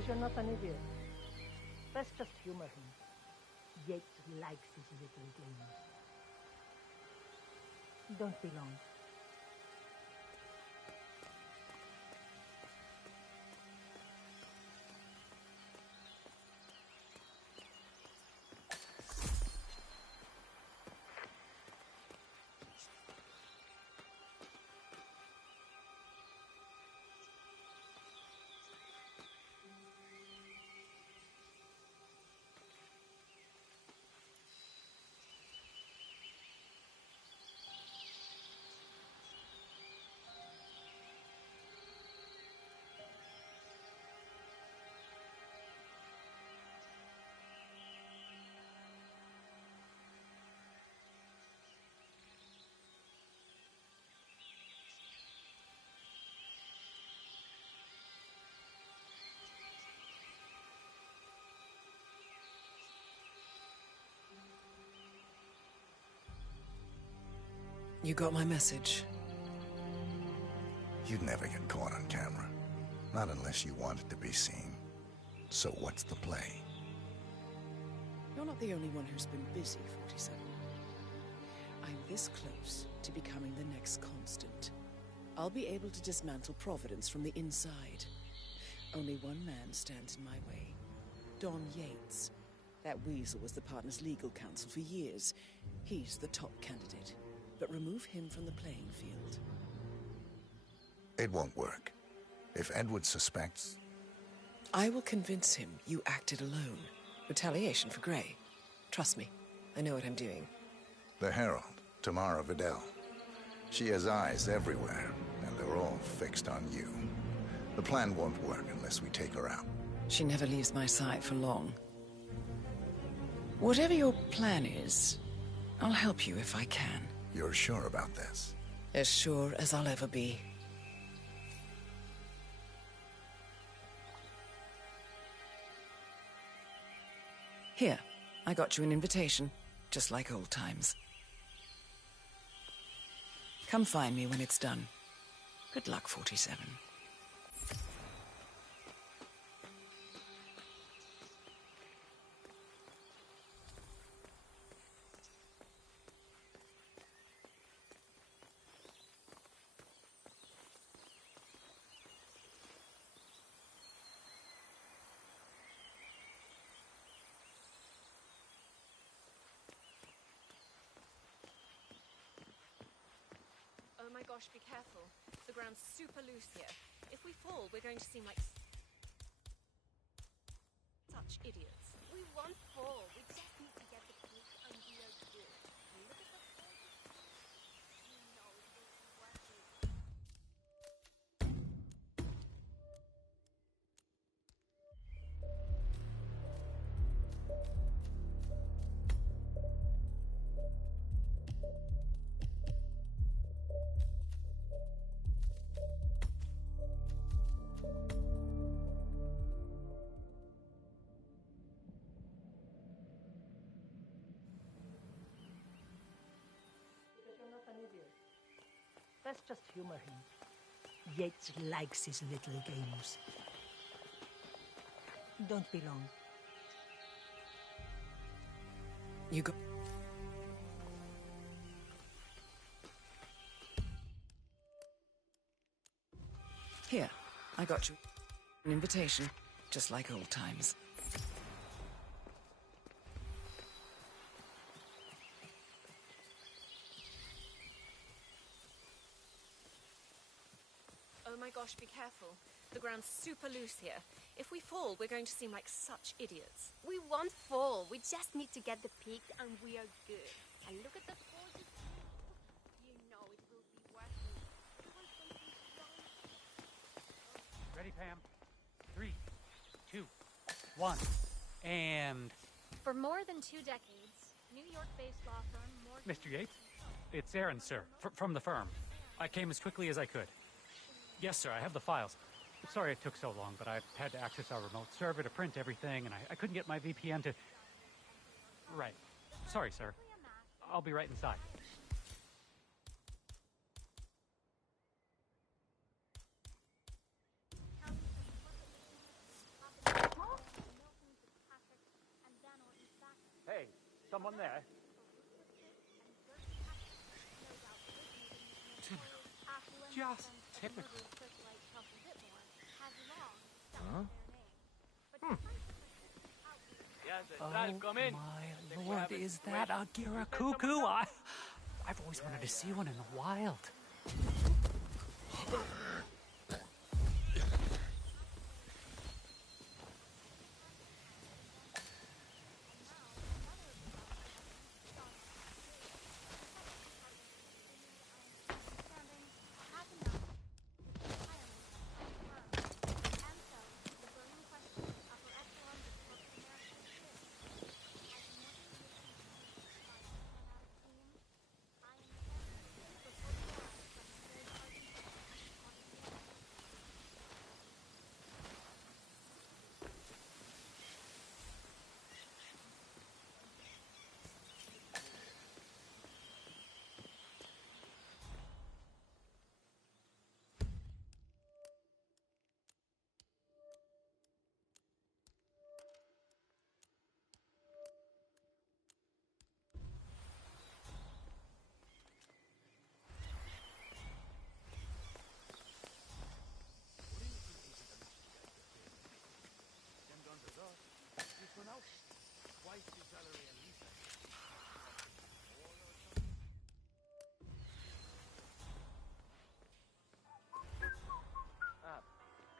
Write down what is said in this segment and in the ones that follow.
Because you're not an idiot. Let's just humor him. Yates likes his little games. Don't be long. You got my message. You'd never get caught on camera. Not unless you wanted to be seen. So what's the play? You're not the only one who's been busy, 47. I'm this close to becoming the next constant. I'll be able to dismantle Providence from the inside. Only one man stands in my way. Don Yates. That weasel was the partner's legal counsel for years. He's the top candidate. But remove him from the playing field. It won't work. If Edward suspects... I will convince him you acted alone. Retaliation for Grey. Trust me, I know what I'm doing. The Herald, Tamara Vidal. She has eyes everywhere, and they're all fixed on you. The plan won't work unless we take her out. She never leaves my side for long. Whatever your plan is, I'll help you if I can. You're sure about this? As sure as I'll ever be. Here, I got you an invitation, just like old times. Come find me when it's done. Good luck, 47. Oh my gosh, be careful. The ground's super loose here. If we fall, we're going to seem like such idiots. We won't fall. We just need to get the peak and we are good. And look at the forces. You know it will be worth it. Let's just humor him. Yates likes his little games. Don't be long. You go. Here, I got you an invitation, just like old times. Oh my gosh, be careful. The ground's super loose here. If we fall, we're going to seem like such idiots. We won't fall. We just need to get the peak and we are good. And look at the forces. You know it will be worth it. Ready, Pam? 3, 2, 1, and... For more than 2 decades, New York-based law firm Morgan... Mr. Yates? It's Aaron, sir, from the firm. I came as quickly as I could. Yes, sir, I have the files. Sorry it took so long, but I had to access our remote server to print everything, and I couldn't get my VPN to... Right. Sorry, sir. I'll be right inside. Someone there? Just typical. Huh? Oh my lord, is that a Giracuckoo? I've always wanted to see one in the wild.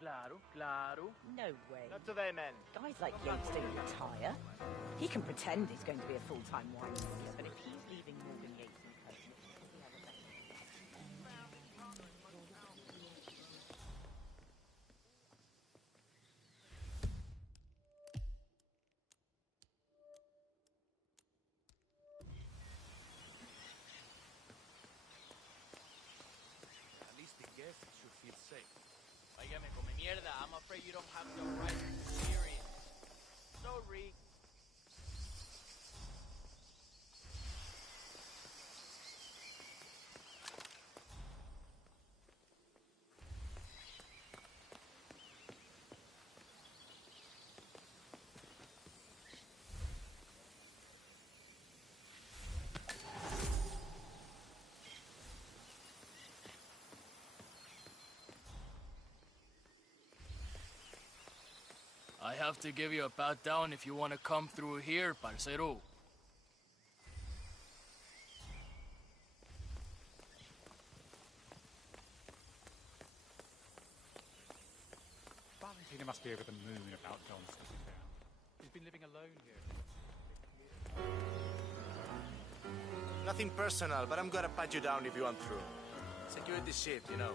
Claro, claro. No way. Not to them, men. Guys like Yates don't retire. He can pretend he's going to be a full-time wine dealer, but if he's leaving Morgan Yates in person, he'll have a better. At least the guests should feel safe. Váyame, come mierda. I'm afraid you don't have the right experience. Sorry. I have to give you a pat down if you want to come through here, parcero. Valentina must be over the moon about Don stepping down. He's been living alone here. Nothing personal, but I'm gonna pat you down if you want through. Security shit, you know.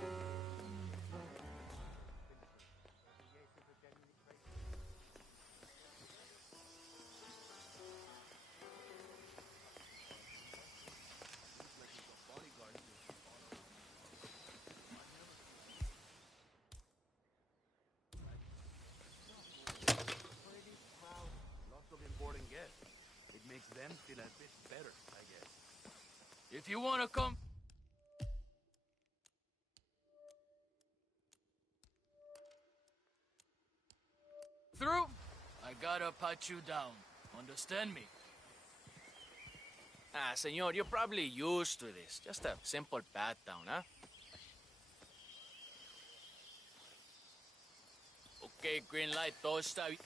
Makes them feel a bit better, I guess. If you want to come through, I gotta pat you down. Understand me? Ah, senor, you're probably used to this. Just a simple pat down, huh? Okay, green light, todo está bien.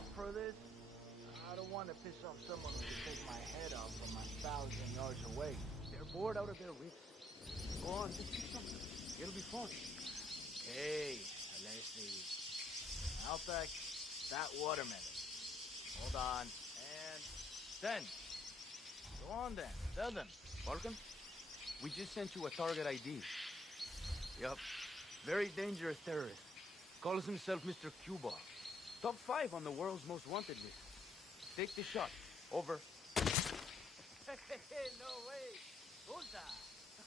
up for this? I don't want to piss off someone who can take my head off from 1,000 yards away. They're bored out of their wits. Go on, just do something. It'll be fun. Okay, let's see. I'll pack that watermelon. Hold on. And then. Go on then. Tell them. Falcon, we just sent you a target ID. Yup. Very dangerous terrorist. Calls himself Mr. Cuba. Top 5 on the world's most wanted list. Take the shot. Over. Hey, no way. Who's that?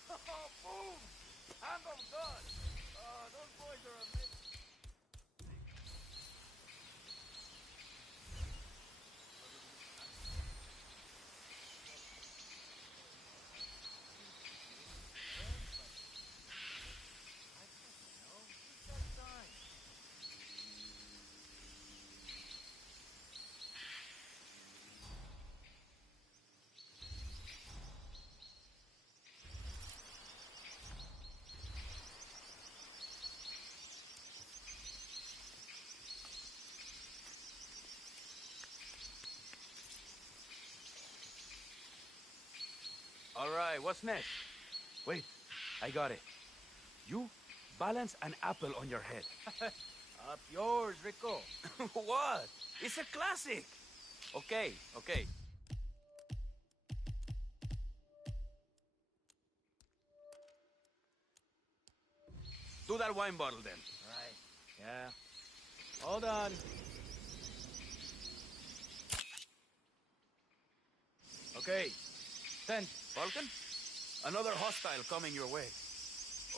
Oh, boom! Hand of God. Those boys are amazing. All right, what's next? Wait, I got it. You balance an apple on your head. Up yours, Rico. What? It's a classic. Okay, okay. Do that wine bottle then. Right. Yeah. Hold on. Okay. Send. Falcon? Another hostile coming your way.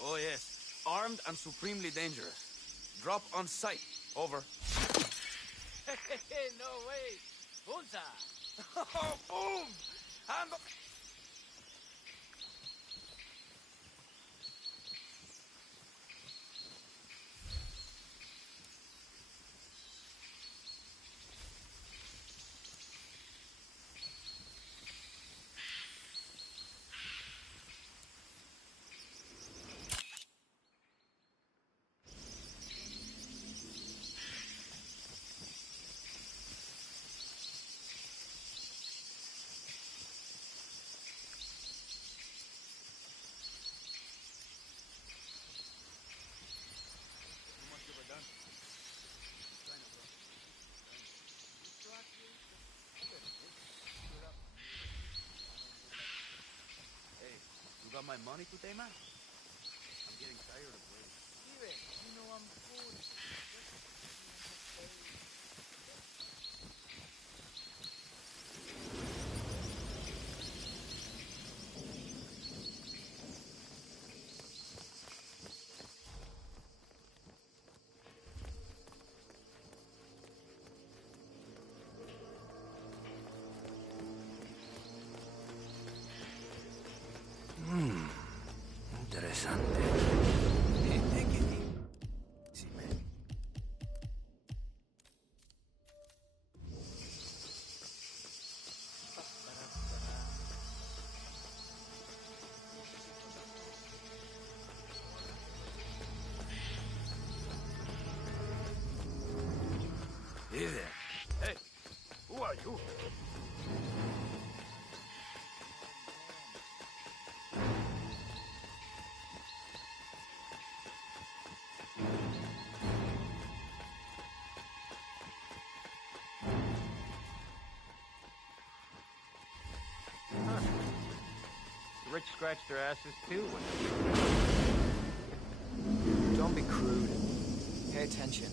Oh yes, armed and supremely dangerous. Drop on sight. Over. Hey, no way. Who's that? Oh, boom! Hand of... Hey, you got my money today, man? I'm getting tired of waiting. Steven, you know I'm good. Interesante. Hey, take it easy, man. Hey there. Hey, who are you? The rich scratch their asses too. Don't be crude. Pay attention.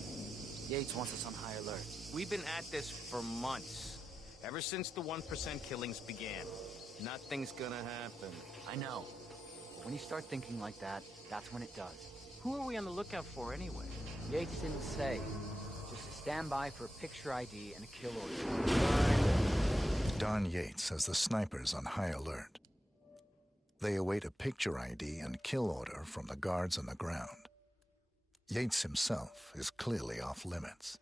Yates wants us on high alert. We've been at this for months. Ever since the 1% killings began. Nothing's gonna happen. I know. But when you start thinking like that, that's when it does. Who are we on the lookout for anyway? Yates didn't say. Just a standby for a picture ID and a kill order. Don Yates has the snipers on high alert. They await a picture ID and kill order from the guards on the ground. Yates himself is clearly off limits,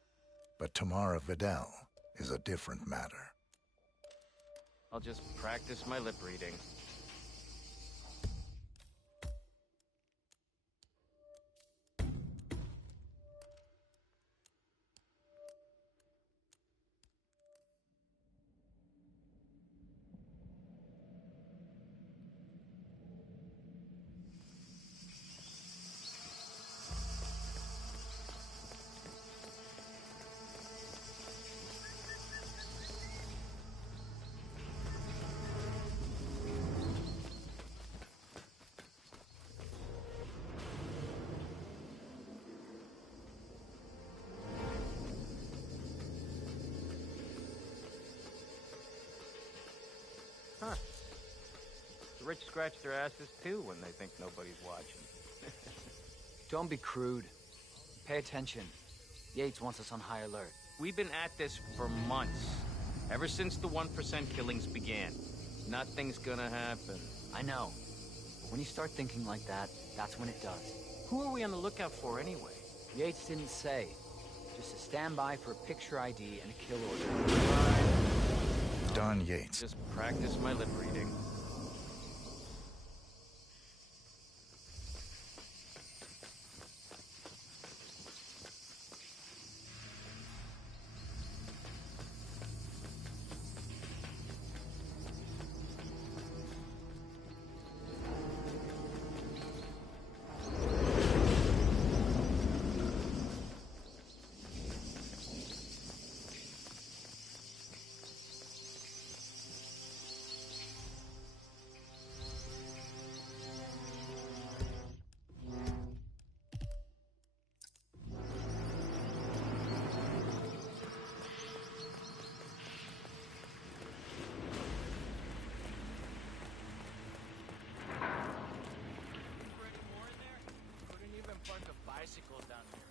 but Tamara Vidal is a different matter. I'll just practice my lip reading. Huh. The rich scratch their asses too when they think nobody's watching. Don't be crude. Pay attention. Yates wants us on high alert. We've been at this for months. Ever since the 1% killings began. Nothing's gonna happen. I know. But when you start thinking like that, that's when it does. Who are we on the lookout for anyway? Yates didn't say. Just a standby for a picture ID and a kill order. Don Yates. Just practice my lip reading. Bicycles down here.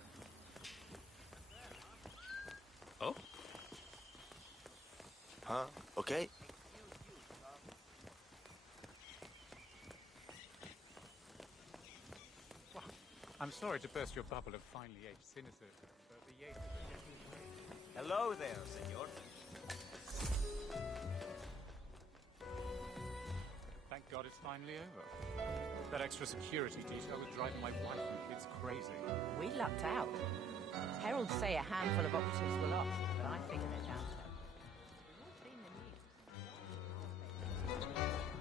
Oh? Huh? Okay. Well, I'm sorry to burst your bubble of finely aged cynicism, but the Yates... Hello there, senor. Thank God it's finally over. That extra security detail is driving my wife and kids crazy. We lucked out. Heralds say a handful of operatives were lost, but I think they're down to.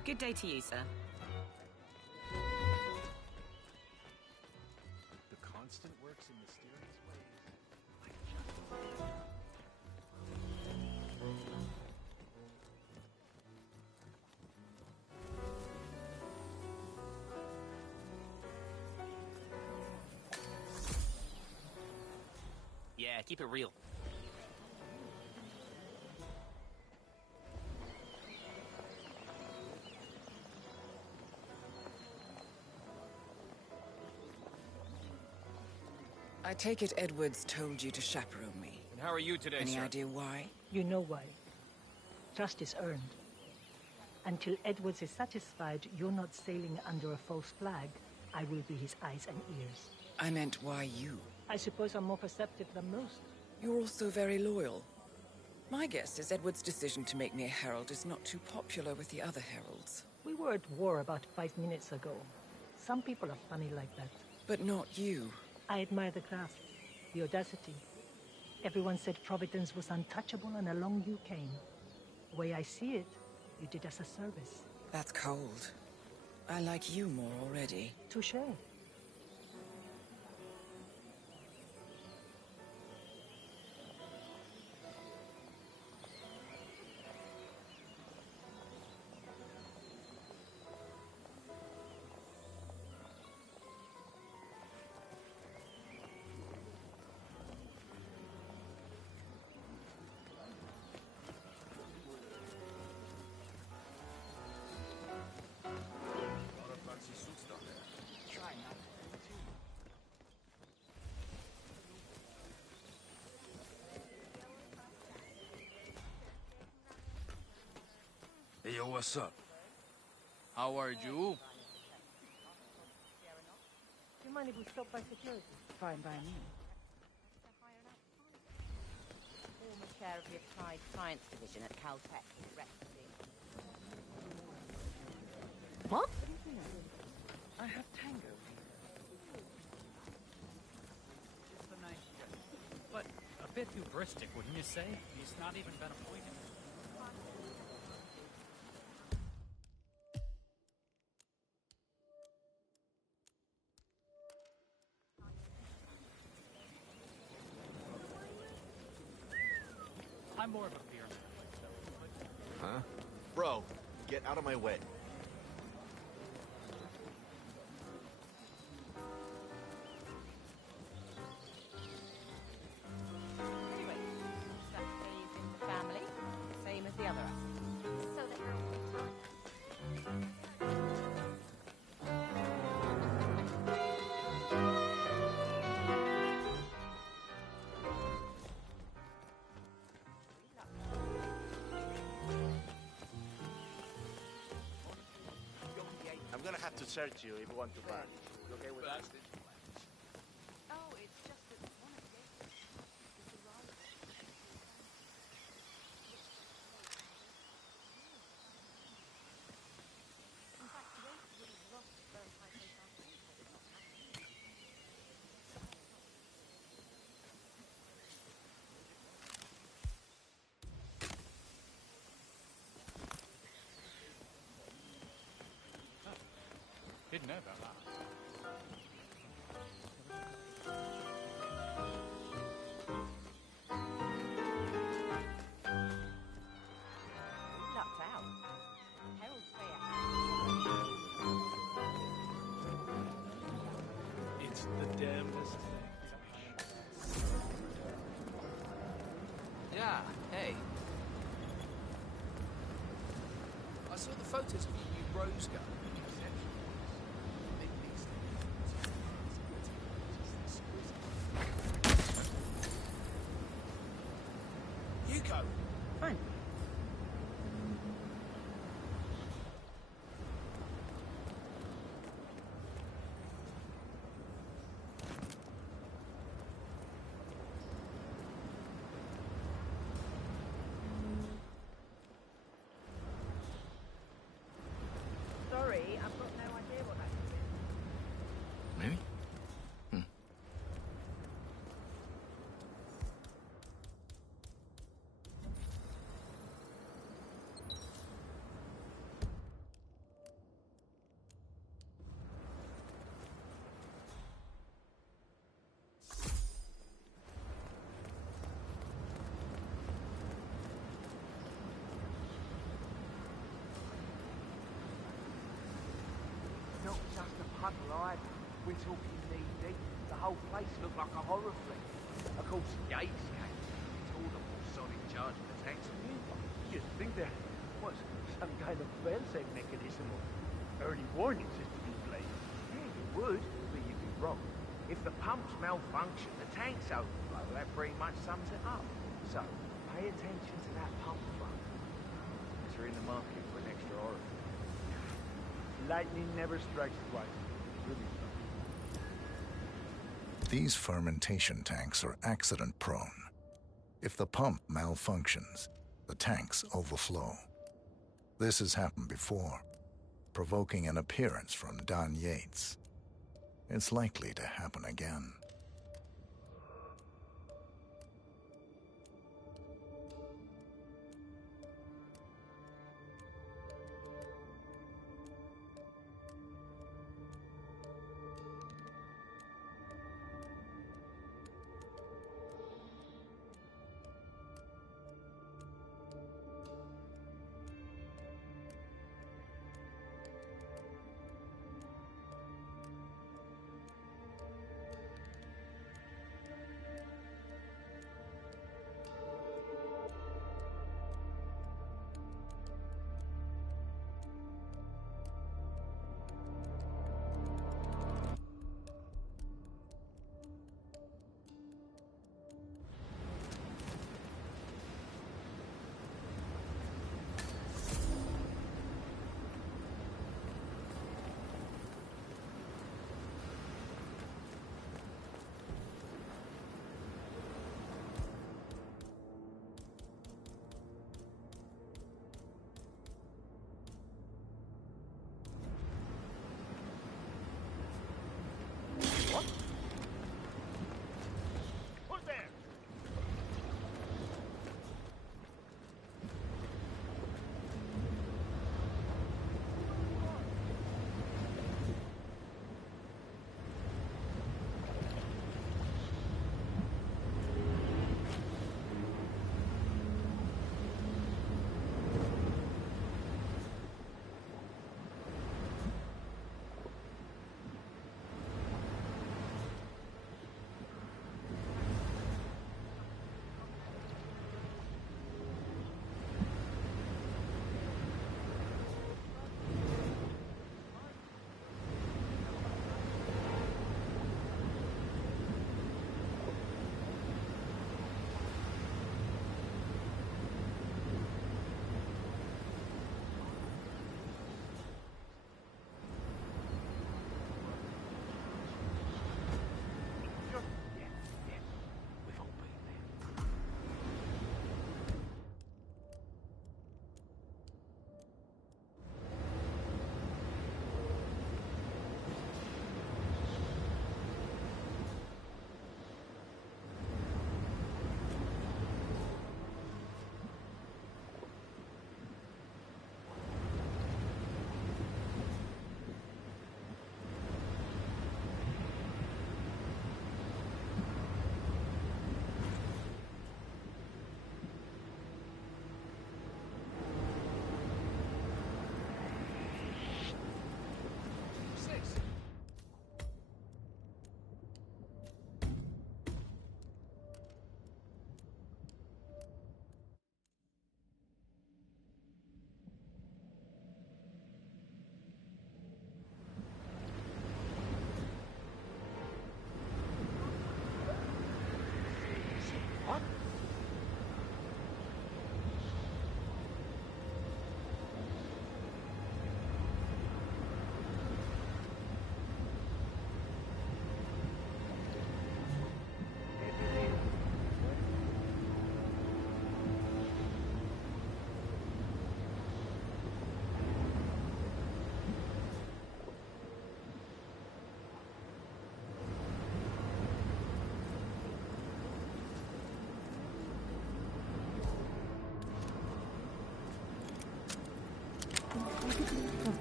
Good day to you, sir. The constant works in mysterious ways. Yeah, keep it real. I take it Edwards told you to chaperone me. And how are you today, Any sir? idea why? You know why. Trust is earned. Until Edwards is satisfied you're not sailing under a false flag, I will be his eyes and ears. I meant why you. I suppose I'm more perceptive than most. You're also very loyal. My guess is Edward's decision to make me a herald is not too popular with the other heralds. We were at war about 5 minutes ago. Some people are funny like that. But not you. I admire the craft, the audacity. Everyone said Providence was untouchable and along you came. The way I see it, you did us a service. That's cold. I like you more already. Touché. Hey, yo, what's up? How are you? Do you mind if we stop by security? Fine by me. Former chair of the Applied Science Division at Caltech is representing. What? I have tango. Just a nice joke. But a bit hubristic, wouldn't you say? He's not even been appointed. I'm more of a beer man myself. Huh? Bro, get out of my way. Anyway, that stays in the family, same as the other assets. So the Herald will tell us. gonna have to search you if you want to burn. You okay with that? Oh, it's just that one of Yates' is arriving. In fact, Yates would have lost his first high profile case had it not happened. Didn't know about that. Lucked out. Harold Fair. It's the damnedest thing. Yeah, hey. I saw the photos of your new rose garden. You go. Fine. Sorry, I've got no idea what that is. Really? Not just a puddle either. We're talking knee deep. The whole place looked like a horror flick. Of course, Yates came. It's all the more solid charge of attacks on you. You'd think there was some kind of fail-safe mechanism or early warning system in place. Yeah, you would, but you'd be wrong. If the pumps malfunction, the tanks overflow, that pretty much sums it up. So, pay attention to that pump flow. Because you're in the market for an extra orifice. Lightning never strikes twice. Really strong. These fermentation tanks are accident-prone. If the pump malfunctions, the tanks overflow. This has happened before, provoking an appearance from Don Yates. It's likely to happen again.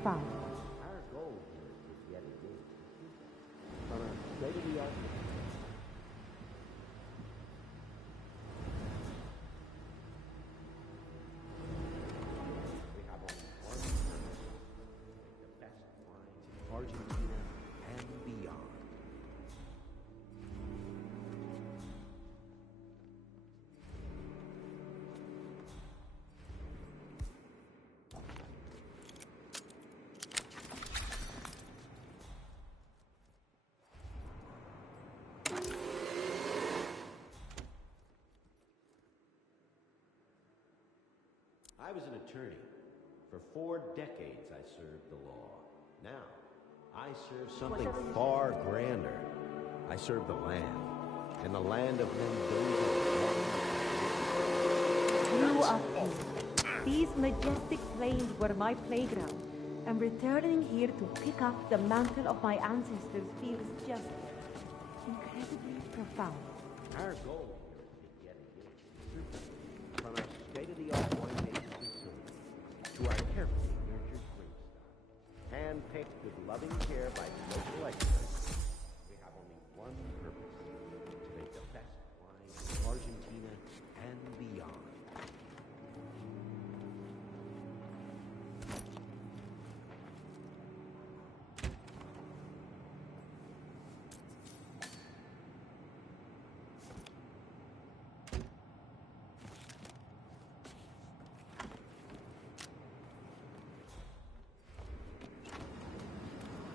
found. Our goal here is yet again on a state-of-the-art. We have only one purpose: make the best wines in Argentina and beyond. I was an attorney. For 4 decades I served the law. Now, I serve something far grander. I serve the land. And the land of Mendoza. You are king. These majestic plains were my playground, and returning here to pick up the mantle of my ancestors feels just incredibly profound. Our goal here is yet again from our state-of-the-art wine-making facility to our carefully nurtured gravestone, hand-picked with loving care by local experts. We have only one purpose: to make the best wine in Argentina and beyond.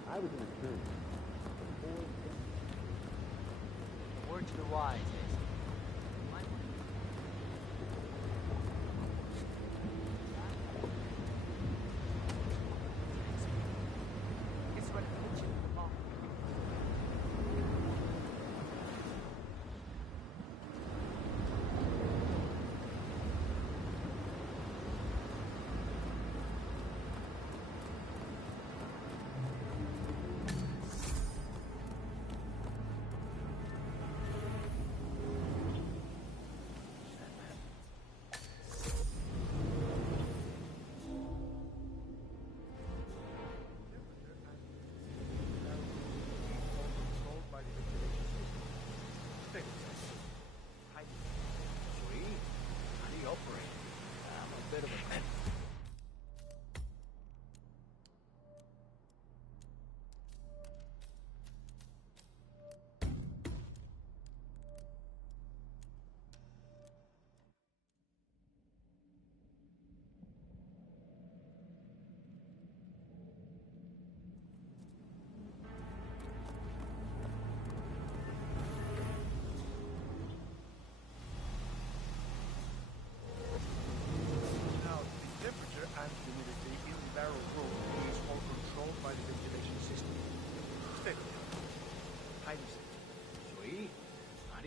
I was an attorney for 4 decades. A word to the wise, eh? It's what put you in the box.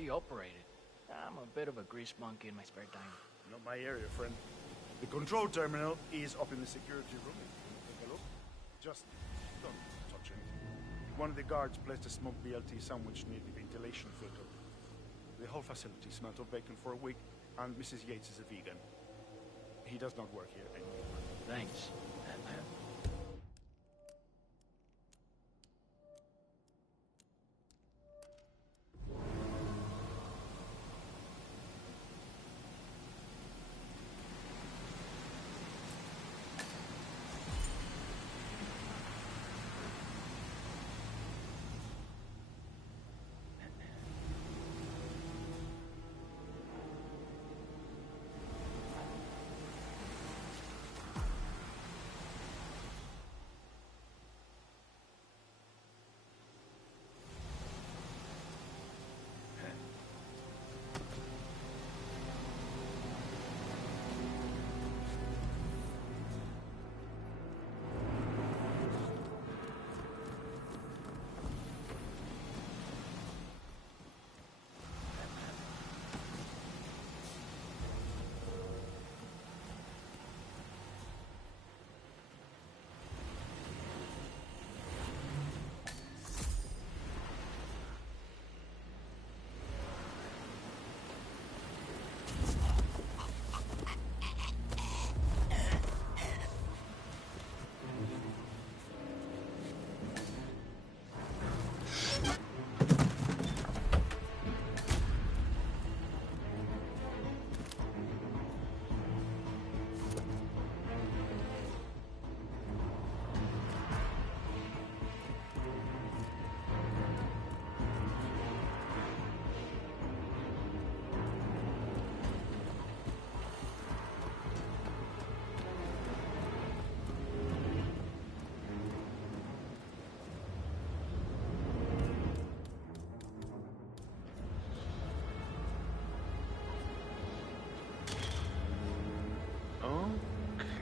Operated. I'm a bit of a grease monkey in my spare time. Not my area, friend. The control terminal is up in the security room. Take a look. Just don't touch anything. One of the guards placed a smoked BLT sandwich near the ventilation filter. The whole facility smelled of bacon for a week, and Mrs. Yates is a vegan. He does not work here anymore. Thanks.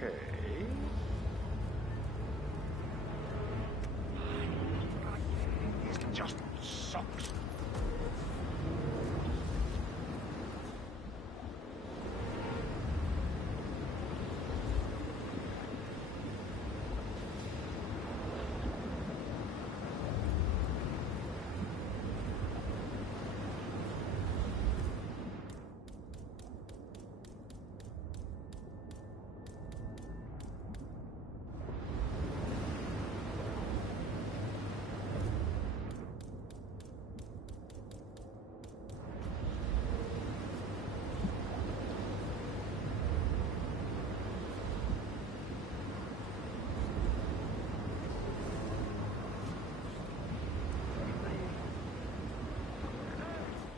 Okay. This just sucks.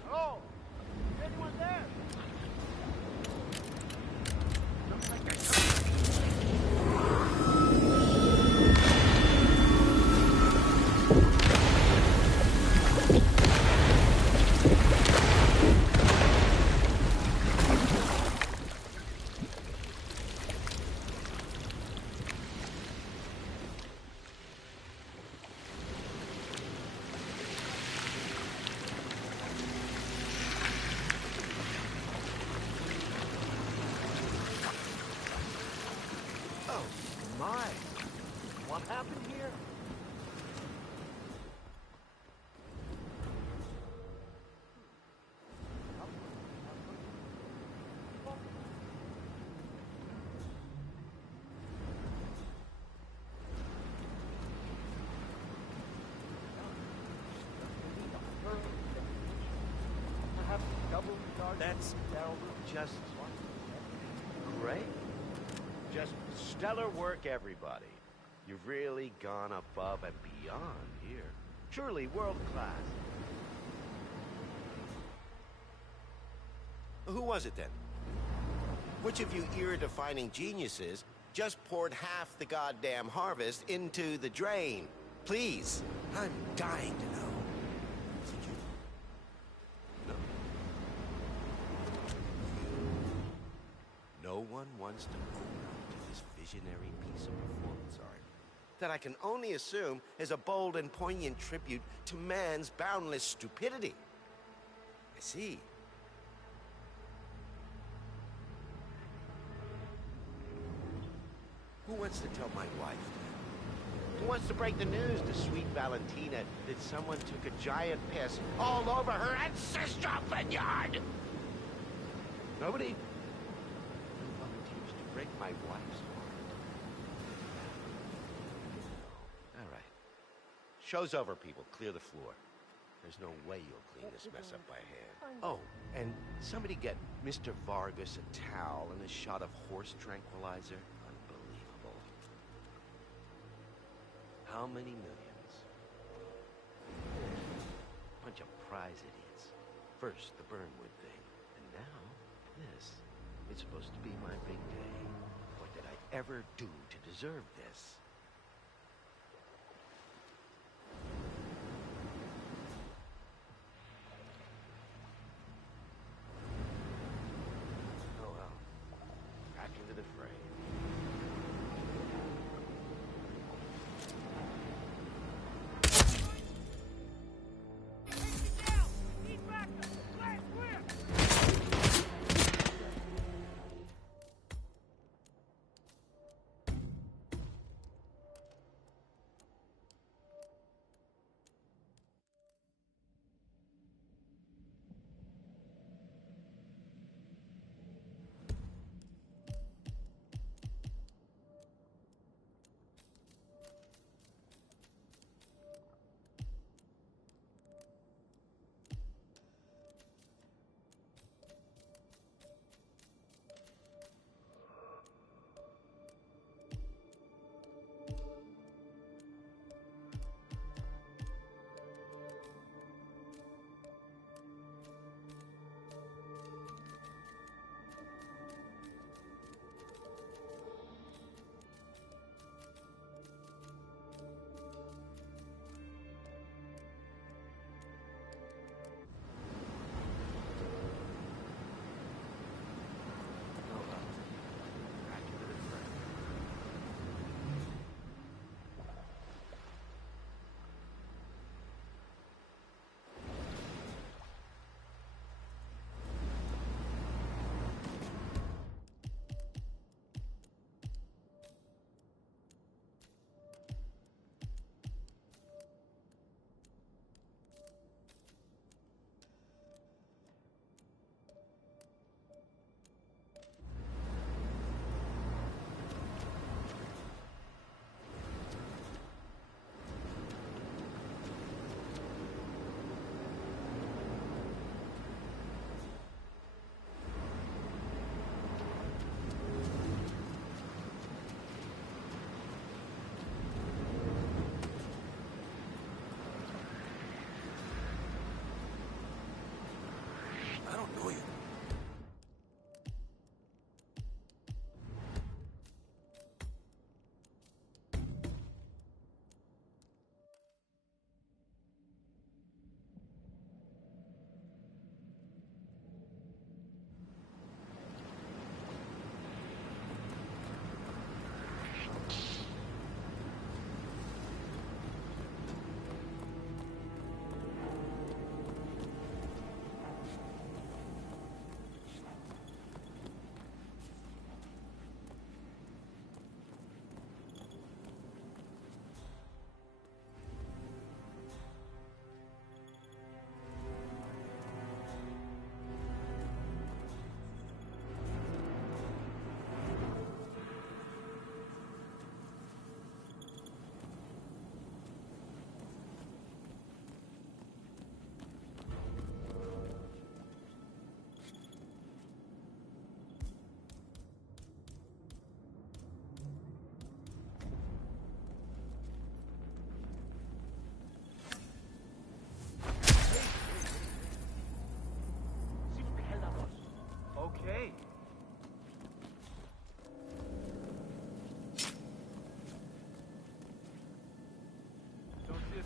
Hello? Is anyone there? Looks like there's Oh, my. What happened here? perhaps double guard. That's just great. Just stellar work, everybody. You've really gone above and beyond here. Truly world class. Who was it then? Which of you era-defining geniuses just poured half the goddamn harvest into the drain? Please, I'm dying to know. Was it you? No. No one wants to own up to this visionary piece of performance art that I can only assume is a bold and poignant tribute to man's boundless stupidity. I see. Who wants to tell my wife? Who wants to break the news to sweet Valentina that someone took a giant piss all over her ancestral vineyard? Nobody? Who volunteers to break my wife's heart? All right. Show's over, people. Clear the floor. There's no way you'll clean this mess up by hand. Oh, and somebody get Mr. Vargas a towel and a shot of horse tranquilizer. Unbelievable. How many millions? Bunch of prize idiots. First, the Burnwood thing. And now, this. It's supposed to be my big day. What did I ever do to deserve this? Oh well. Back into the fray.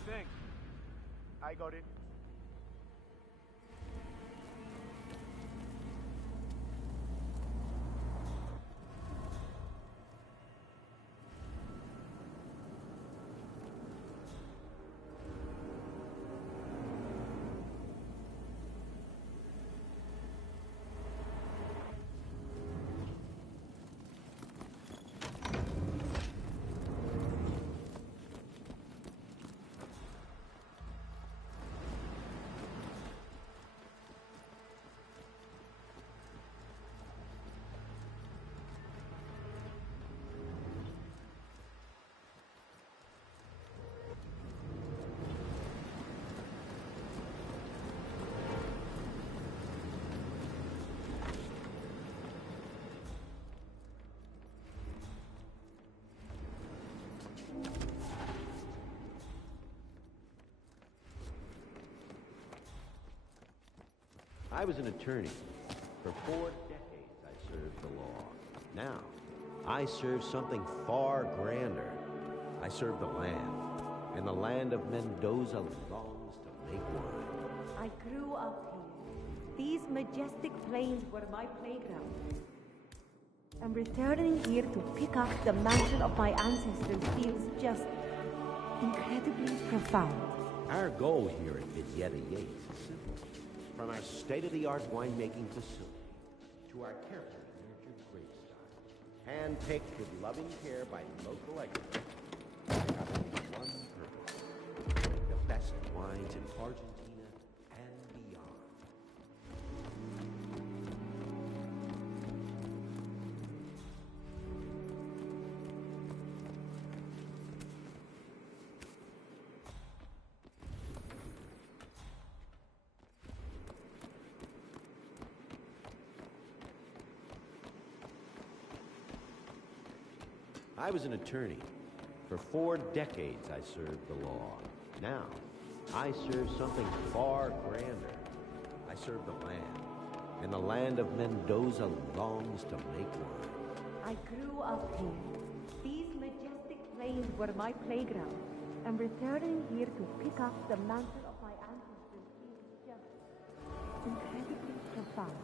thing? I got it. I was an attorney. For 4 decades, I served the law. Now, I serve something far grander. I serve the land, and the land of Mendoza longs to make wine. I grew up here. These majestic plains were my playground. And returning here to pick up the mantle of my ancestors feels just incredibly profound. Our goal here at Vidietta Yates is simple. From our state-of-the-art winemaking facility to our carefully nurtured grape stock, hand-picked with loving care by local experts, we have only one purpose: to make the best wines in Argentina and beyond. I was an attorney. For 4 decades, I served the law. Now, I serve something far grander. I serve the land, and the land of Mendoza longs to make wine. I grew up here. These majestic plains were my playground. And returning here to pick up the mantle of my ancestors feels just incredibly profound.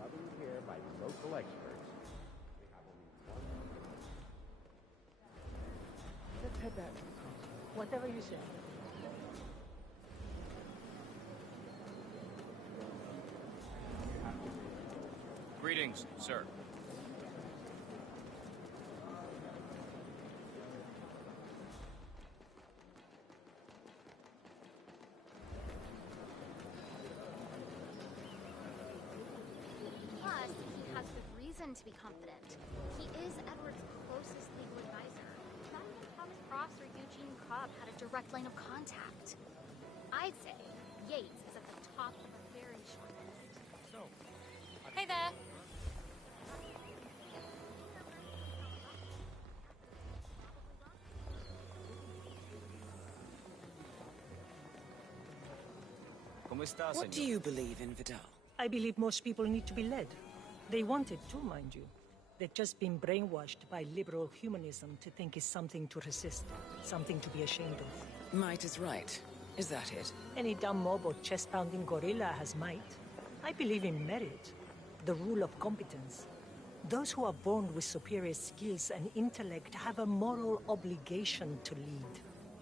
Loving care by local experts, we have only one. Let's head back to the castle. Whatever you say. Greetings, sir. Plus, he has good reason to be confident. He is Edward's closest legal advisor. Not even Thomas Cross or Eugene Cobb had a direct line of contact. I'd say Yates is at the top of a very short list. So, Hey there. ¿Cómo estás, What do señor? you believe in, Vidal? I believe most people need to be led. They wanted to, mind you. They've just been brainwashed by liberal humanism to think it's something to resist, something to be ashamed of. Might is right. Is that it? Any dumb mob or chest-pounding gorilla has might. I believe in merit, the rule of competence. Those who are born with superior skills and intellect have a moral obligation to lead.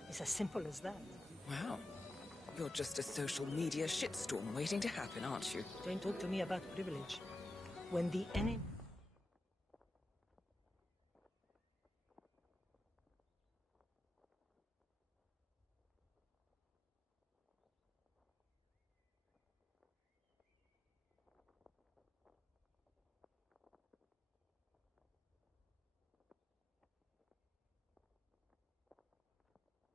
It's as simple as that. Wow. You're just a social media shitstorm waiting to happen, aren't you? Don't talk to me about privilege. When the enemy...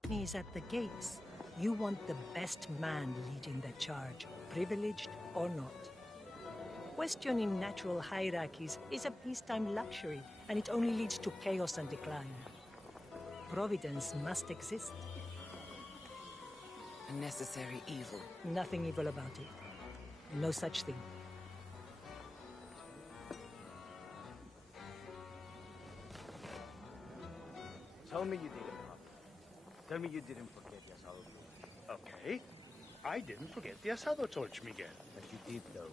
is at the gates. You want the best man leading the charge, privileged or not. Questioning natural hierarchies is a peacetime luxury, and it only leads to chaos and decline. Providence must exist. A necessary evil. Nothing evil about it. No such thing. Tell me you didn't, Pop. Tell me you didn't forget the asado torch. Okay. I didn't forget the asado torch, Miguel. But you did, though.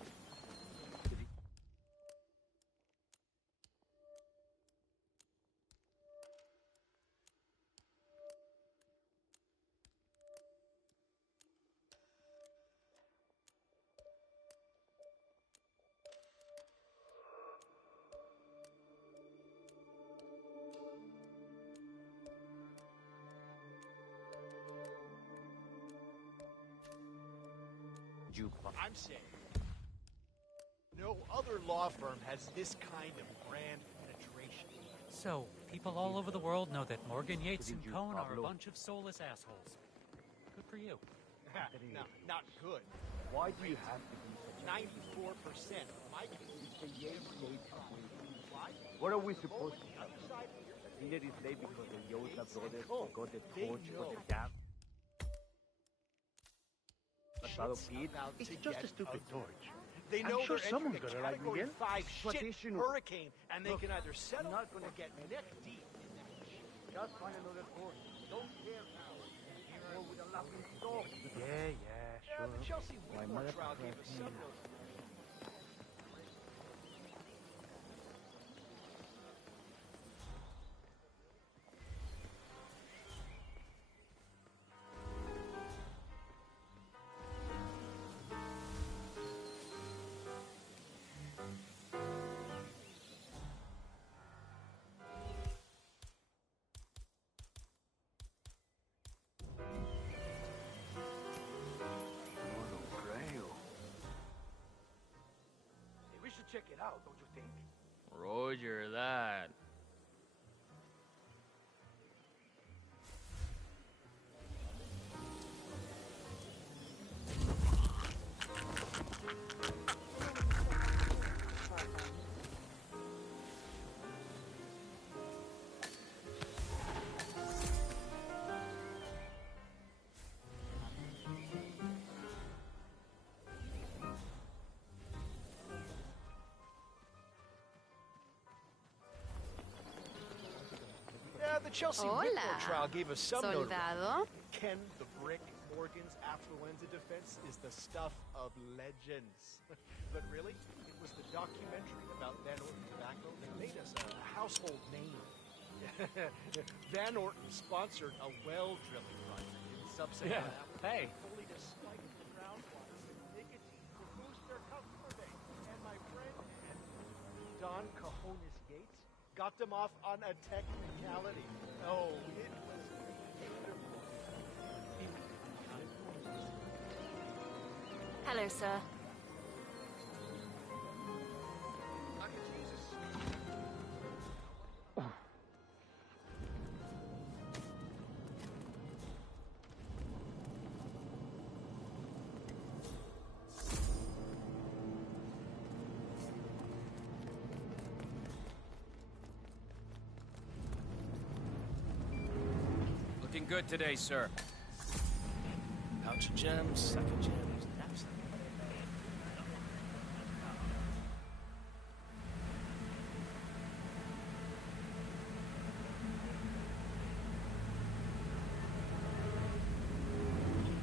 I'm saying, no other law firm has this kind of brand penetration. So, people all over the world know that Morgan Yates and Cohn are a bunch of soulless assholes. Good for you. No, not good. Why do you have to be such 94% of my cases. It's the Yates What are we supposed to tell them? That dinner is late because the Yosa brothers forgot the torch for the dam? It's just a stupid torch. They know I'm sure they're someone's entering gonna a like Category Miguel. 5 shit Traditional. hurricane, and they Look, can either settle not or gonna get neck deep in that shit. Just find another torch. Don't care how. Or with a laughing stock. Yeah, sure. The Chelsea My Whitmore mother trial gave us prepared some me. notes. We should check it out, don't you think? Roger that. Yeah, the Chelsea Hola, Whitmore trial gave us some notes. soldado. Ken the Brick Morgan's affluenza defense is the stuff of legends. But really, it was the documentary about Van Orton tobacco that made us a household name. Van Orton sponsored a well drilling project in Sub-Saharan Africa, hey. fully to spike the groundwater with nicotine to boost their customer base. And my friend Don Cajones Yates got them off on a technicality. Oh, it was beautiful. Hello, sir. Looking good today, sir. Pouch of gems, sack of gems.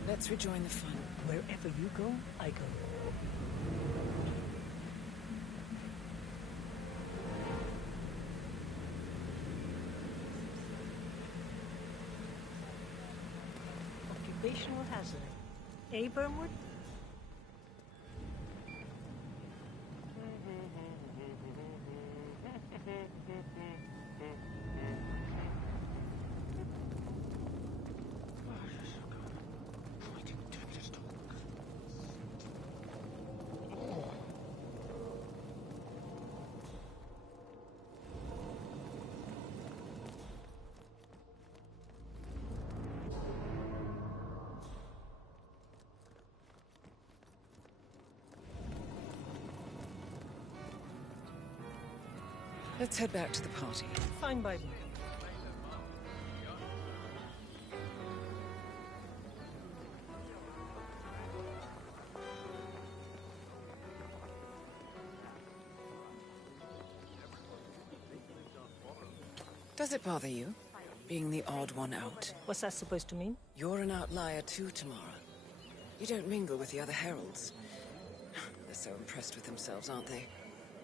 Let's rejoin the fun. Wherever you go, I go. Occupational hazard. Burnwood? Let's head back to the party. Fine by me. Does it bother you? being the odd one out. What's that supposed to mean? You're an outlier too, Tamara. You don't mingle with the other heralds. They're so impressed with themselves, aren't they?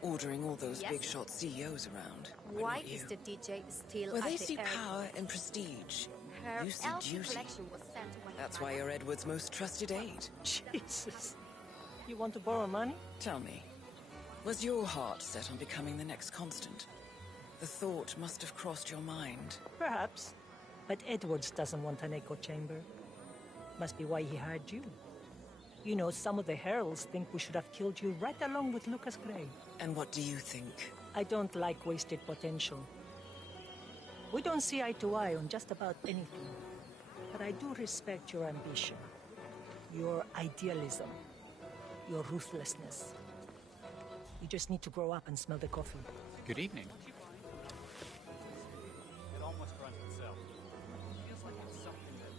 Ordering all those Yes. big shot CEOs around. Why is the DJ still Well, at they the see air- power and prestige. Her You see LP duty. collection was sent when That's why you're Edward's most trusted aide. Jesus. You want to borrow money? Tell me, was your heart set on becoming the next Constant? The thought must have crossed your mind. Perhaps. But Edwards doesn't want an echo chamber. Must be why he hired you. You know, some of the heralds think we should have killed you right along with Lucas Gray. And what do you think? I don't like wasted potential. We don't see eye to eye on just about anything. But I do respect your ambition, your idealism, your ruthlessness. You just need to grow up and smell the coffee. Good evening. It almost runs itself. Feels like it's something that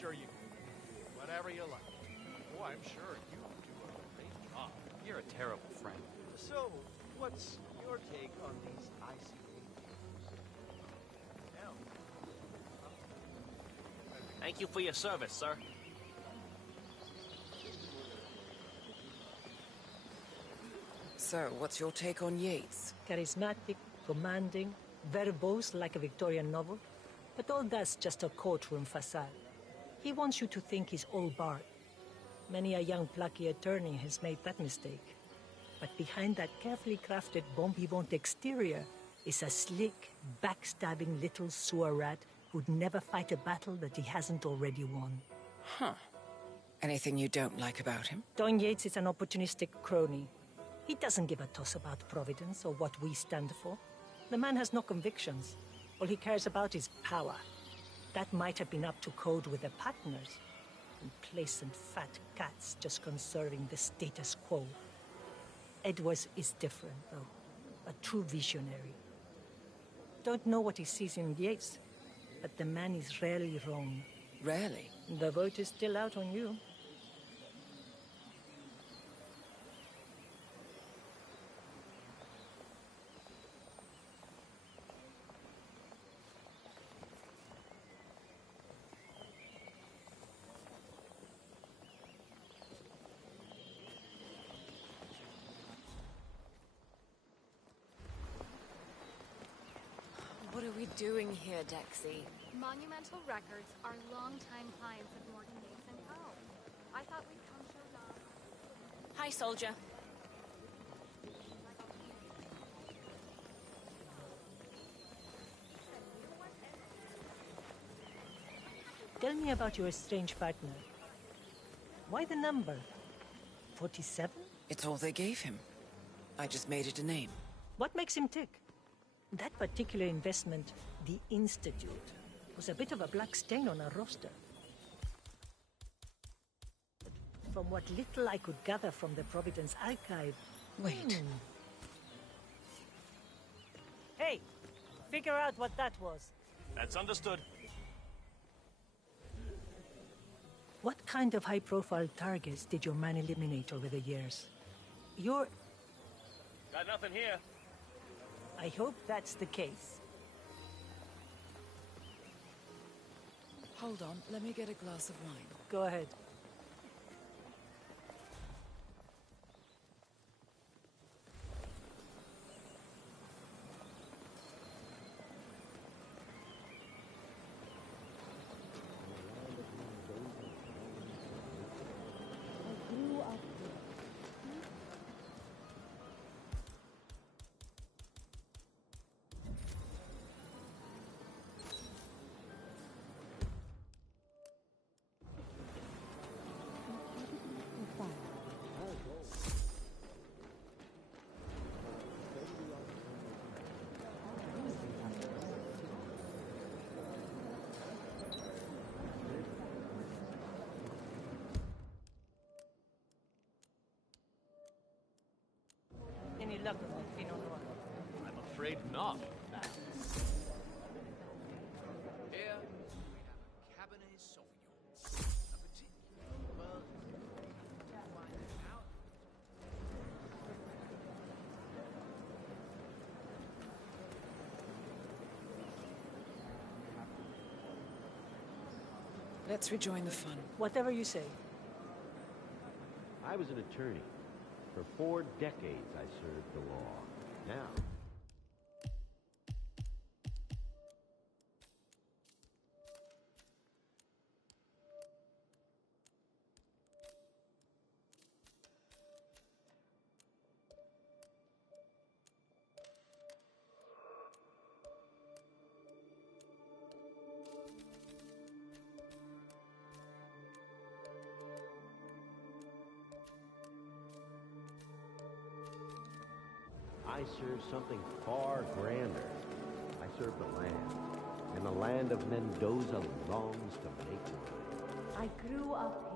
Sure you can. Whatever you like. Oh, I'm sure you do a great job. You're a terrible friend. So, what's your take on these ICA now? Thank you for your service, sir. So, what's your take on Yates? Charismatic, commanding, verbose like a Victorian novel. But all that's just a courtroom facade. He wants you to think he's all Bart. Many a young plucky attorney has made that mistake. But behind that carefully crafted bon vivant exterior is a slick, backstabbing little sewer rat who'd never fight a battle that he hasn't already won. Huh. Anything you don't like about him? Don Yates is an opportunistic crony. He doesn't give a toss about Providence or what we stand for. The man has no convictions. All he cares about is power. That might have been up to code with the partners. Complacent fat cats just conserving the status quo. Edwards is different, though. A true visionary. Don't know what he sees in Yates, but the man is rarely wrong. Rarely? The vote is still out on you. What are we doing here, Dexy? Monumental Records are longtime clients of Morgan Yates and Co. I thought we'd come show Dom. Hi, soldier. Tell me about your estranged partner. Why the number? 47? It's all they gave him. I just made it a name. What makes him tick? That particular investment, the Institute, was a bit of a black stain on our roster. From what little I could gather from the Providence archive... Wait. Hey! Figure out what that was. That's understood. What kind of high-profile targets did your man eliminate over the years? You're... Got nothing here. I hope that's the case. Hold on, let me get a glass of wine. Go ahead. Any luck with that Pinot Noir? I'm afraid not. Here we have a Cabernet Sauvignon. A particular well, find it out. Let's rejoin the fun. Whatever you say. I was an attorney. For 4 decades, I served the law. Now, I serve something far grander. I serve the land, and the land of Mendoza longs to make one. I grew up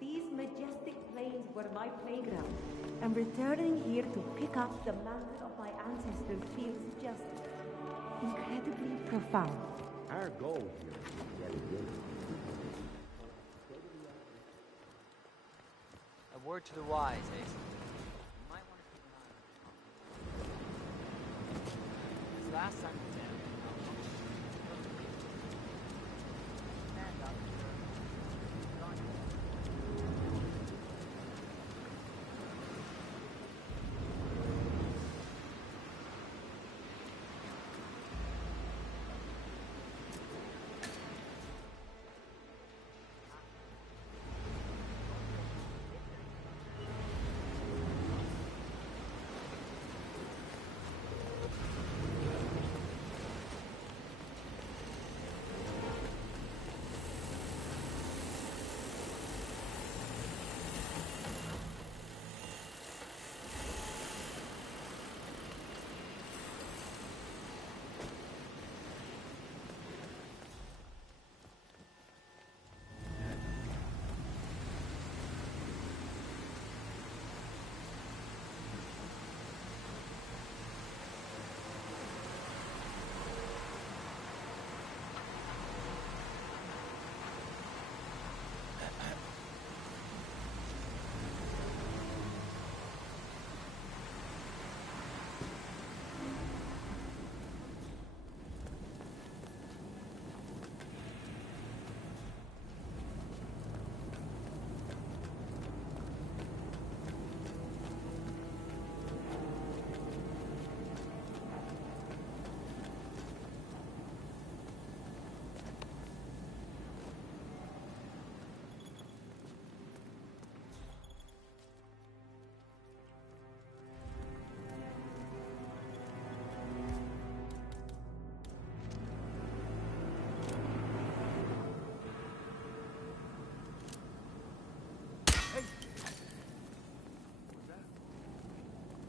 here. These majestic plains were my playground, and returning here to pick up the mantle of my ancestors feels just incredibly profound. Our goal here is to get it in. A word to the wise, eh? You might want to keep an eye on it. This last time we did, stand up.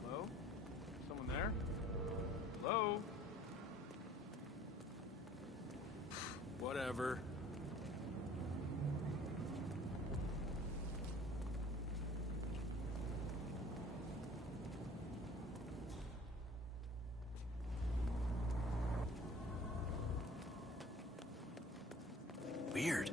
Hello? Someone there? Hello? Whatever. Weird.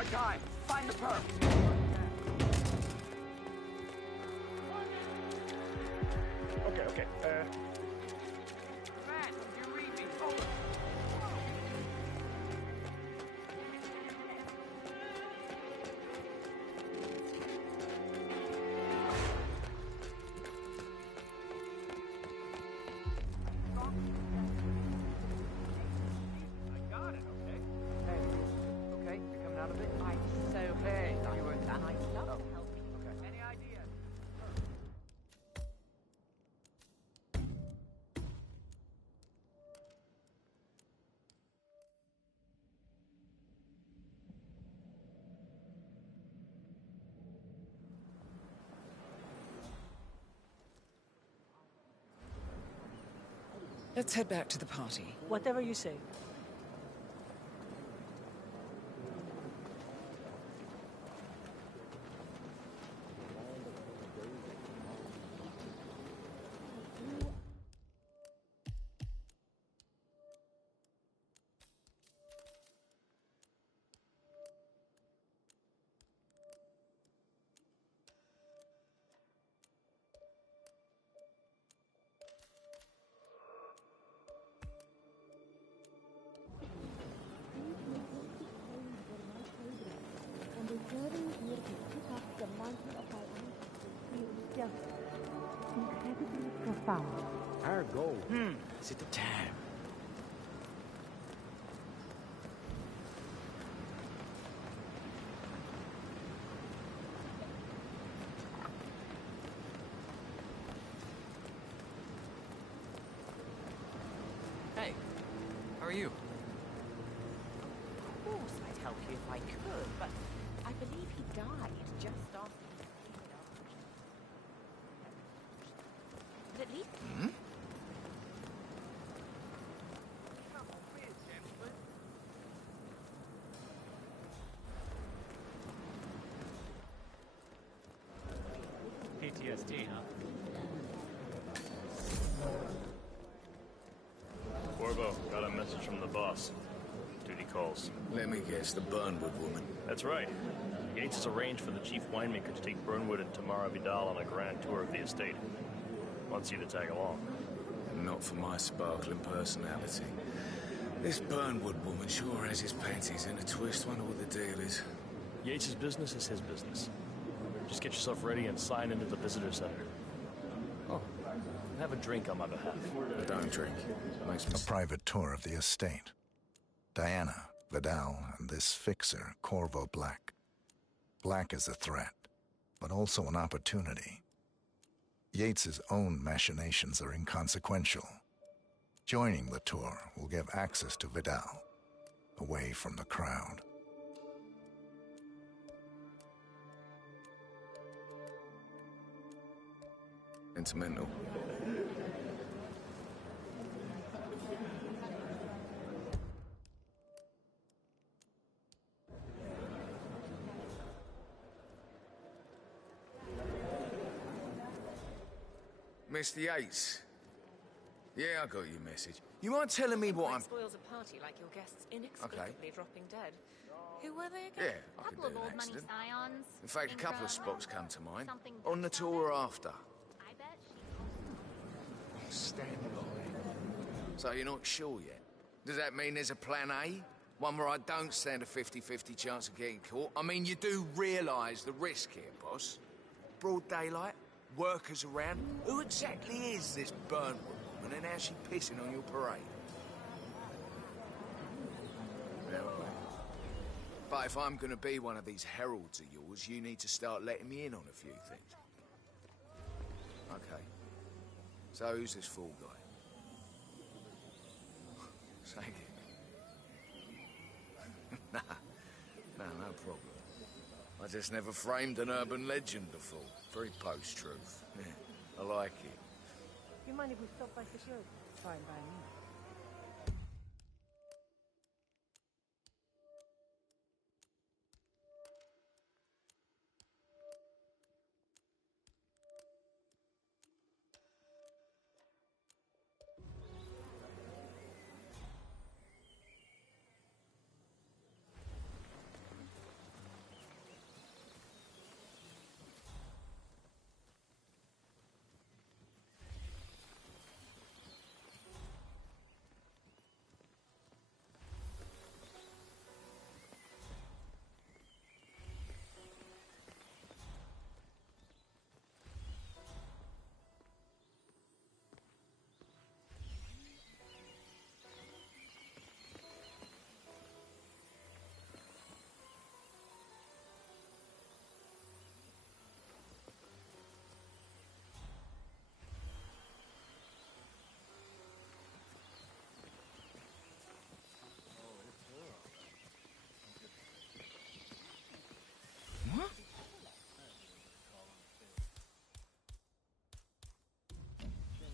our guy. Find the perp. Okay. Matt, you read me. Oh. I got it, okay? Hey, okay? You're coming out of it? I'm so hey, you were that nice stuff. Helping. Okay. Any ideas? Let's head back to the party. Whatever you say. And returning here to pick up the mantle of my ancestors feels just incredibly profound. Our goal. Is it the time? Hey, how are you? Of course I'd help you if I could, but I believe he died just after he cleaned up. But at least PTSD, huh? Corvo, got a message from the boss. Duty calls. Let me guess, the Burnwood woman. That's right. Yates has arranged for the chief winemaker to take Burnwood and Tamara Vidal on a grand tour of the estate. Wants you to tag along. Not for my sparkling personality. This Burnwood woman sure has his panties in a twist. Wonder what the deal is. Yates' business is his business. Just get yourself ready and sign into the visitor center. Oh, have a drink on my behalf. I don't drink. A private tour of the estate. Diana, Vidal, and this fixer, Corvo Black. Black is a threat, but also an opportunity. Yates's own machinations are inconsequential. Joining the tour will give access to Vidal, away from the crowd. Sentimental. Mr. Yates. Yeah, I got your message. You mind telling me what I'm... spoils a party like your guests inexplicably dropping dead. Who were they Yeah, again? I could Couple do of an old money accident. scions. In fact, a couple of Indra, spots come to mind. something On the tour or after. I bet she... Stand by. So you're not sure yet? Does that mean there's a plan A? One where I don't stand a 50-50 chance of getting caught? I mean, you do realise the risk here, boss. Broad daylight, workers around. Who exactly is this Burnwood woman and how's she pissing on your parade? Never mind. But if I'm gonna be one of these heralds of yours, you need to start letting me in on a few things. Okay. So who's this fool guy? Say it. Nah, no problem. I just never framed an urban legend before. Very post-truth. Yeah, I like it. You mind if we stop by security? Fine by me.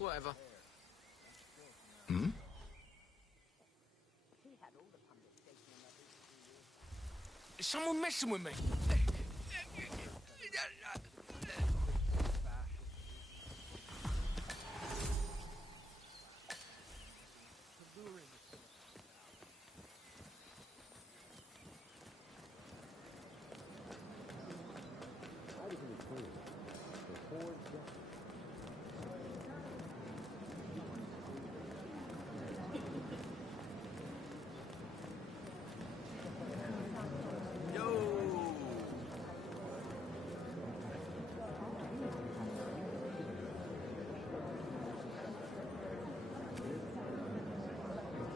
whatever. Hmm? Is someone messing with me?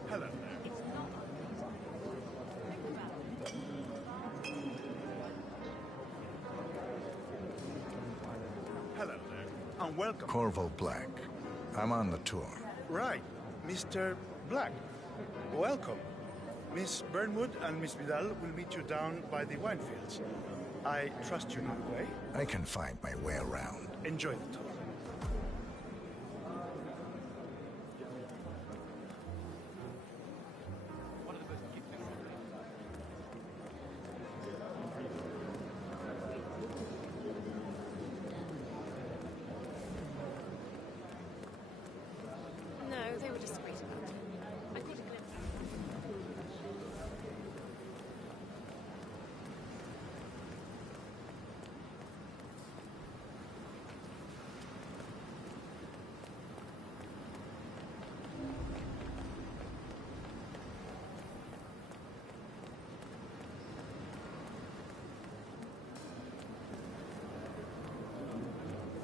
Hello. Hello there, and welcome. Corvo Black. I'm on the tour. Right, Mr. Black. Welcome. Miss Burnwood and Miss Vidal will meet you down by the wine fields. I trust you know the way. I can find my way around. Enjoy the tour. No, they were discreet about it. I caught a glimpse.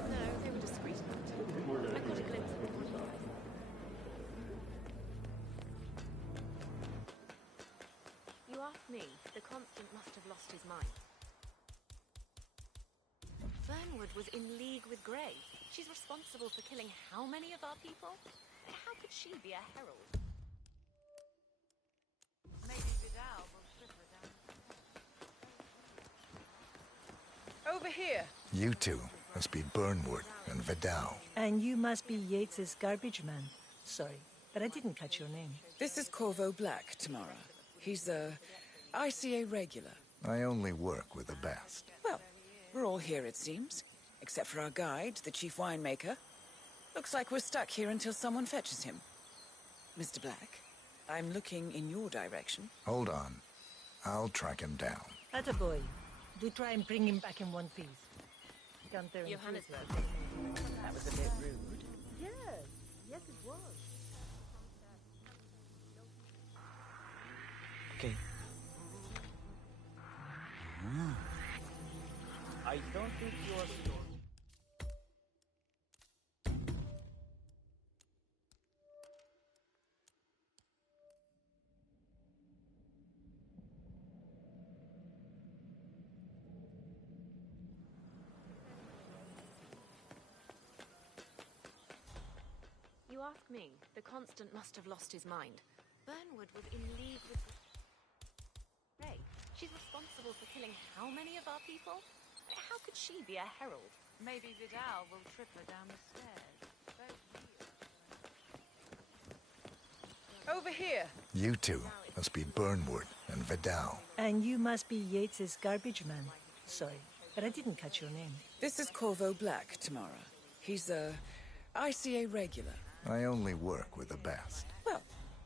No, they were discreet about it. I caught a glimpse of one of you guys. You ask me, the Constant must have lost his mind. Burnwood was in league with Grey. She's responsible for killing how many of our people? How could she be a herald? Maybe Vidal will slip her down. Over here. You two must be Burnwood and Vidal. And you must be Yates's garbage man. Sorry, but I didn't catch your name. This is Corvo Black, Tamara. He's a ICA regular. I only work with the best. Well, we're all here, it seems. Except for our guide, the chief winemaker. Looks like we're stuck here until someone fetches him. Mr. Black, I'm looking in your direction. Hold on. I'll track him down. Attaboy. Do try and bring him back in one piece. Johannesburg. That was a bit rude. Yes, yes it was. Okay. I don't think your story. You ask me, the Constant must have lost his mind. Burnwood was in league with Grey. She's responsible for killing how many of our people? How could she be a herald? Maybe Vidal will trip her down the stairs. Over here. You two must be Burnwood and Vidal. And you must be Yates's garbage man. Sorry, but I didn't catch your name. This is Corvo Black, Tamara. He's a ICA regular. I only work with the best. Well,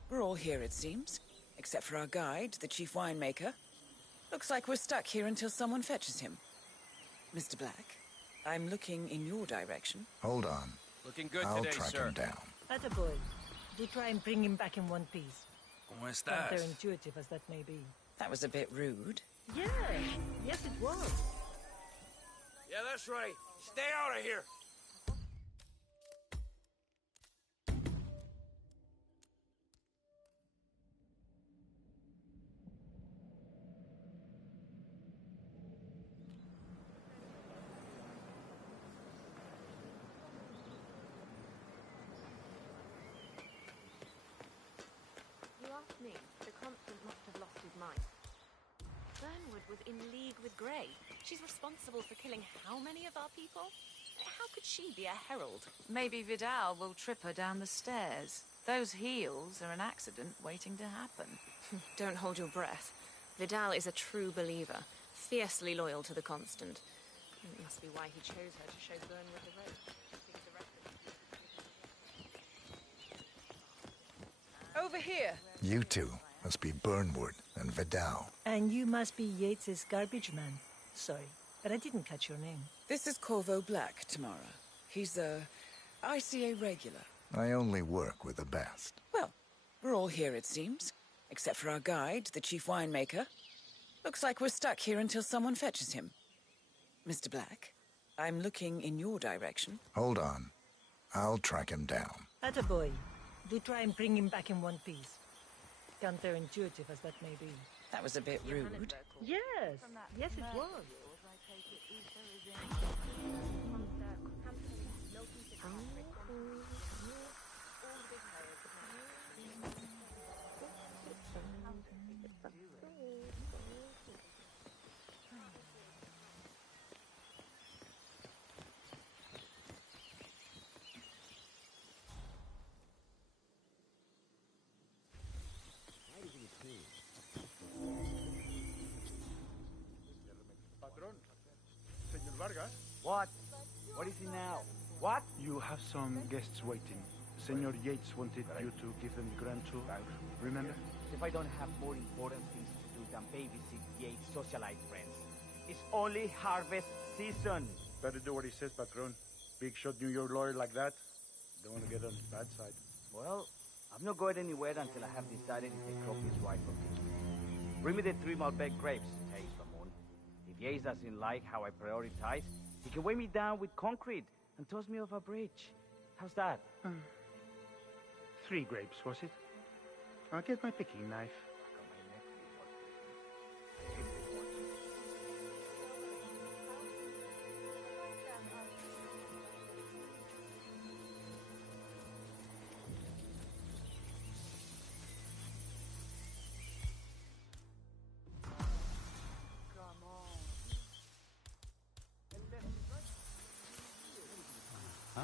we're all here, it seems. Except for our guide, the chief winemaker. Looks like we're stuck here until someone fetches him. Mr. Black, I'm looking in your direction. Hold on. Looking good I'll today, track sir. him down. Attaboy. Do try and bring him back in one piece. ¿Cómo estás? Counterintuitive as that may be. That was a bit rude. Yes, yes it was. Yeah, that's right. Stay out of here. You ask me, the Constant must have lost his mind. Burnwood was in league with Grey. She's responsible for killing how many of our people? How could she be a herald? Maybe Vidal will trip her down the stairs. Those heels are an accident waiting to happen. Don't hold your breath. Vidal is a true believer, fiercely loyal to the Constant. It must be why he chose her to show Burnwood the road. Over here! You two must be Burnwood and Vidal. And you must be Yates's garbage man. Sorry, but I didn't catch your name. This is Corvo Black, Tamara. He's a ICA regular. I only work with the best. Well, we're all here, it seems. Except for our guide, the chief winemaker. Looks like we're stuck here until someone fetches him. Mr. Black, I'm looking in your direction. Hold on. I'll track him down. Attaboy. Do try and bring him back in one piece. Counterintuitive as that may be. That was a bit rude. Yes. Yes, it was. Patron, Senor Vargas. What? What is it now? What? You have some guests waiting. Senor Yates wanted you to give them the grand tour. Remember? If I don't have more important things to do than babysit Yates' socialite friends. It's only harvest season. Better do what he says, Patron. Big shot New York lawyer like that. Don't want to get on his bad side. Well, I'm not going anywhere until I have decided if the crop is right for me. Bring me the 3 Malbec grapes, hey, Ramon. If Yates doesn't like how I prioritize, he can weigh me down with concrete and toss me off a bridge. How's that? 3 grapes, was it? I'll get my picking knife. Huh?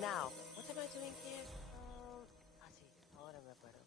Now, what am I doing here? Sí, ahora me acuerdo.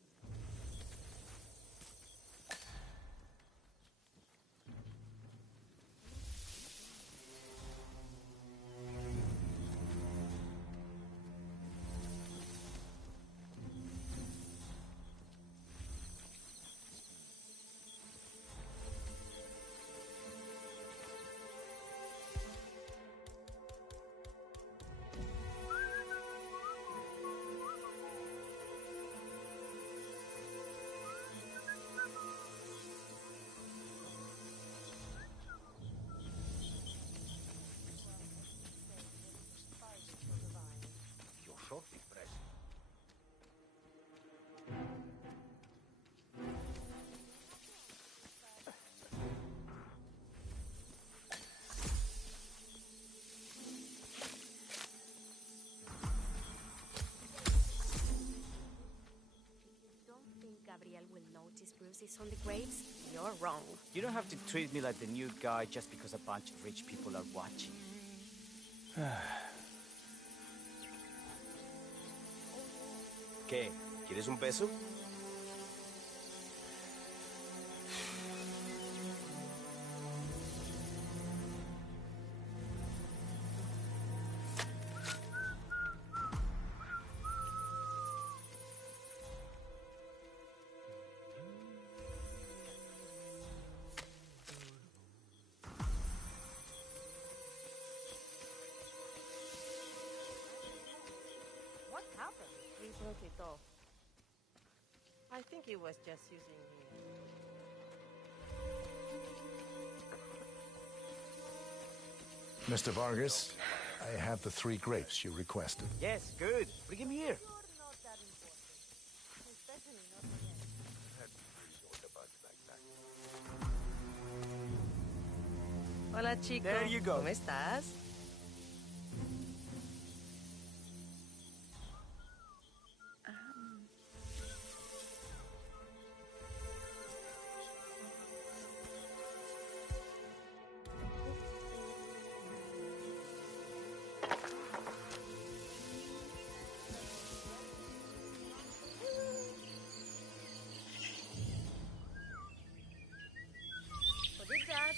emphasis on the grapes, you're wrong. You don't have to treat me like the new guy just because a bunch of rich people are watching. ¿Qué? ¿Quieres un beso? What happened? We broke it off. I think he was just using Mr. Vargas, I have the 3 grapes you requested. Yes, good. Bring him here. Hola, chico. There you go. ¿Cómo estás? For good, Dad.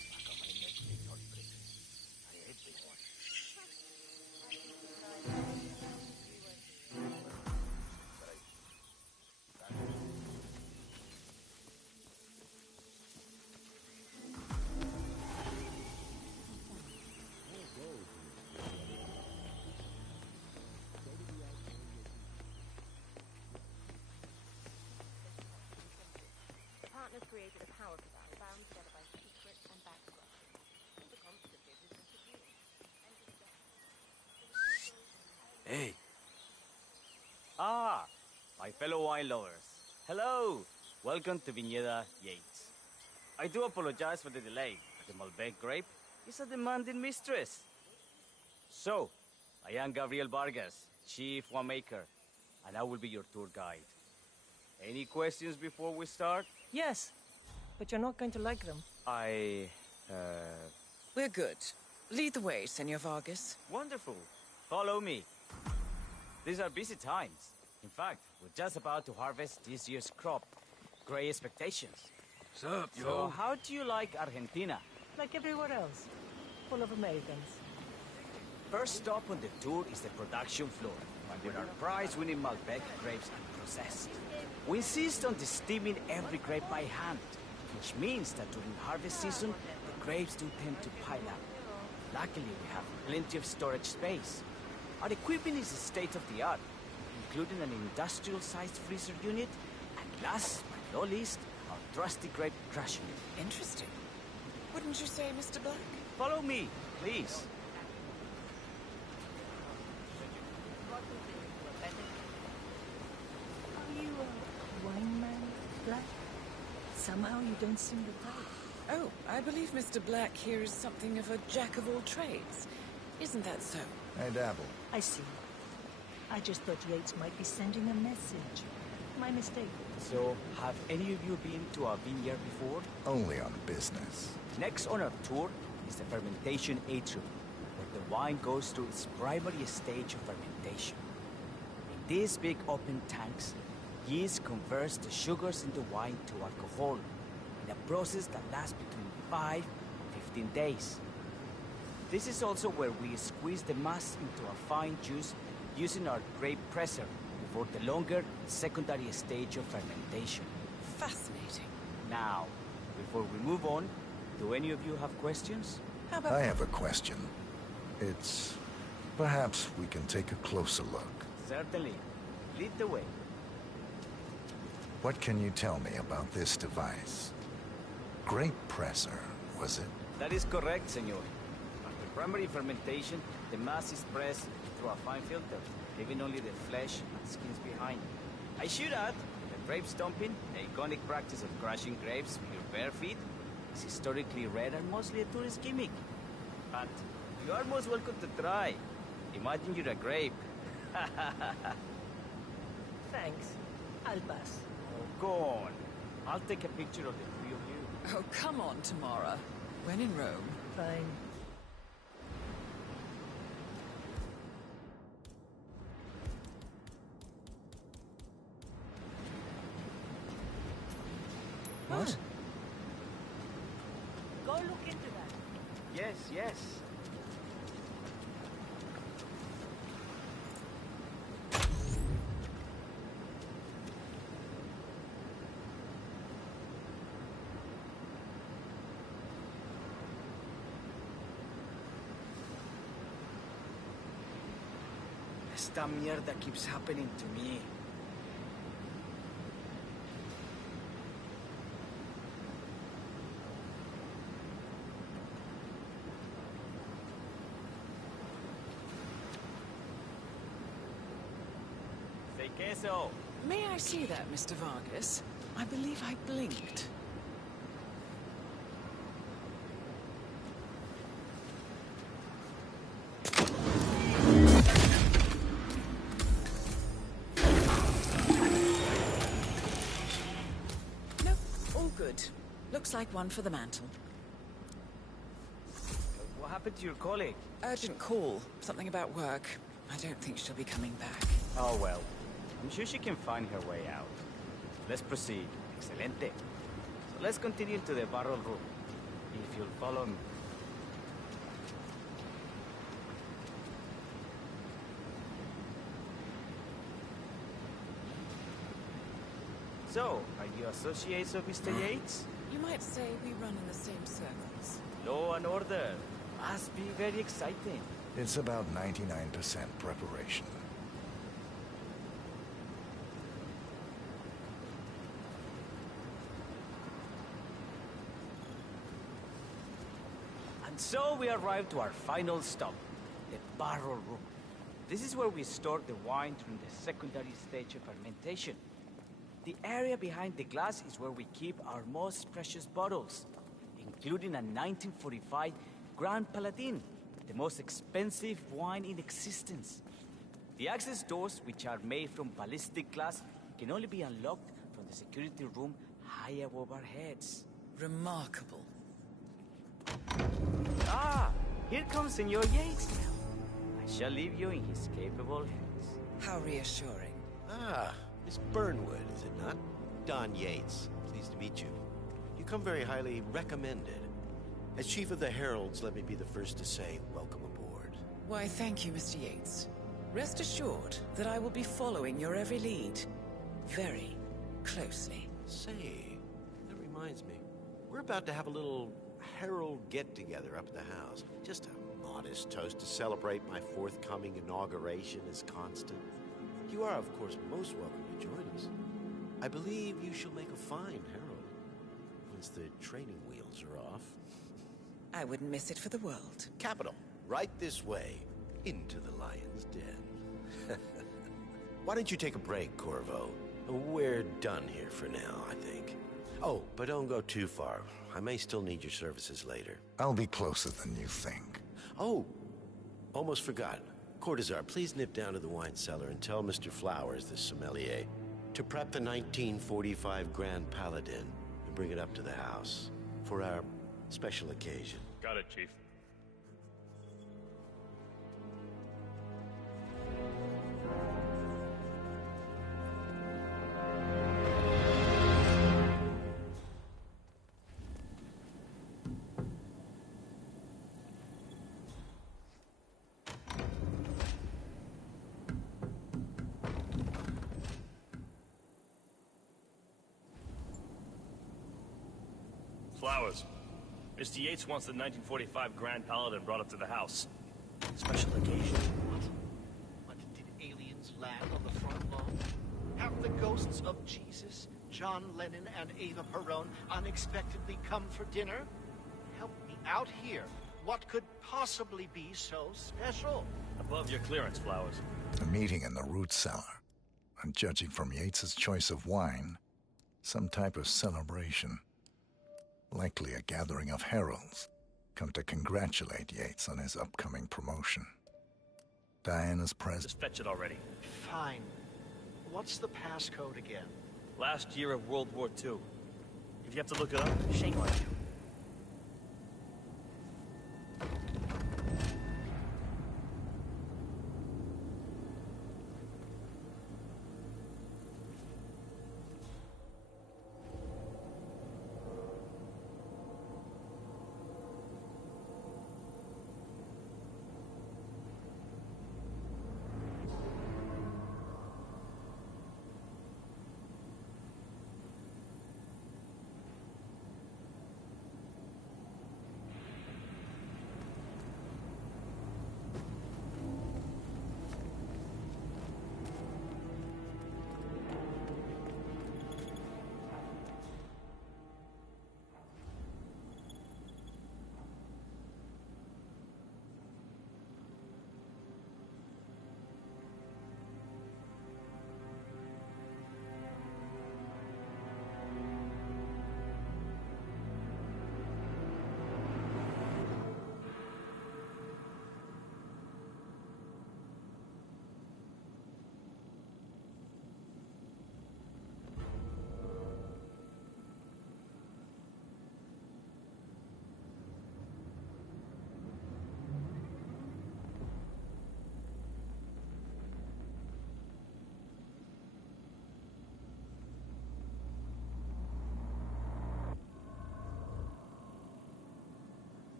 The partners created a power canal bound together by secret and background. The constant is interviewing. Hey. Ah, my fellow wine lovers. Hello. Welcome to Viñeda Yates. I do apologize for the delay. The Malbec grape is a demanding mistress. So, I am Gabriel Vargas, Chief Winemaker, and I will be your tour guide. Any questions before we start? Yes, but you're not going to like them. We're good. Lead the way, Senor Vargas. Wonderful. Follow me. These are busy times. In fact, we're just about to harvest this year's crop. Great expectations. What's up, yo? So, how do you like Argentina? Like everywhere else, full of Americans. First stop on the tour is the production floor, where our prize-winning Malbec grapes are processed. We insist on steaming every grape by hand, which means that during harvest season, the grapes do tend to pile up. Luckily, we have plenty of storage space. Our equipment is state-of-the-art, including an industrial-sized freezer unit, and last but not least, our trusty grape crusher. Interesting. Wouldn't you say, Mr. Black? Follow me, please. Are you a wine man, Black? Somehow you don't seem the type. Oh, I believe Mr. Black here is something of a jack of all trades. Isn't that so? I dabble. I see. I just thought Yates might be sending a message. My mistake. So, have any of you been to a vineyard before? Only on business. Next on our tour is the fermentation atrium, where the wine goes through its primary stage of fermentation. In these big open tanks, yeast converts the sugars in the wine to alcohol, in a process that lasts between 5 and 15 days. This is also where we squeeze the mass into a fine juice using our grape presser before the longer secondary stage of fermentation. Fascinating. Now, before we move on, do any of you have questions? How about... I have a question. It's... perhaps we can take a closer look. Certainly. Lead the way. What can you tell me about this device? Grape presser, was it? That is correct, senor. After primary fermentation, the mass is pressed through a fine filter, leaving only the flesh and skins behind. I should add, the grape stomping, the iconic practice of crushing grapes with your bare feet, is historically rare and mostly a tourist gimmick. But you are most welcome to try. Imagine you're a grape. Thanks. I'll pass. Oh, go on. I'll take a picture of the three of you. Oh, come on, Tamara. When in Rome. Fine. What? Go look into that. Yes, yes. Esta mierda keeps happening to me. Say queso. May I see that, Mr. Vargas? I believe I blinked. No, all good. Looks like one for the mantle. What happened to your colleague? Urgent call. Something about work. I don't think she'll be coming back. Oh well. I'm sure she can find her way out. Let's proceed. Excelente. So let's continue to the barrel room. If you'll follow me. So, are you associates of Mr. Yates? You might say we run in the same circles. Law and order. Must be very exciting. It's about 99% preparation. And so we arrive to our final stop, the barrel room. This is where we store the wine during the secondary stage of fermentation. The area behind the glass is where we keep our most precious bottles, including a 1945 Grand Paladin, the most expensive wine in existence. The access doors, which are made from ballistic glass, can only be unlocked from the security room high above our heads. Remarkable. Ah, here comes Senor Yates now. I shall leave you in his capable hands. How reassuring. Ah, Miss Burnwood, is it not? Don Yates. Pleased to meet you. You come very highly recommended. As Chief of the Heralds, let me be the first to say welcome aboard. Why, thank you, Mr. Yates. Rest assured that I will be following your every lead. Very closely. Say, that reminds me. We're about to have a little Herald get-together up at the house. Just a modest toast to celebrate my forthcoming inauguration as Constant. You are, of course, most welcome to join us. I believe you shall make a fine Herald, once the training wheels are off. I wouldn't miss it for the world. Capital. Right this way, into the lion's den. Why don't you take a break, Corvo? We're done here for now, I think. Oh, but don't go too far. I may still need your services later. I'll be closer than you think. Oh, almost forgot. Cortazar, please nip down to the wine cellar and tell Mr. Flowers, the sommelier, to prep the 1945 Grand Paladin and bring it up to the house for our special occasion. Got it, Chief. Flowers. Mr. Yates wants the 1945 Grand Paladin brought up to the house. Special occasion. What? Did aliens land on the front lawn? Have the ghosts of Jesus, John Lennon, and Eva Perón unexpectedly come for dinner? Help me out here. What could possibly be so special? Above your clearance, Flowers. A meeting in the root cellar. And judging from Yates's choice of wine, some type of celebration. Likely a gathering of heralds, come to congratulate Yates on his upcoming promotion. Diana's present. Just fetch it already. Fine. What's the passcode again? Last year of World War II. If you have to look it up, shame on you.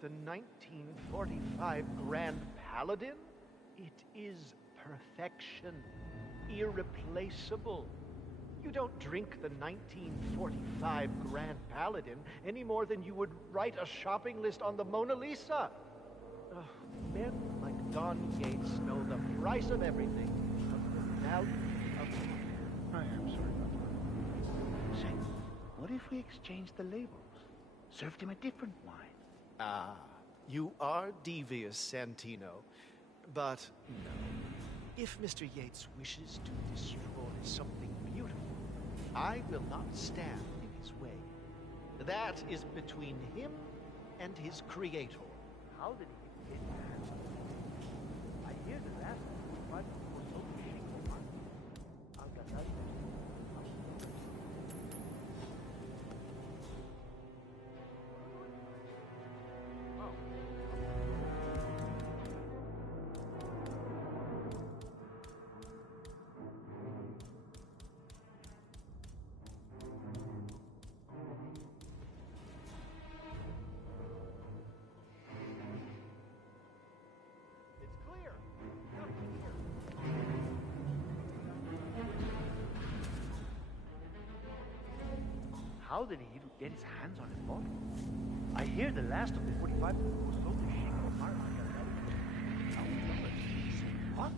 The 1945 Grand Paladin? It is perfection. Irreplaceable. You don't drink the 1945 Grand Paladin any more than you would write a shopping list on the Mona Lisa. Men like Don Yates know the price of everything. The value of... I am sorry about that. Say, what if we exchange the labels? Served him a different wine. Ah, you are devious, Santino. But no. If Mr. Yates wishes to destroy something beautiful, I will not stand in his way. That is between him and his creator. How did he get that? I hear the last one was so shitty. How did he get his hands on the bottle? I hear the last of the 45 was sold to Sheikh Omar Al-Ghazali. What?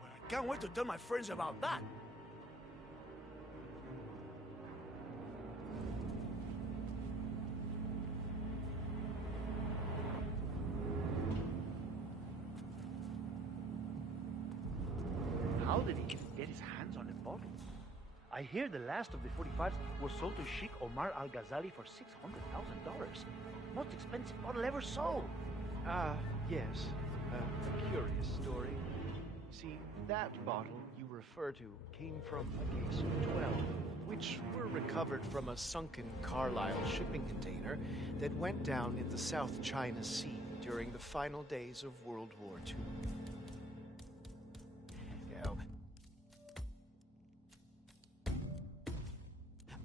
Well, I can't wait to tell my friends about that. How did he get his hands on the bottle? I hear the last of the 45s was sold to Sheikh Omar Al-Ghazali for $600,000. Most expensive bottle ever sold. Yes. A curious story. See, that bottle you refer to came from a case of 12, which were recovered from a sunken Carlisle shipping container that went down in the South China Sea during the final days of World War II.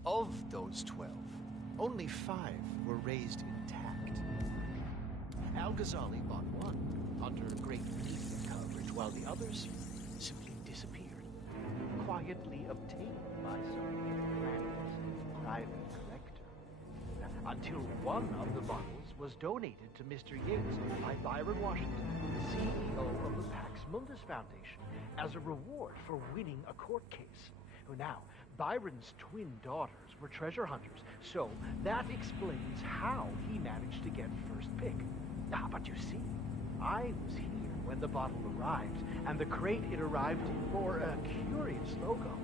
Of those 12, only 5 were raised intact. Al-Ghazali bought one under great media coverage, while the others simply disappeared, quietly obtained by some clandestine private collector. Until one of the bottles was donated to Mr. Yates by Byron Washington, the CEO of the Pax Mundus Foundation, as a reward for winning a court case. Now, Byron's twin daughters were treasure hunters, so that explains how he managed to get first pick. But you see, I was here when the bottle arrived, and the crate it arrived in bore a curious logo.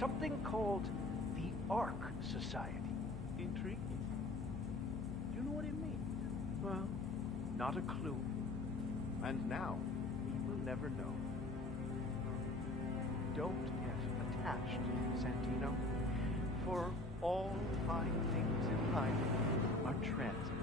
Something called the Ark Society. Intriguing. Do you know what it means? Well, not a clue. And now, we will never know. Don't get attached, Santino, for all fine things in life are transient.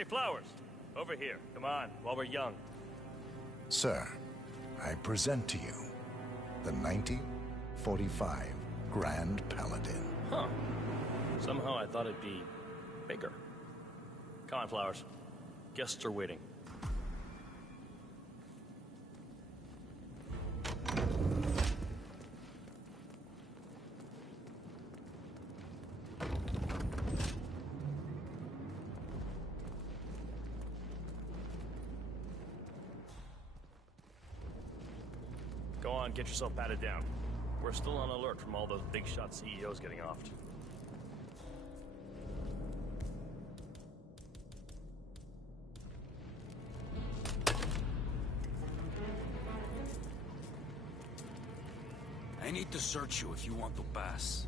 Hey, Flowers. Over here. Come on, while we're young. Sir, I present to you the 1945 Grand Paladin. Huh. Somehow I thought it'd be bigger. Come on, Flowers. Guests are waiting. Go on, get yourself patted down. We're still on alert from all those big shot CEOs getting offed. I need to search you if you want to pass.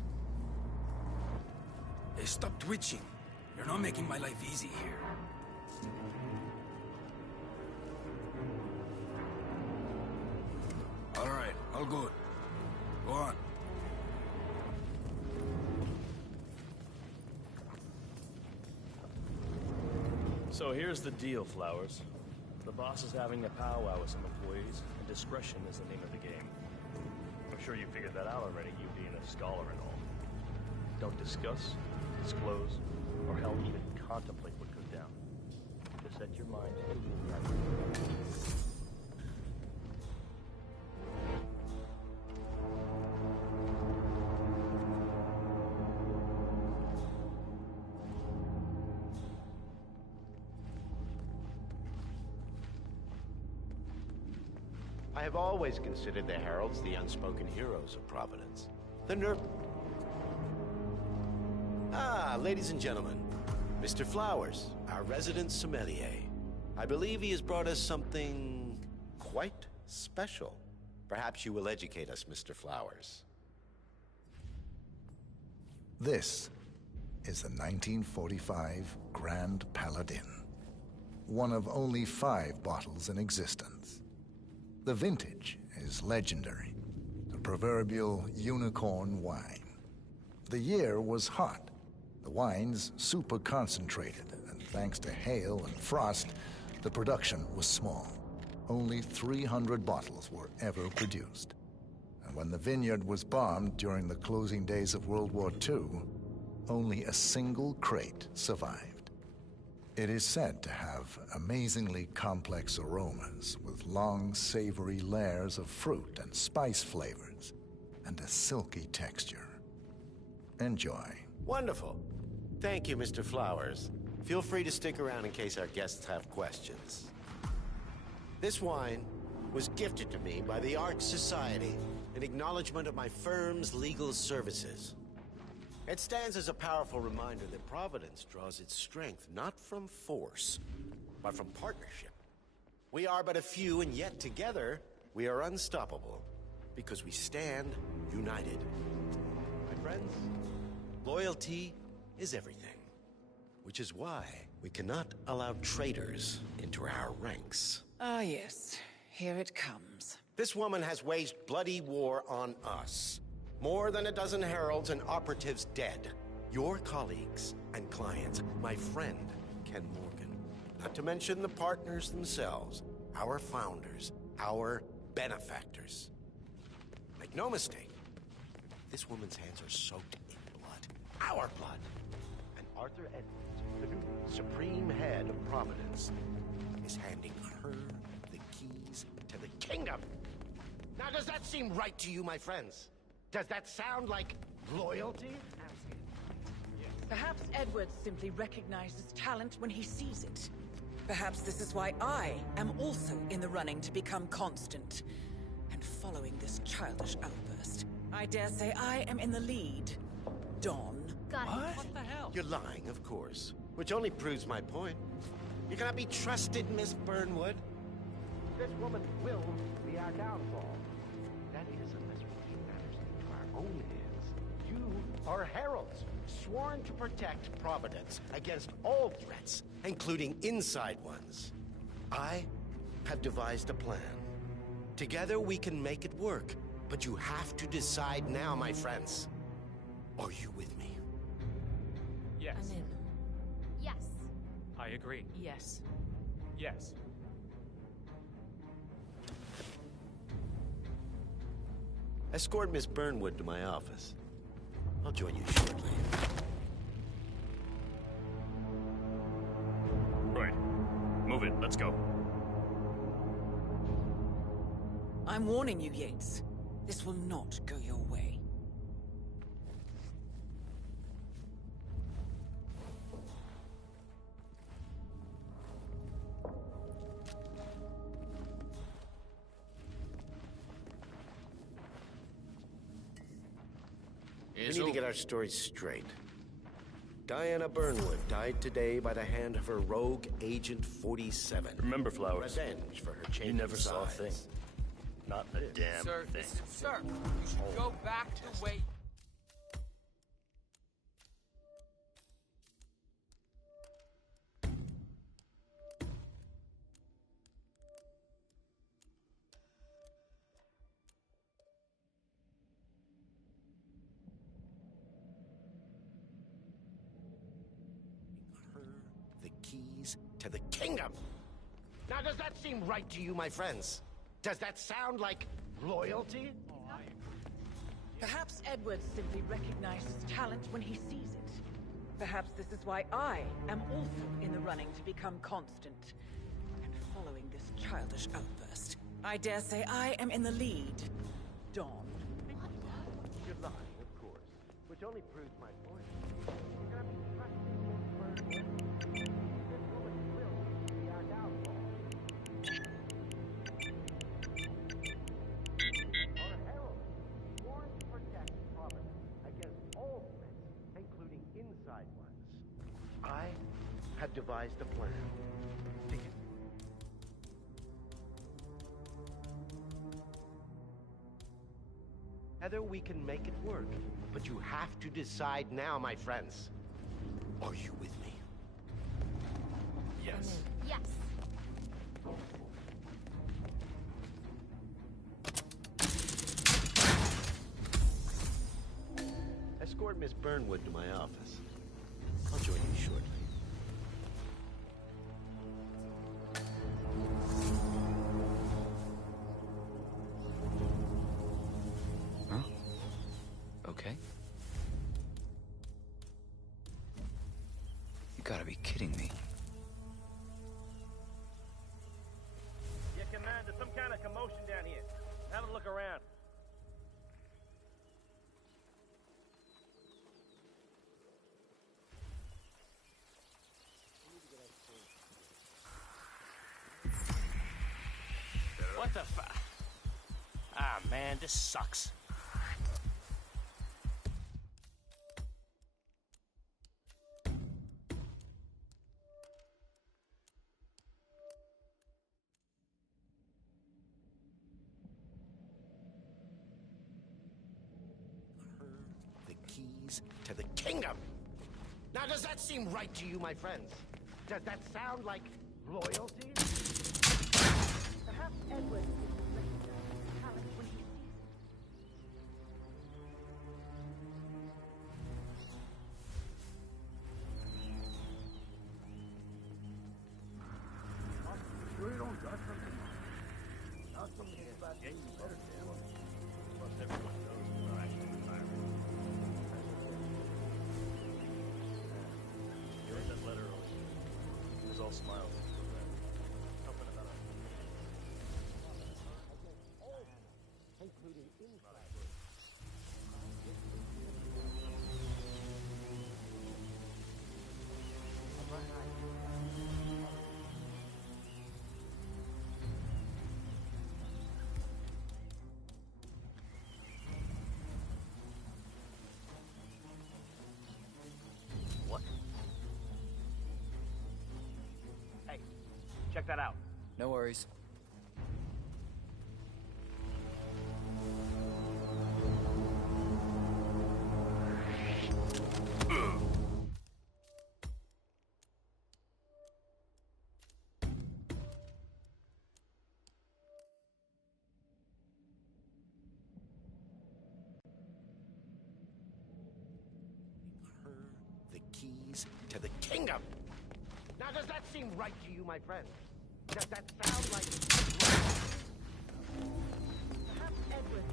Hey, stop twitching. You're not making my life easy here. All right, all good. Go on. So here's the deal, Flowers. The boss is having a powwow with some employees, and discretion is the name of the game. I'm sure you figured that out already, you being a scholar and all. Don't discuss, disclose, or hell even contemplate what goes down. Just set your mind to the right. I have always considered the heralds the unspoken heroes of Providence. The nerve... Ah, ladies and gentlemen, Mr. Flowers, our resident sommelier. I believe he has brought us something quite special. Perhaps you will educate us, Mr. Flowers. This is the 1945 Grand Paladin, one of only 5 bottles in existence. The vintage is legendary, the proverbial unicorn wine. The year was hot, the wine's super concentrated, and thanks to hail and frost, the production was small. Only 300 bottles were ever produced. And when the vineyard was bombed during the closing days of World War II, only a single crate survived. It is said to have amazingly complex aromas with long, savory layers of fruit and spice flavors, and a silky texture. Enjoy. Wonderful. Thank you, Mr. Flowers. Feel free to stick around in case our guests have questions. This wine was gifted to me by the Arts Society in acknowledgement of my firm's legal services. It stands as a powerful reminder that Providence draws its strength not from force, but from partnership. We are but a few, and yet together we are unstoppable because we stand united. My friends, loyalty is everything, which is why we cannot allow traitors into our ranks. Ah, yes. Here it comes. This woman has waged bloody war on us. More than a dozen heralds and operatives dead. Your colleagues and clients, my friend, Ken Morgan. Not to mention the partners themselves, our founders, our benefactors. Make no mistake, this woman's hands are soaked in blood. Our blood. And Arthur Edwards, the new supreme head of Providence, is handing her the keys to the kingdom. Now, does that seem right to you, my friends? Does that sound like loyalty? Perhaps Edward simply recognizes talent when he sees it. Perhaps this is why I am also in the running to become constant. And following this childish outburst, I dare say I am in the lead. Dawn. What the hell? You're lying, of course. Which only proves my point. You cannot be trusted, Miss Burnwood. This woman will be our downfall. That is, unless we keep matters into our own hands. You are heralds, sworn to protect Providence against all threats, including inside ones. I have devised a plan. Together we can make it work, but you have to decide now, my friends. Are you with me? Yes. Yes. I agree. Yes. Yes. Escort Miss Burnwood to my office. I'll join you shortly. Right. Move it. Let's go. I'm warning you, Yates. This will not go your way. We need to get our stories straight. Diana Burnwood died today by the hand of her rogue Agent 47. Remember, Flowers, revenge for her change. you never of saw a sides. thing. Not a damn Sir, thing. sir, you should go back the way. Her the keys to the kingdom. Now, does that seem right to you, my friends? Does that sound like loyalty? Perhaps Edward simply recognizes talent when he sees it. Perhaps this is why I am also in the running to become constant. And following this childish outburst, I dare say I am in the lead. Dawn. You're lying, of course. Which only proves my point. You're gonna be trusting Miss Burnwood. This woman will be our downfall. Our herald, sworn to protect Providence against all threats, including inside ones. I have devised a plan. To get Heather, we can make it work, but you have to decide now, my friends. Are you with me? Yes. Yes. Escort Miss Burnwood to my office. I'll join you shortly. Okay. You gotta be kidding me. Yeah, Commander, some kind of commotion down here. Have a look around. What the Ah, man, this sucks. Her the keys to the kingdom. Now, does that seem right to you, my friends? Does that sound like loyalty? Perhaps Edward recognizes talent when he sees it. Sure you don't got something? Not something about you better tell him. Plus, everyone knows we're actually pirates. You read that letter earlier? It was all smiles. Something about us. Including inside. What? Hey, check that out. No worries. Her the keys to the kingdom. Now, does that seem right to you, my friend? Does that sound like... Perhaps Edward...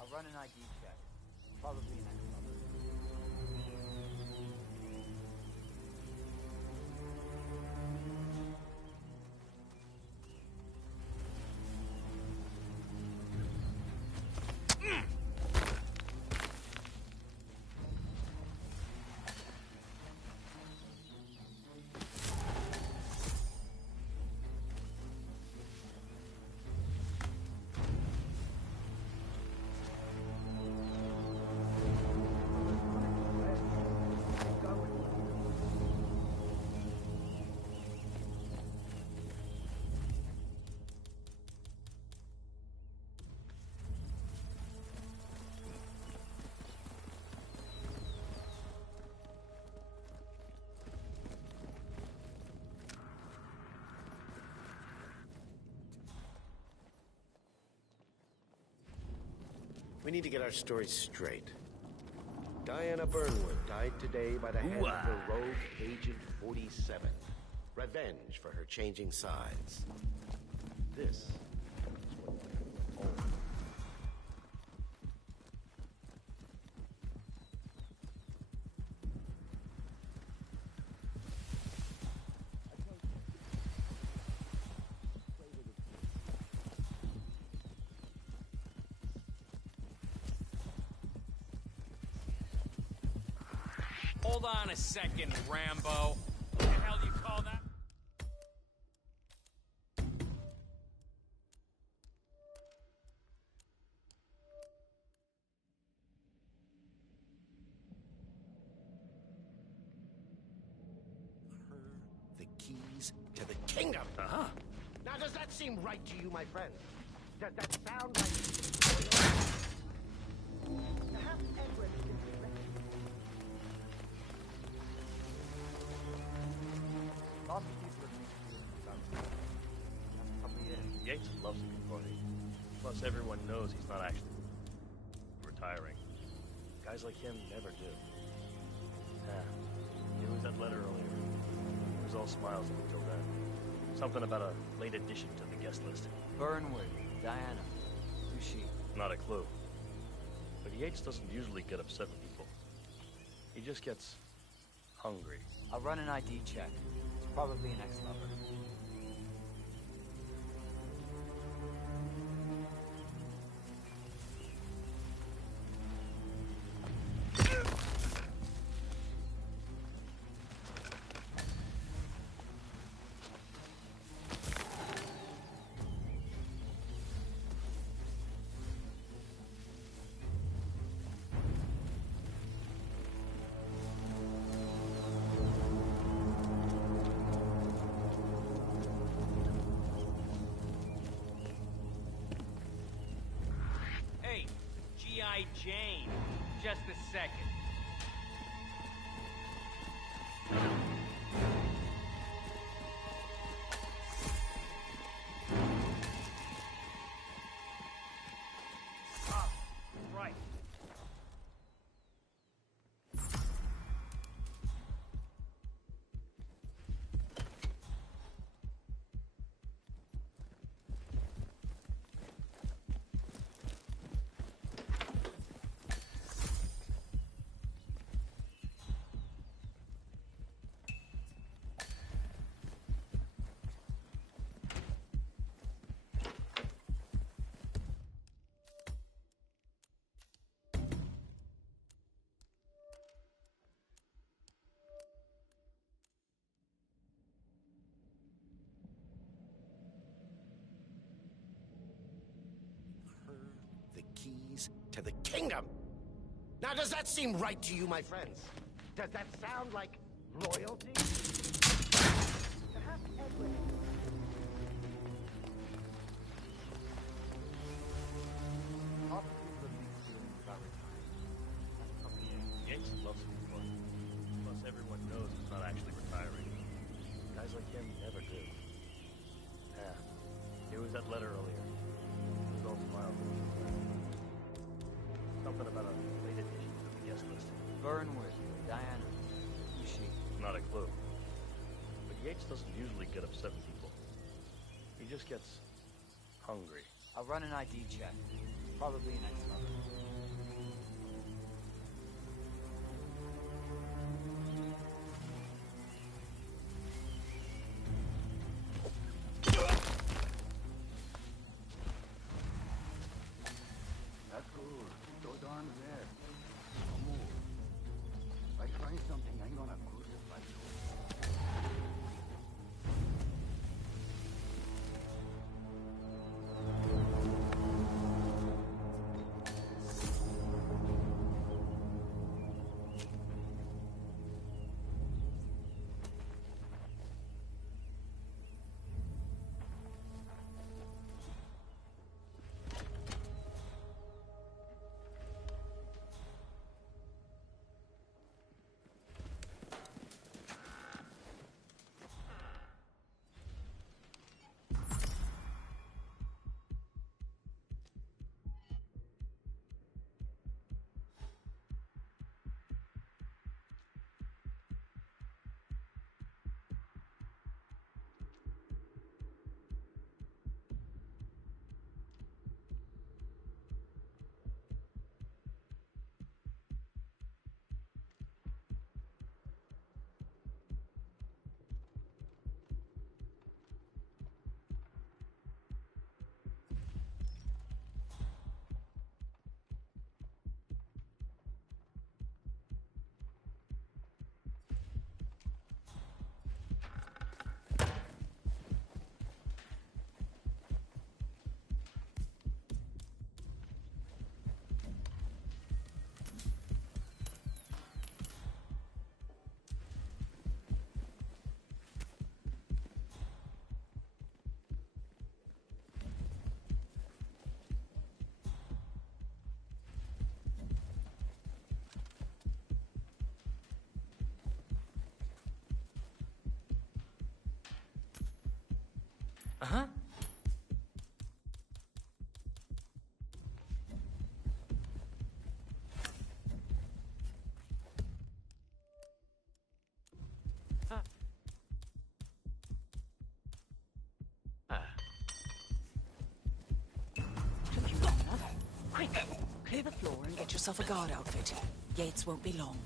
I'll run an ID check. Probably an ex-lover. We need to get our story straight. Diana Burnwood died today by the hand of her rogue Agent 47. Revenge for her changing sides. This is what we're all. Hold on a second, Rambo. What the hell do you call that? The keys to the kingdom. Uh-huh. Now, does that seem right to you, my friend? Does that sound like... Perhaps Edward is Yates loves a good party. Plus, everyone knows he's not actually retiring. Guys like him never do. It was that letter earlier. It was all smiles up until then. Something about a late addition to the guest list. Burnwood, Diana. Who's she? Not a clue. But Yates doesn't usually get upset with people. He just gets hungry. I'll run an ID check. It's probably an ex-lover. Hey, G.I. Jane. Just a second. Right. The keys to the kingdom. Now, does that seem right to you, my friends? Does that sound like Loyalty? Perhaps Edward. Opportunities the least feelings about retirement. Yates loves to be fun. Plus, everyone knows he's not actually retiring. Guys like him never do. Yeah. Here was that letter earlier. It was all smiles. Something about a late addition to the guest list. Burnwood, Diana. Who's she? Not a clue. But Yates doesn't usually get upset with people. He just gets hungry. I'll run an ID check. Probably next month. That's good. Those arms there. No more. If I find something, I'm gonna crucify you. Uh-huh. Have you got another? Quick! Clear the floor and get yourself a guard outfit. Yates won't be long.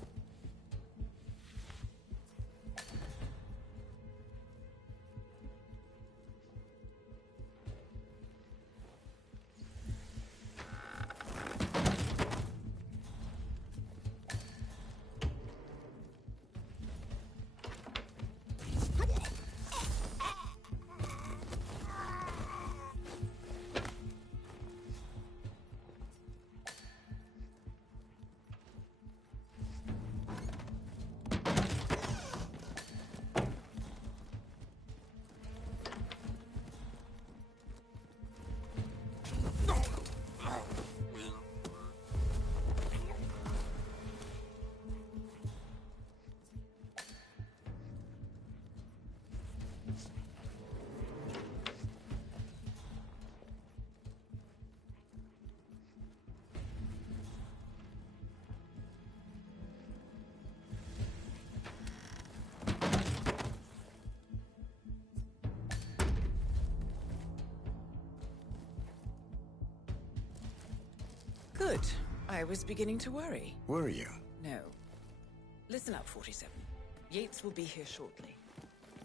Good. I was beginning to worry. Were you? No. Listen up, 47. Yates will be here shortly.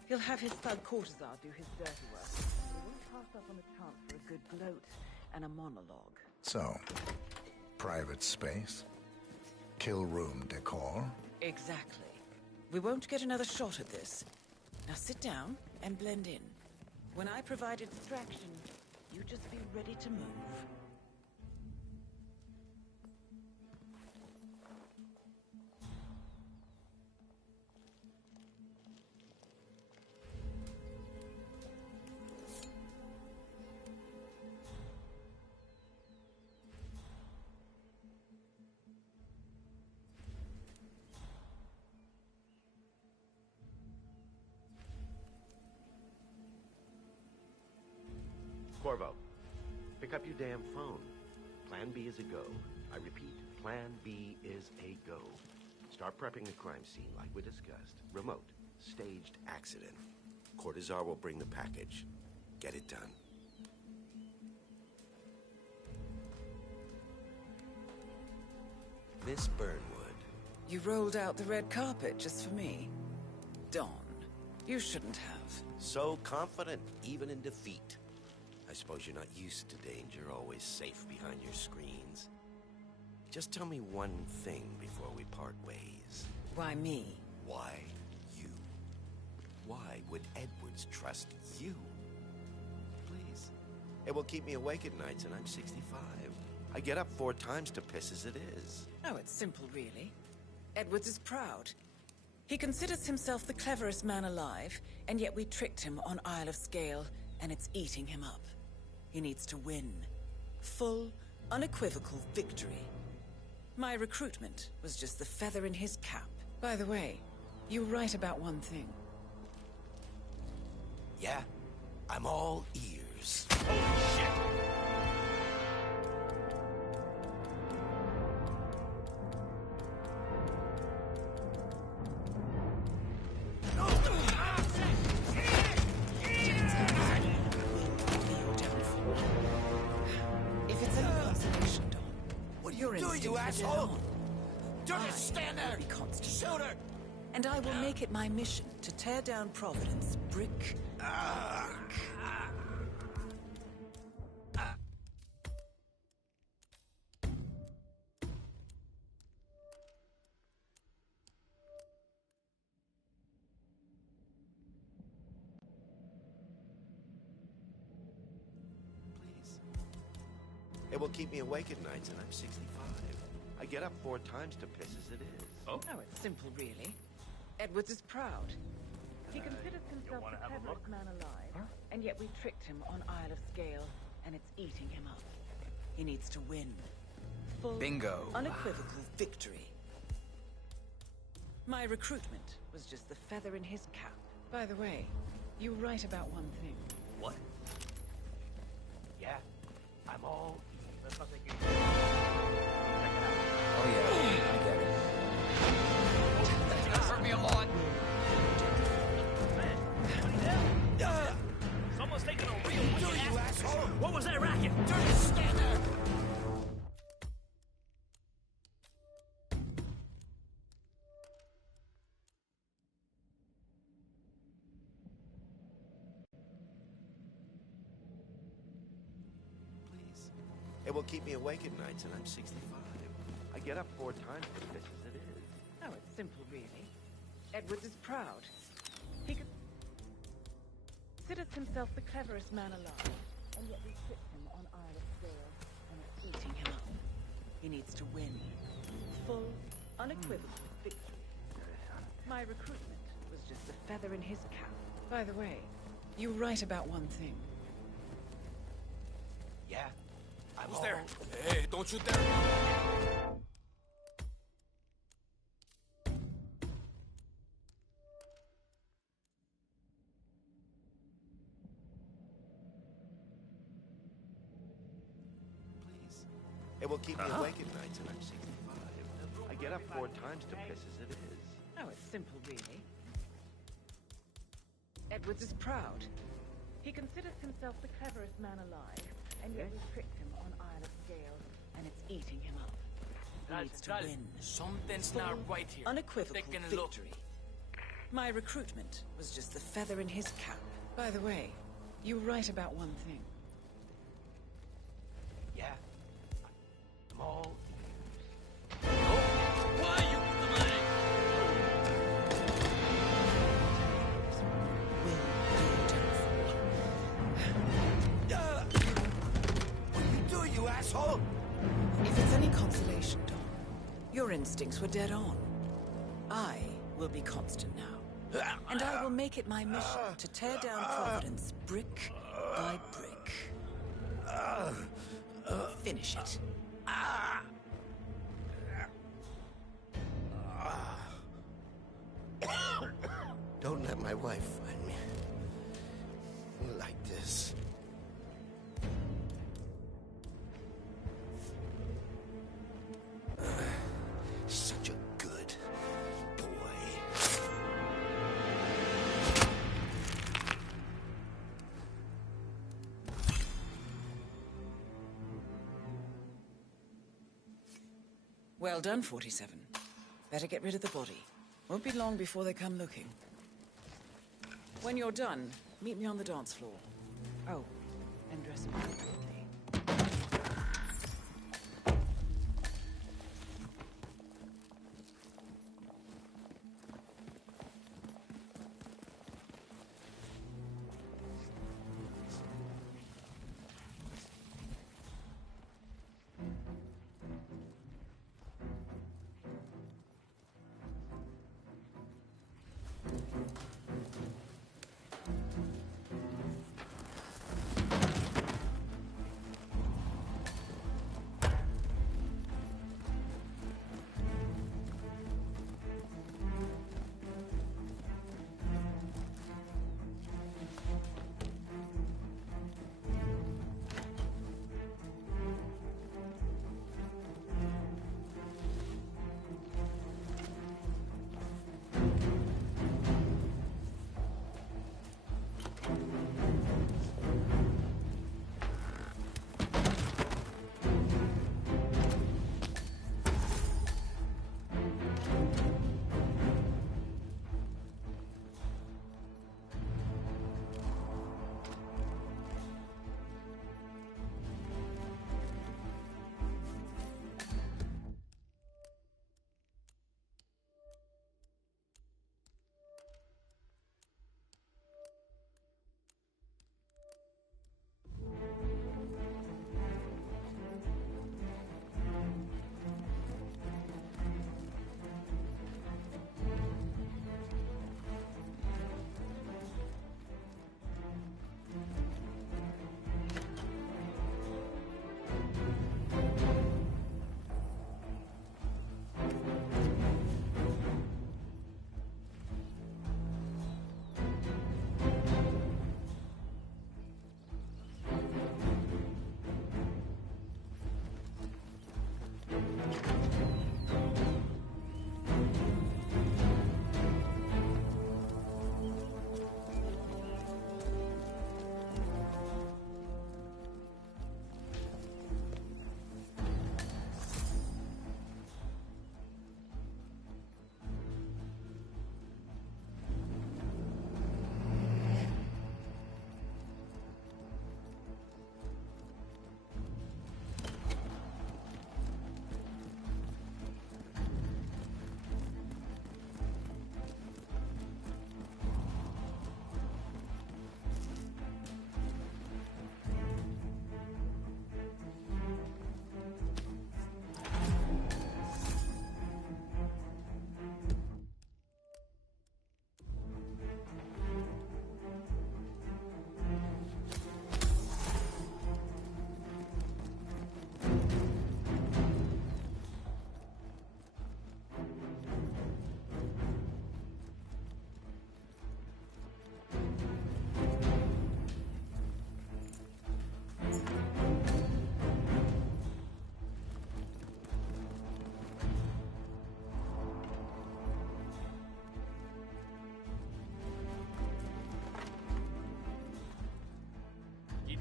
He'll have his thug Cortazar do his dirty work. We won't pass up on the chance for a good gloat and a monologue. So, private space? Kill room decor? Exactly. We won't get another shot at this. Now sit down and blend in. When I provide a distraction, you just be ready to move. Corvo, pick up your damn phone. Plan B is a go. I repeat, Plan B is a go. Start prepping a crime scene like we discussed. Remote. Staged accident. Cortazar will bring the package. Get it done. Miss Burnwood. You rolled out the red carpet just for me. Don, you shouldn't have. So confident, even in defeat. I suppose you're not used to danger, always safe behind your screens. Just tell me one thing before we part ways. Why me? Why you? Why would Edwards trust you? Please. It will keep me awake at nights, and I'm 65. I get up 4 times to piss as it is. Oh, it's simple, really. Edwards is proud. He considers himself the cleverest man alive, and yet we tricked him on Isle of Scale, and it's eating him up. He needs to win. Full, unequivocal victory. My recruitment was just the feather in his cap. By the way, you were right about one thing. Yeah? I'm all ears. You asshole! Don't just stand there! Be constant. Shoot her! And I will make it my mission to tear down Providence brick by brick. Please. It will keep me awake at nights, and I'm 65. I get up 4 times to piss as it is. Oh, it's simple, really. Edwards is proud. He considers himself the cleverest man alive, and yet we tricked him on Isle of Scale, and it's eating him up. He needs to win. Full, Bingo. unequivocal victory. My recruitment was just the feather in his cap. By the way, you were right about one thing. What? Yeah, I'm all ears. Oh yeah, I get it. That's gonna hurt me a lot. Someone's taking a real wicked asshole. What was that racket? Just stand there! Please. It will keep me awake at nights, and I'm 65. I get up 4 times to piss as it is. Oh, it's simple, really. Edwards is proud. He considers himself the cleverest man alive, and yet we tricked him on Isle of Scale, and it's eating him up. He needs to win. Full, unequivocal victory. My recruitment was just the feather in his cap. By the way, you were right about one thing. Yeah? Who's there? Hey, don't you dare! It will keep me awake at nights, and I'm 65. I get up 4 times to piss as it is. Oh, it's simple, really. Edwards is proud. He considers himself the cleverest man alive, and yet we tricked him on Isle of Scale, and it's eating him up. He needs to win. Something's not right here. Unequivocal Take a look. victory. My recruitment was just the feather in his cap. By the way, you were right about one thing. Yeah? I'm all Why you delaying? What are you doing, you asshole? If it's any consolation, Don, your instincts were dead on. I will be constant now. And I will make it my mission to tear down Providence brick by brick. Finish it. Don't let my wife find me like this. Well done, 47. Better get rid of the body. Won't be long before they come looking. When you're done, meet me on the dance floor. Oh, and dress appropriately.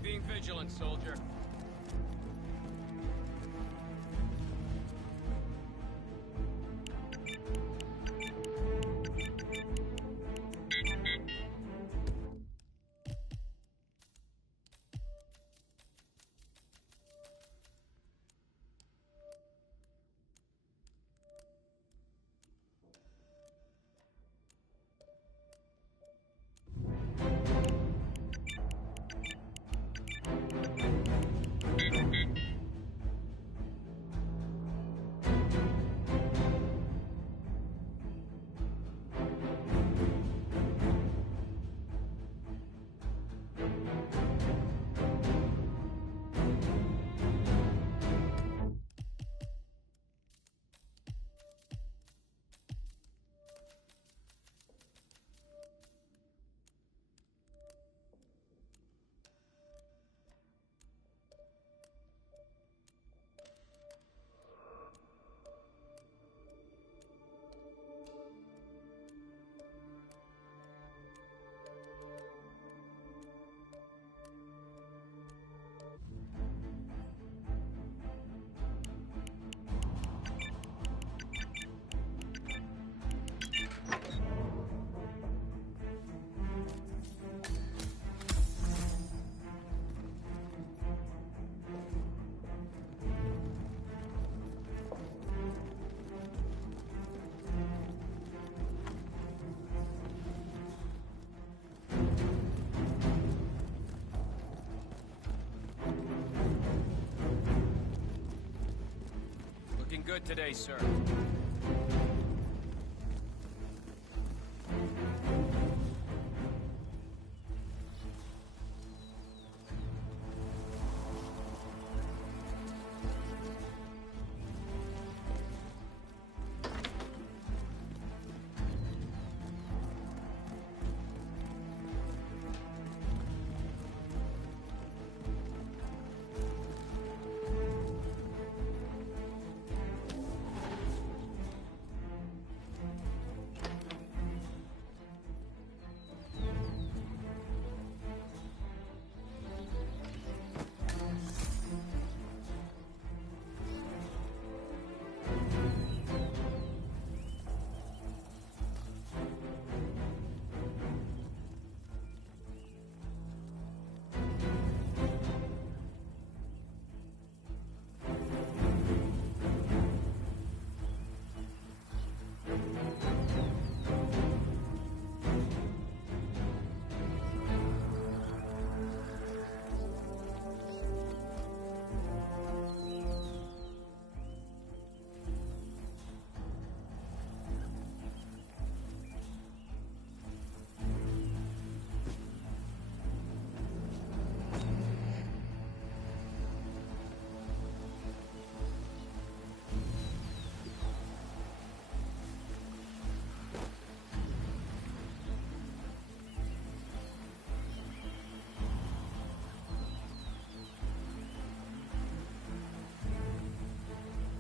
Being vigilant, soldier. Looking good today, sir.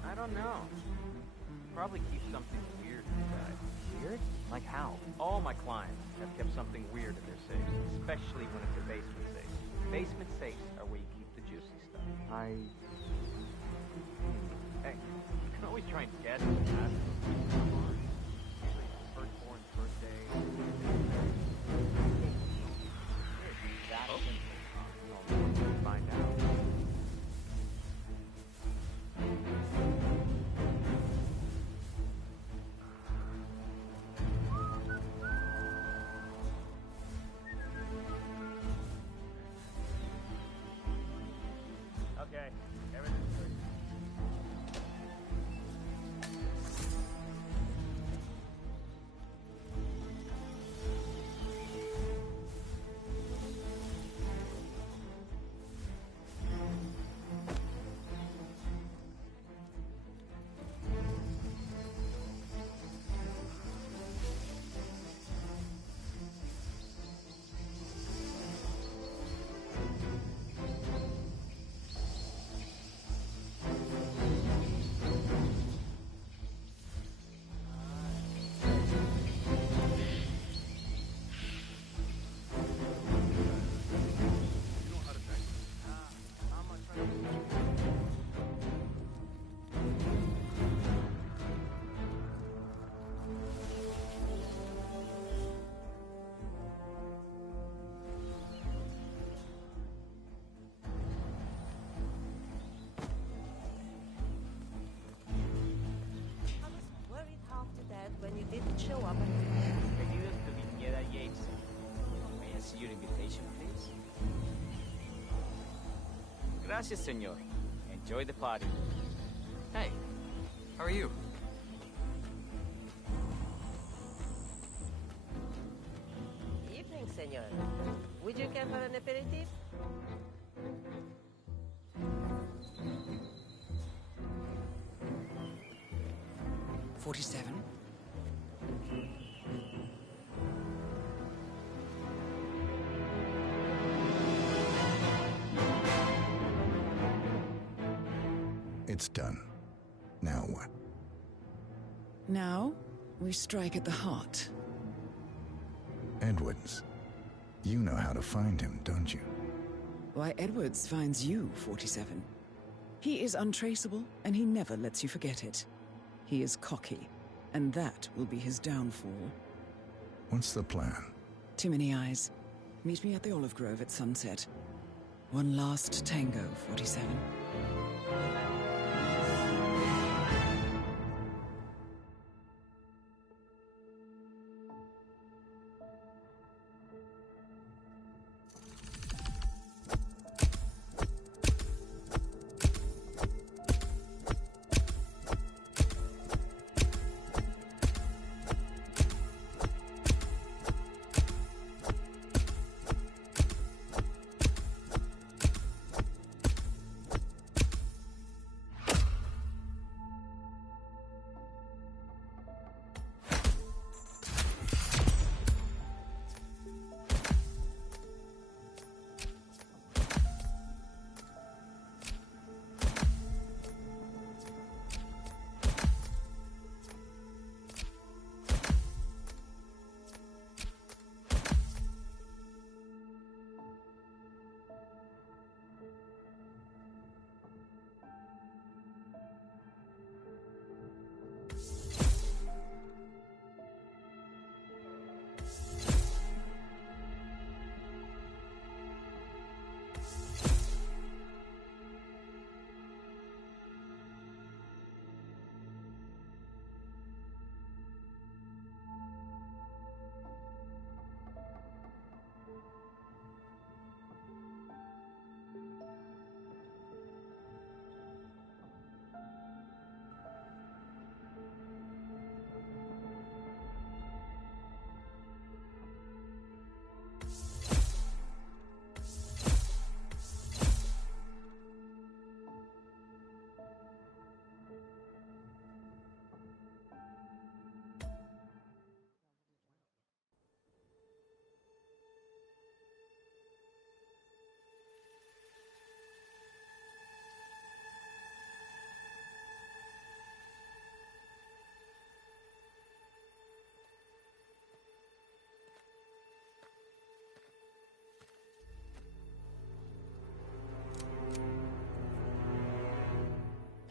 I don't know. Probably keep something weird inside. Weird? Like how? All my clients have kept something weird in their safes, especially when it's a basement safe. Basement safes are where you keep the juicy stuff. Hey, you can always try and guess what happened. Usually it's the firstborn's birthday. It's that simple. I'll find out. Okay, everything's good. When you didn't show up. Pedidos to Viñeda Yates. May I see your invitation, please? Gracias, señor. Enjoy the party. Hey, how are you? Evening, senor. Would you care for an aperitif? $47? It's done. Now what? Now, we strike at the heart. Edwards. You know how to find him, don't you? Why, Edwards finds you, 47. He is untraceable, and he never lets you forget it. He is cocky, and that will be his downfall. What's the plan? Too many eyes. Meet me at the Olive Grove at sunset. One last tango, 47.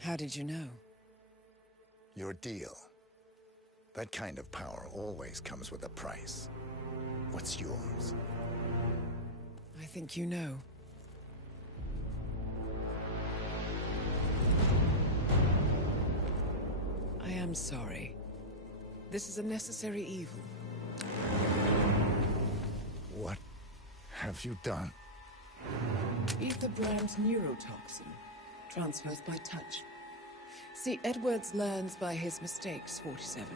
How did you know? Your deal. That kind of power always comes with a price. What's yours? I think you know. I am sorry. This is a necessary evil. What have you done? Ether brand neurotoxin. Transfers by touch. See, Edwards learns by his mistakes, 47.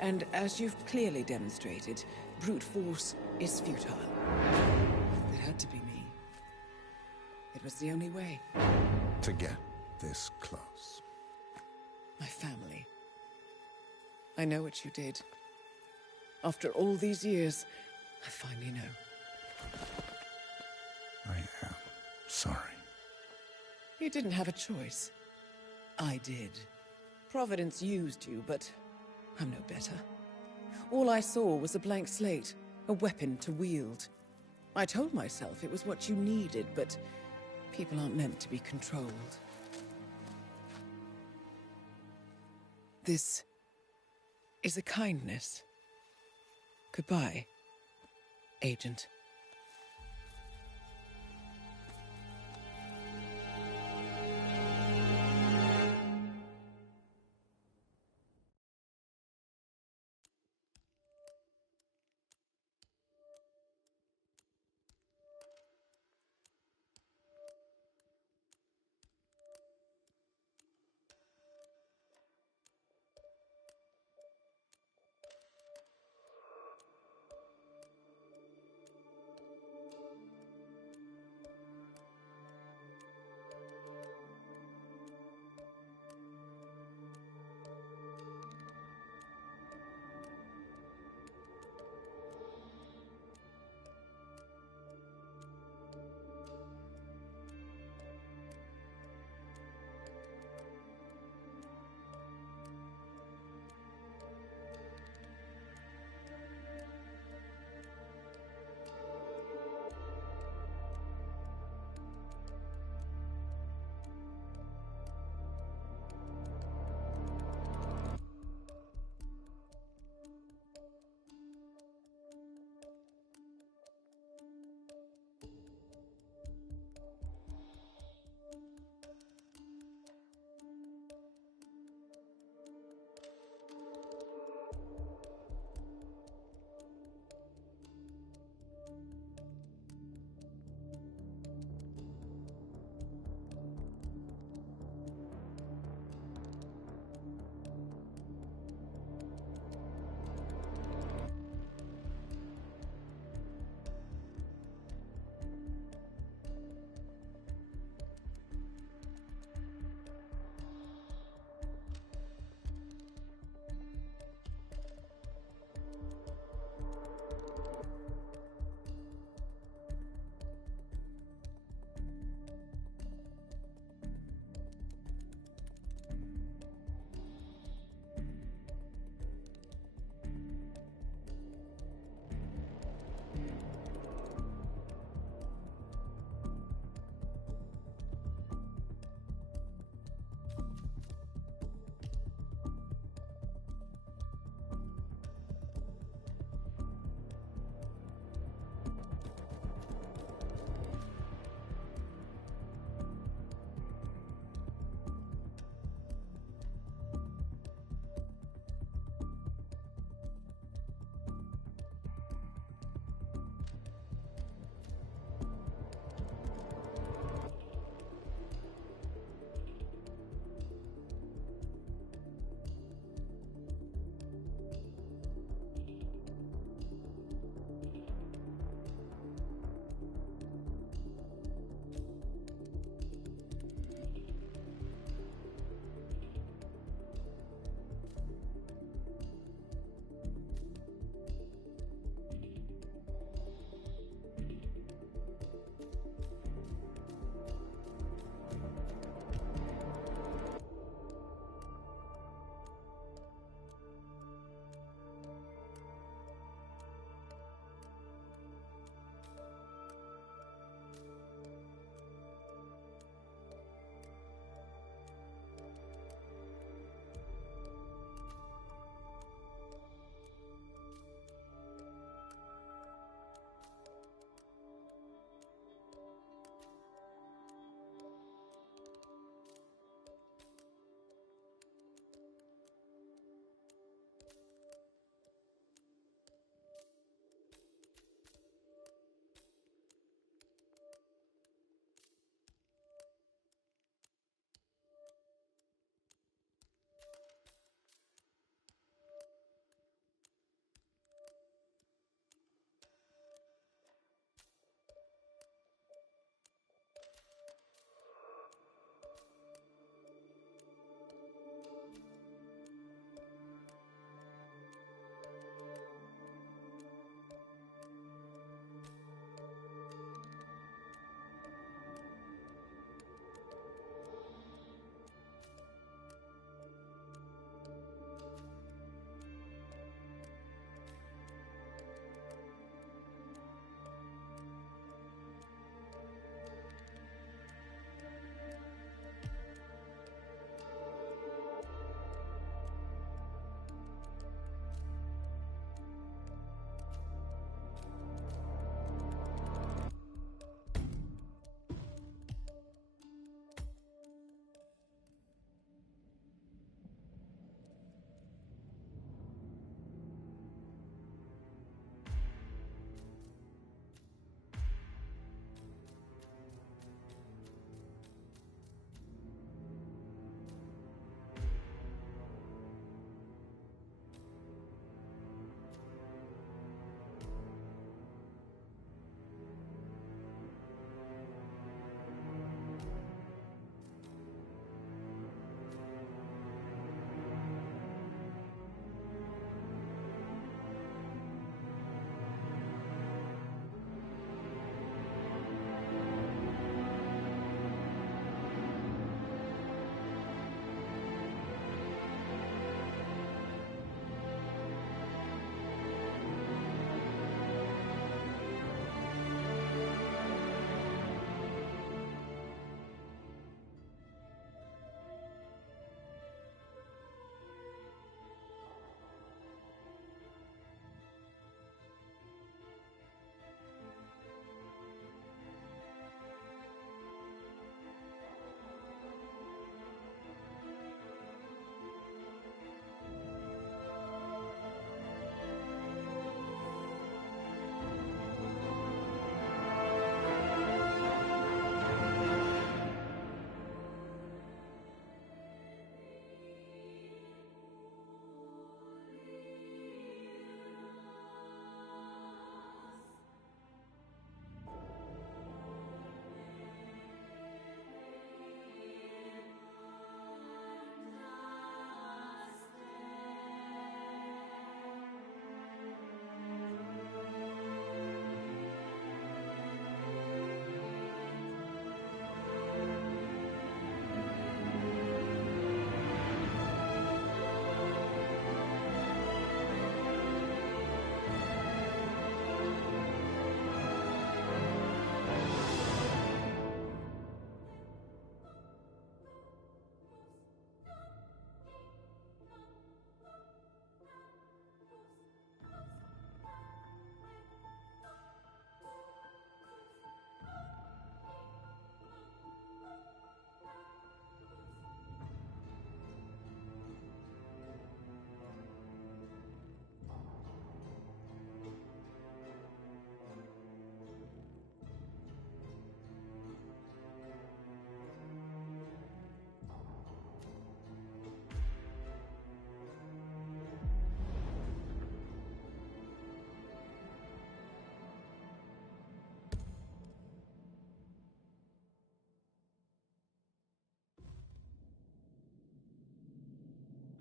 And as you've clearly demonstrated, brute force is futile. It had to be me. It was the only way. To get this close. My family. I know what you did. After all these years, I finally know. I am sorry. You didn't have a choice. I did. Providence used you, but I'm no better. All I saw was a blank slate, a weapon to wield. I told myself it was what you needed, but people aren't meant to be controlled. This is a kindness. Goodbye, Agent.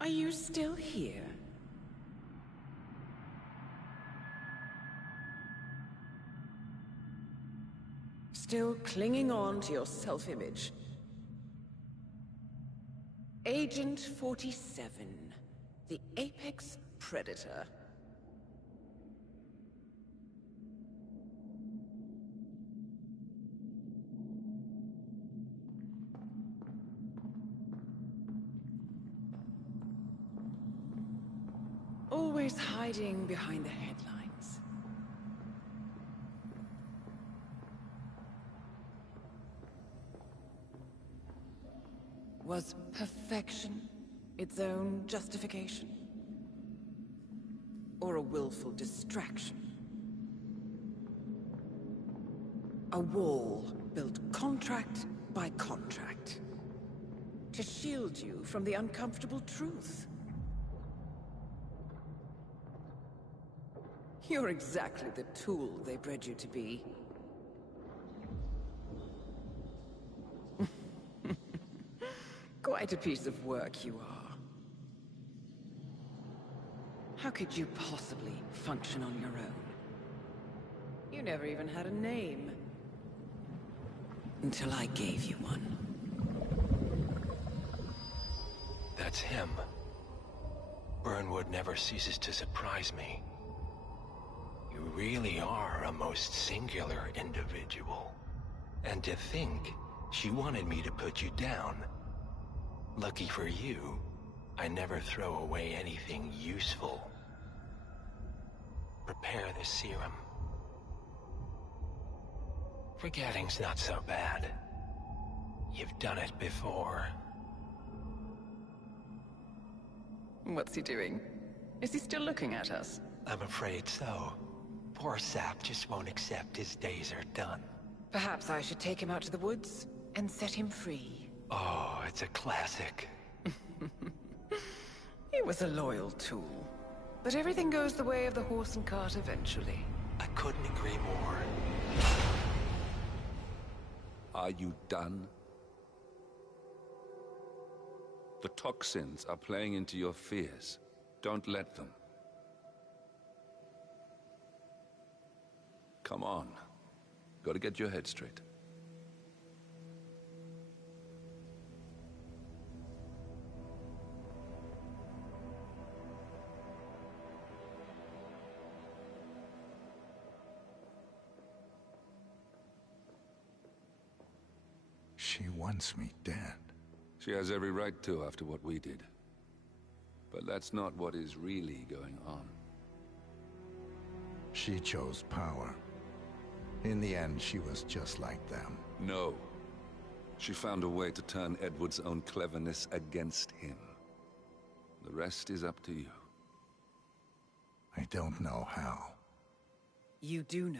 Are you still here? Still clinging on to your self-image? Agent 47, the apex predator. Always hiding behind the headlines. Was perfection its own justification? Or a willful distraction? A wall built contract by contract to shield you from the uncomfortable truth. You're exactly the tool they bred you to be. Quite a piece of work you are. How could you possibly function on your own? You never even had a name. Until I gave you one. That's him. Burnwood never ceases to surprise me. You really are a most singular individual. And to think, she wanted me to put you down. Lucky for you, I never throw away anything useful. Prepare the serum. Forgetting's not so bad. You've done it before. What's he doing? Is he still looking at us? I'm afraid so. Poor Sap just won't accept his days are done. Perhaps I should take him out to the woods and set him free. Oh, it's a classic. He was a loyal tool. But everything goes the way of the horse and cart eventually. I couldn't agree more. Are you done? The toxins are playing into your fears. Don't let them. Come on. Gotta get your head straight. She wants me dead. She has every right to after what we did. But that's not what is really going on. She chose power. In the end, she was just like them. No. She found a way to turn Edward's own cleverness against him. The rest is up to you. I don't know how. You do know.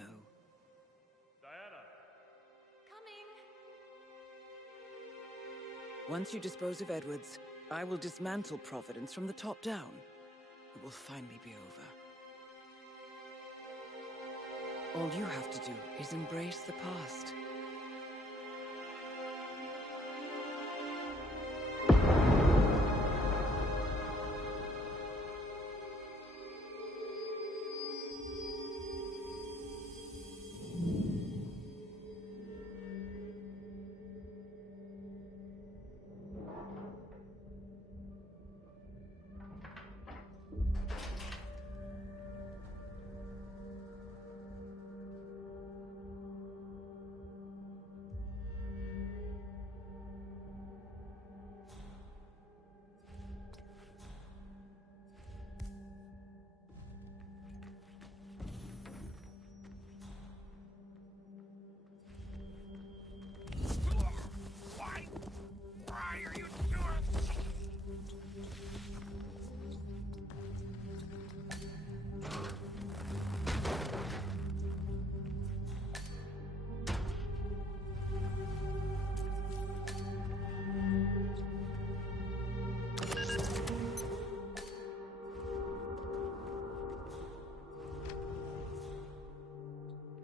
Once you dispose of Edwards, I will dismantle Providence from the top down. It will finally be over. All you have to do is embrace the past.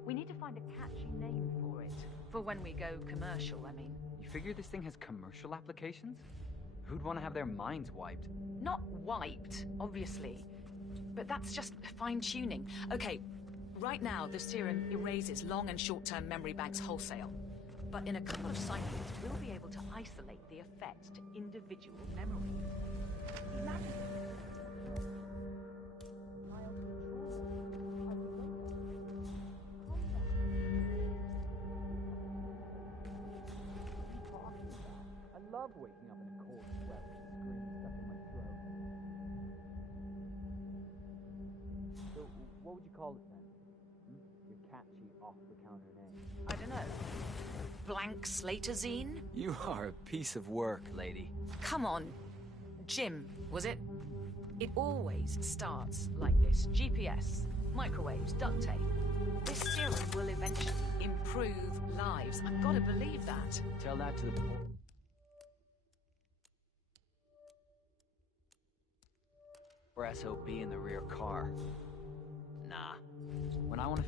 We need to find a catchy name for it. For when we go commercial, I mean. You figure this thing has commercial applications? Who'd want to have their minds wiped? Not wiped, obviously. But that's just fine-tuning. Okay, right now the serum erases long and short-term memory banks wholesale. But in a couple of cycles, we'll be able to isolate the effects to individual memories. Imagine I love waking up in a cold sweat with a scream stuck in my throat. So, what would you call it then? Your catchy, off-the-counter name. I don't know. Blank Slaterzine? You are a piece of work, lady. Come on. Jim, was it? It always starts like this. GPS, microwaves, duct tape. This serum will eventually improve lives. I've got to believe that. Tell that to the poor. Or SOB in the rear car. Nah. When I want to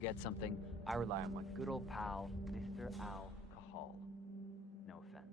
get something, I rely on my good old pal, Mr. Alcohol. No offense.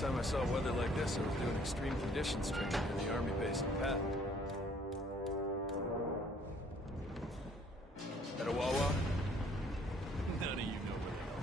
Last time I saw weather like this, I was doing extreme conditions training near the army base in Pat. At a Wawa? None of you know where they are.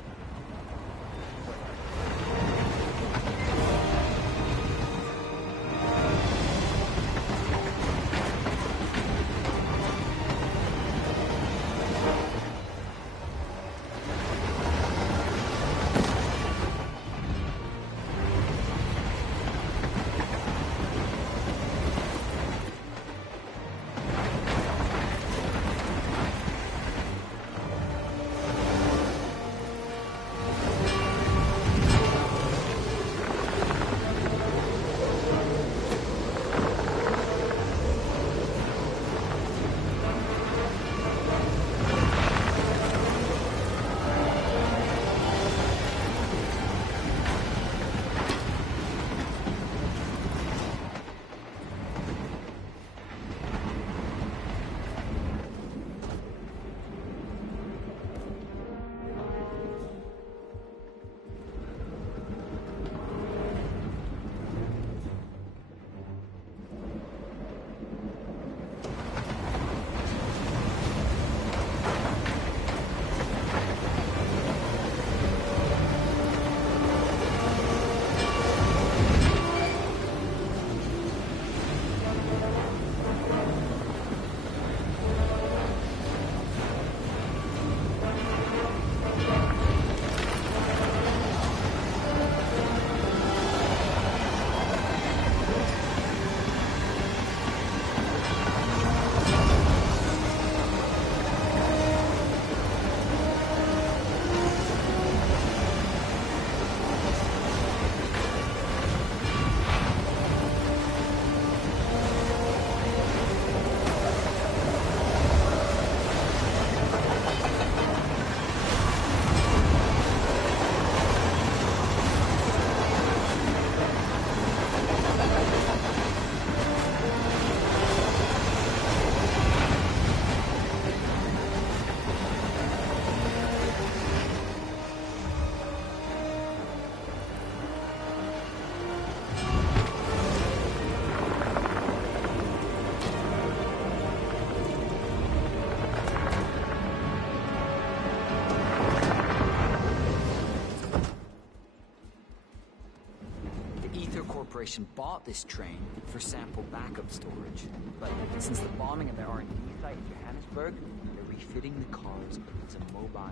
Corporation bought this train for sample backup storage, but since the bombing of their R&D site in Johannesburg, they're refitting the cars into mobile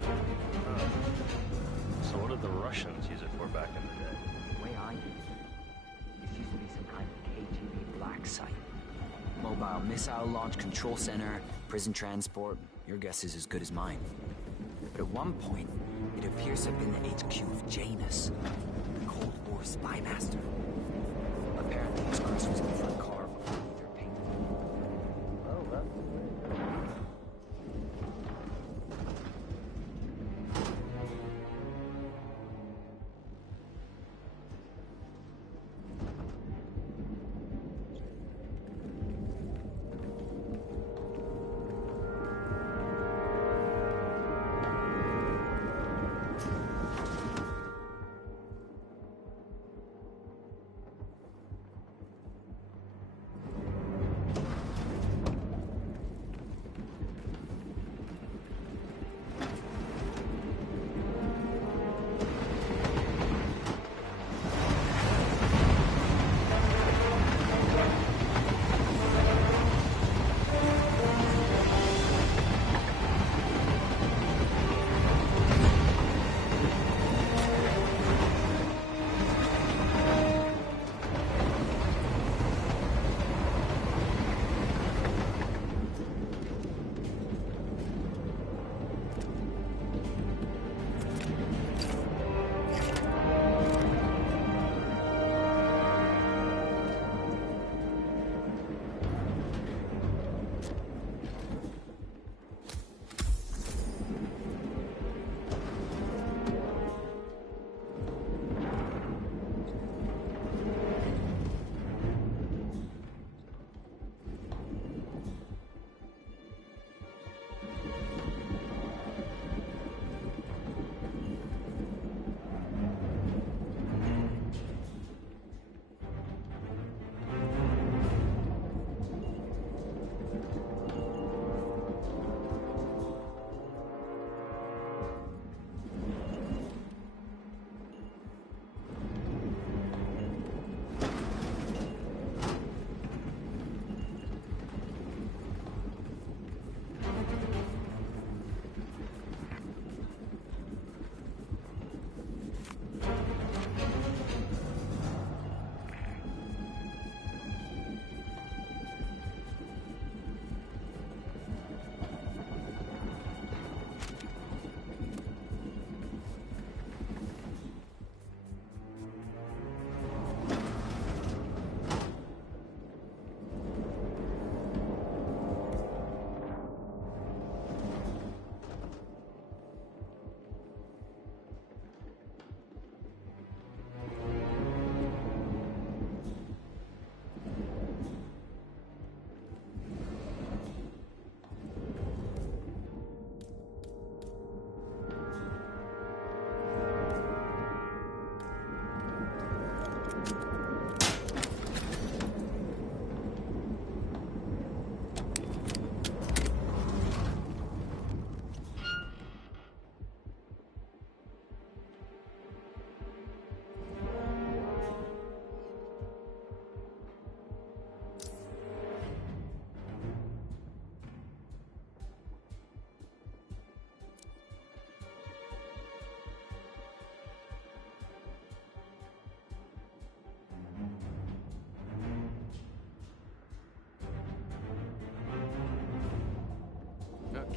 field. So what did the Russians use it for back in the day? The way I use it used to be some kind of KGB black site. Mobile missile launch control center, prison transport, your guess is as good as mine. But at one point, it appears to have been the HQ of Janus, the Cold War spy master. Apparently, his Chris was in the front car before either painted. Well, that's the way.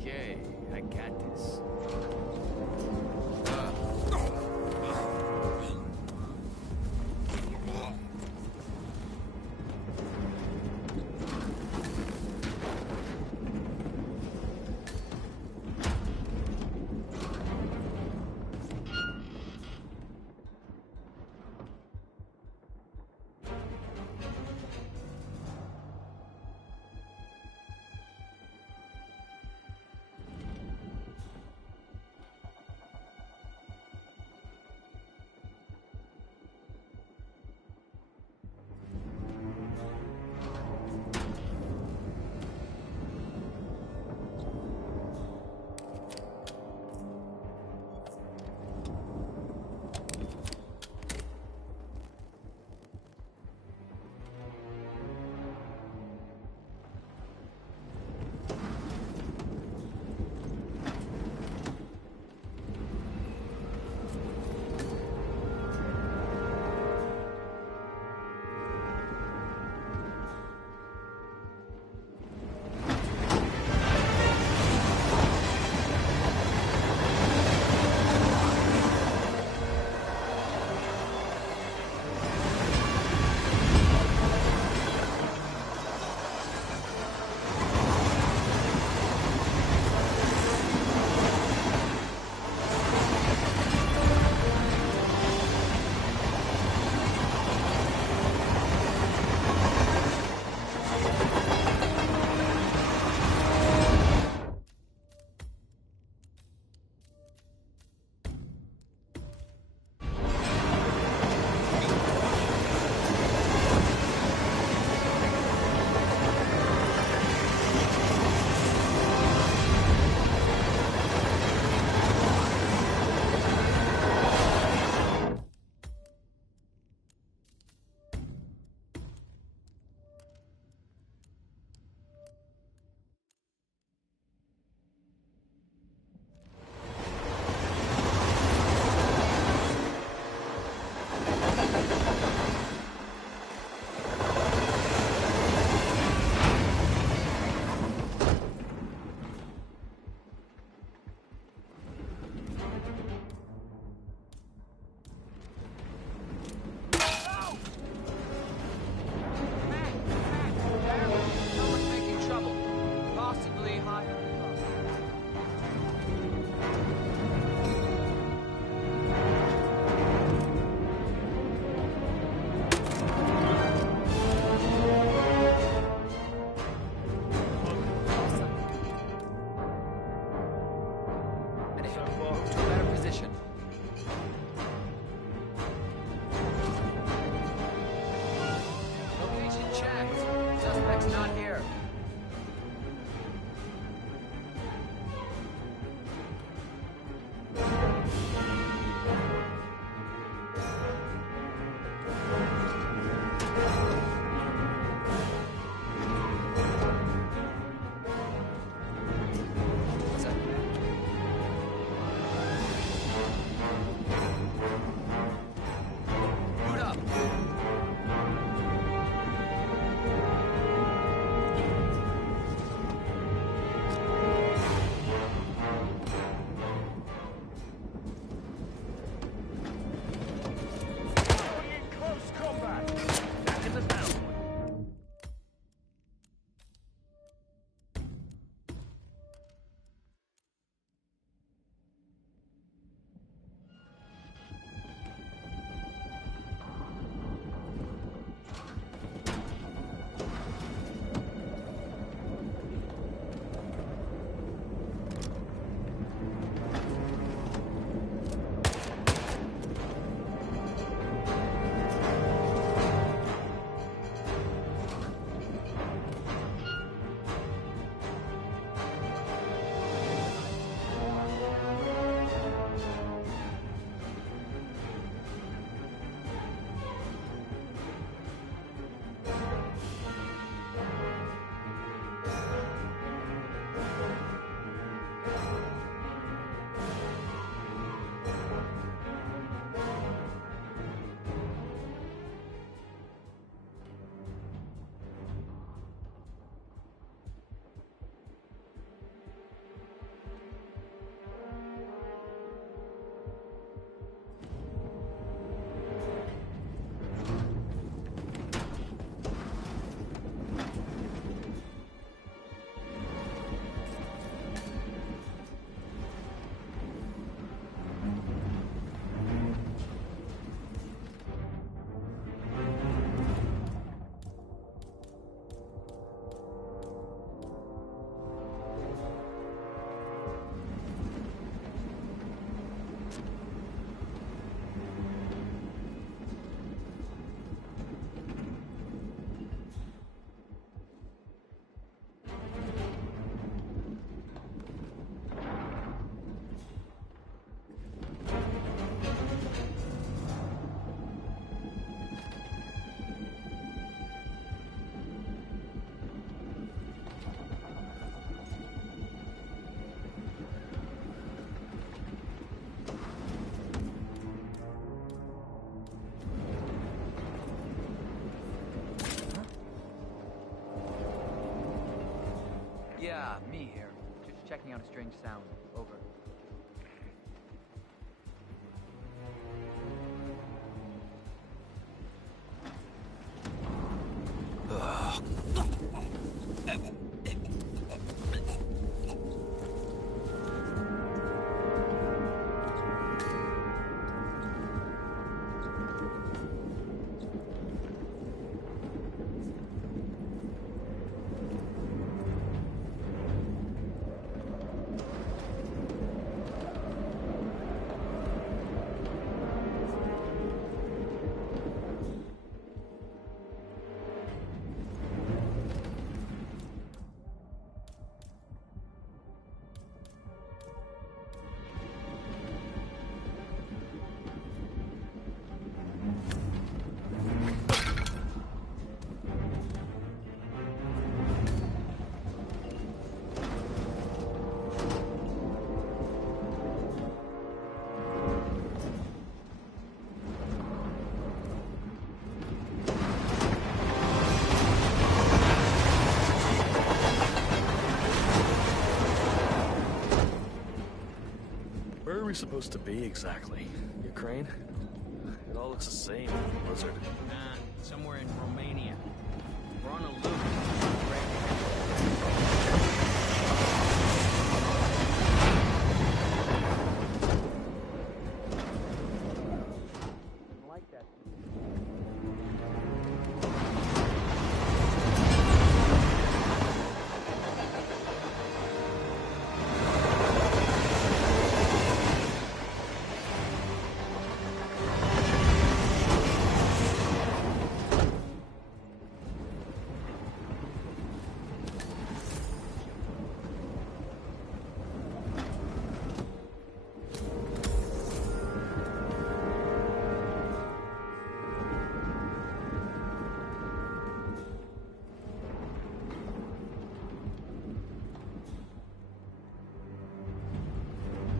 Okay, I got this. making out a strange sound. Over. Where are we supposed to be exactly? Ukraine? It all looks the same in the blizzard. Somewhere in Romania. We're on a loop. Like that.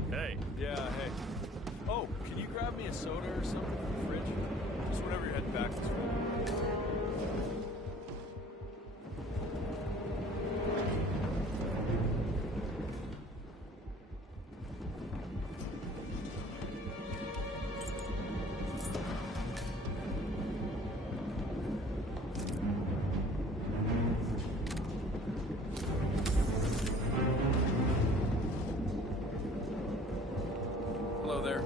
Hey. Yeah, hey. Oh, can you grab me a soda or something from the fridge? Just whenever you're heading back to this room. Hello there.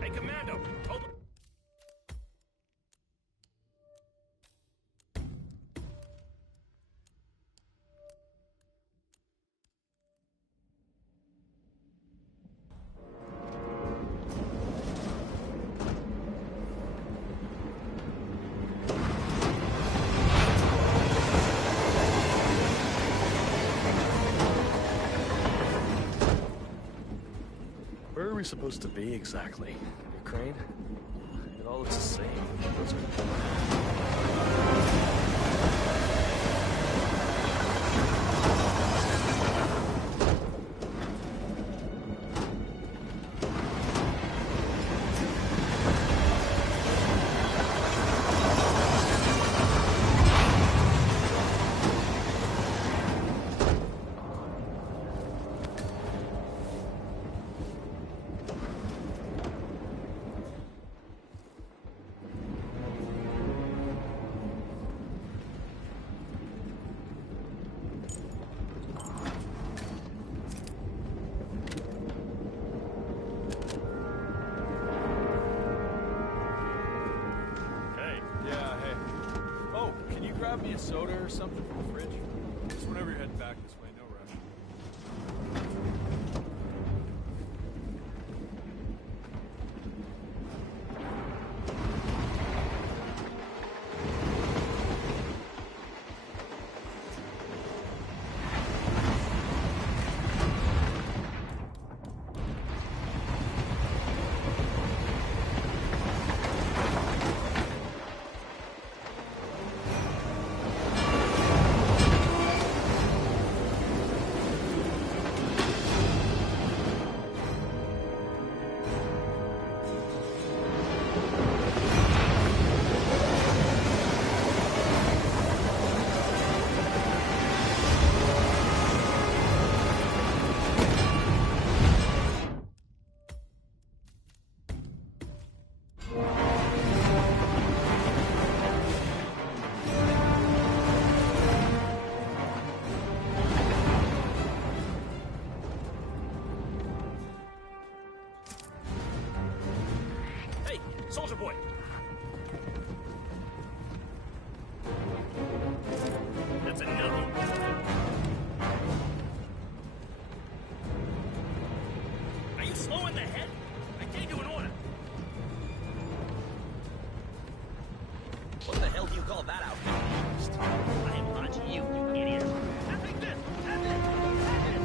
Hey, Commando! Hold on. Where are we supposed to be exactly? Ukraine? It all looks the same in the blizzard. grab me a soda or something from the fridge? Just whenever you're heading back this way, no rush. Soldier boy! That's enough! Are you slow in the head? I gave you an order! What the hell do you call that outfit? I am on to you, you idiot! Now take this! Have this! Have this!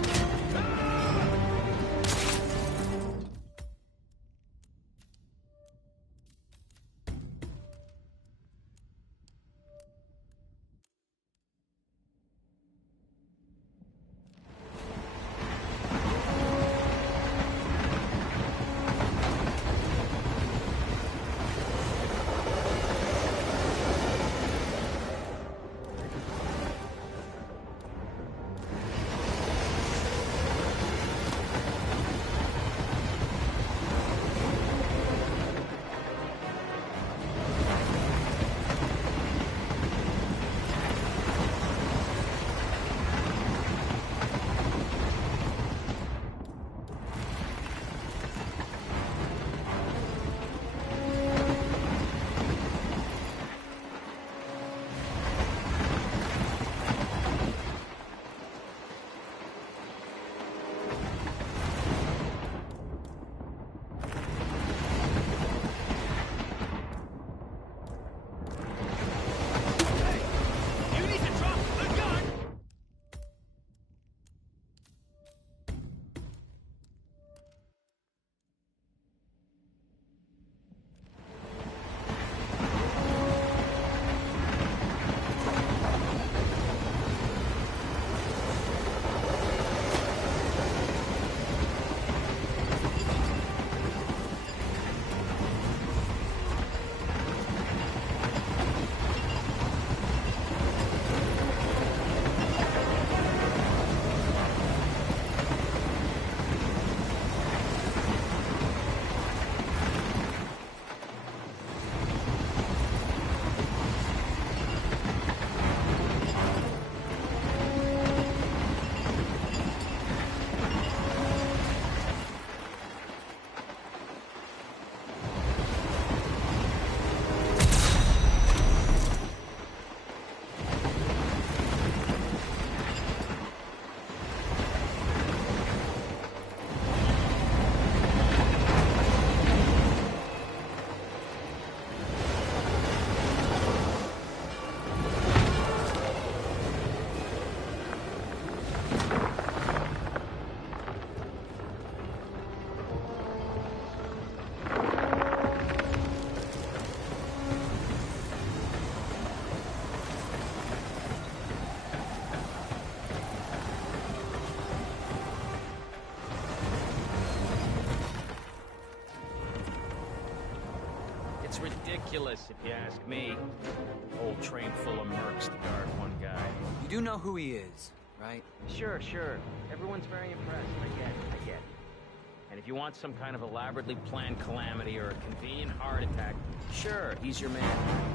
It's ridiculous, if you ask me. Whole train full of mercs to guard one guy. You do know who he is, right? Sure. Everyone's very impressed. I get it. And if you want some kind of elaborately planned calamity or a convenient heart attack, sure, he's your man.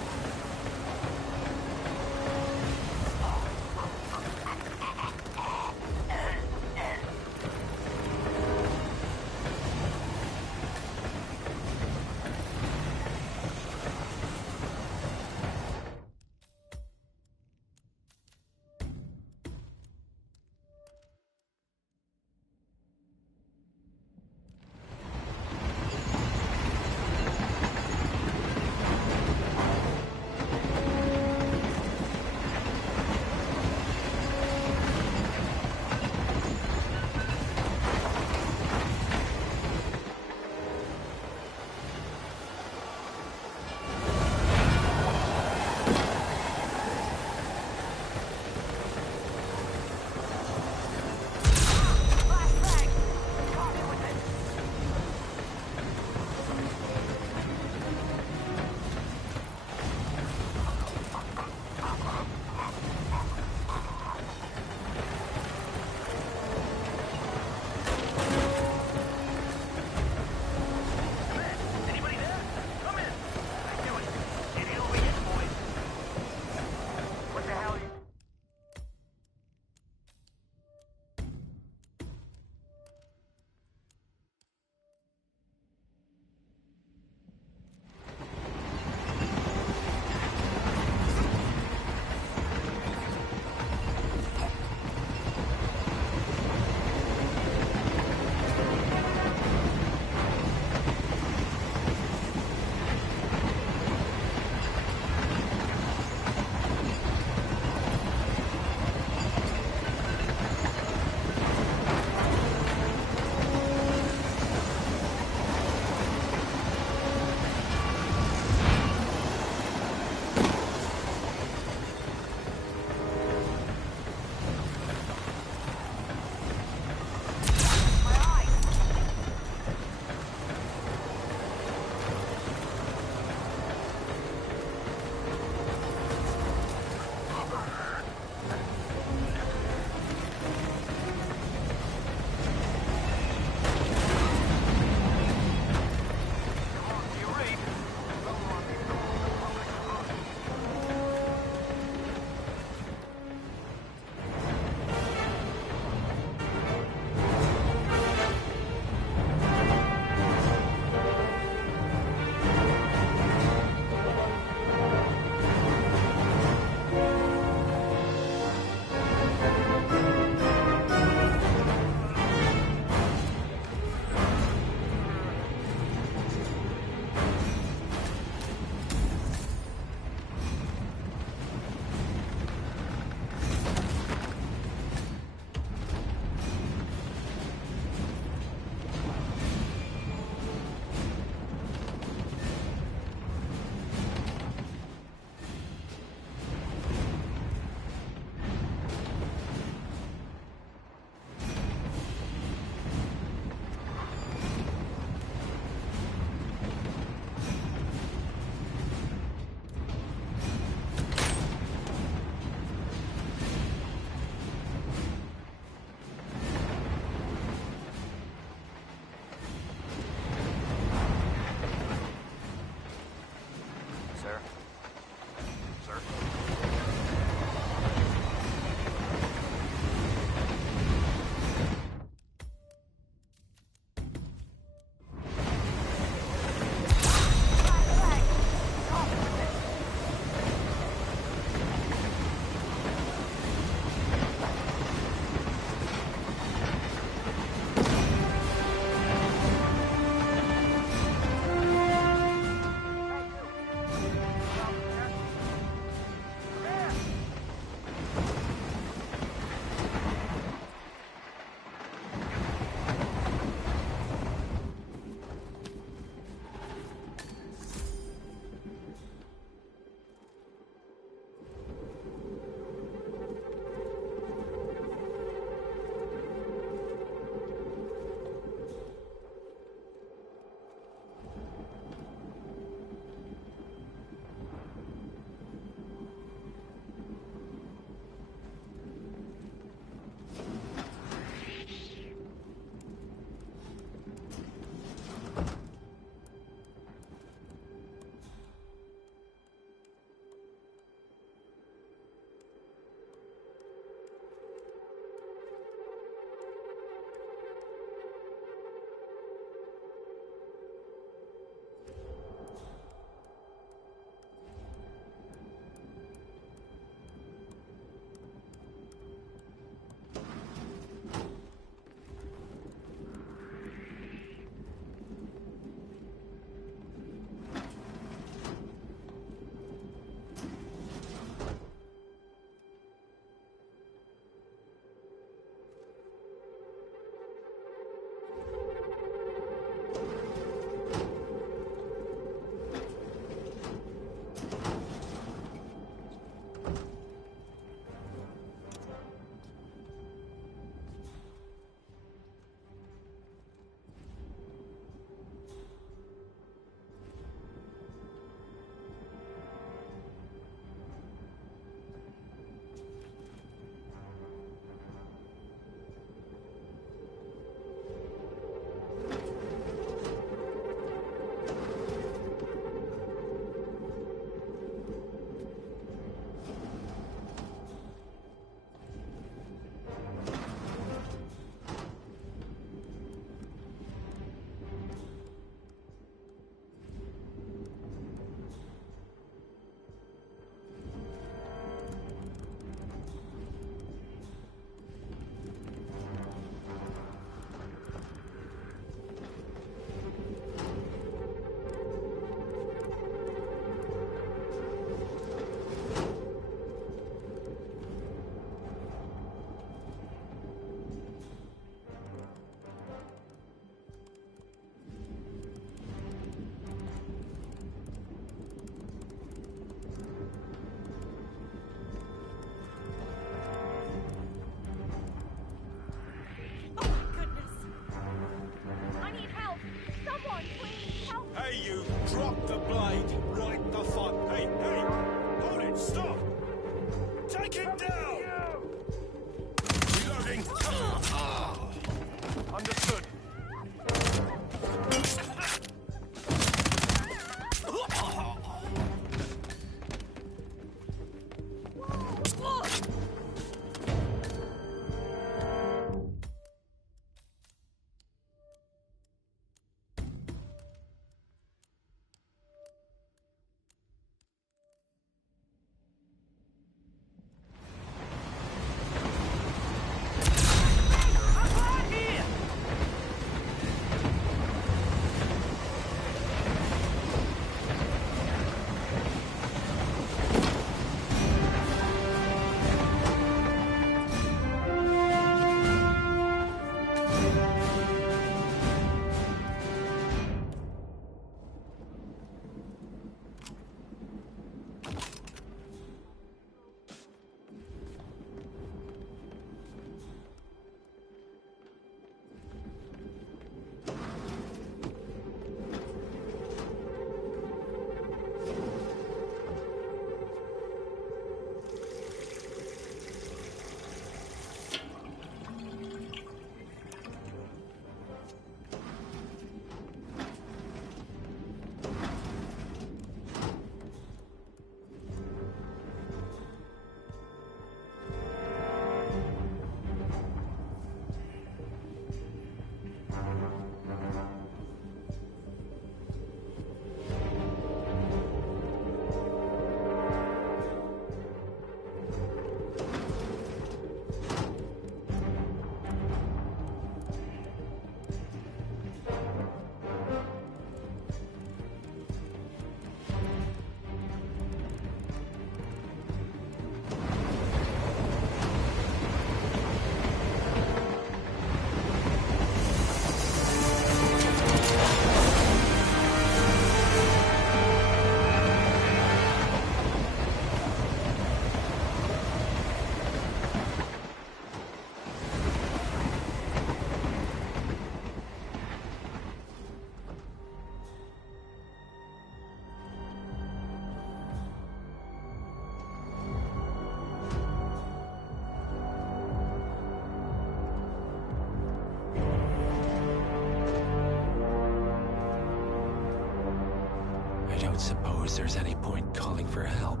suppose there's any point calling for help.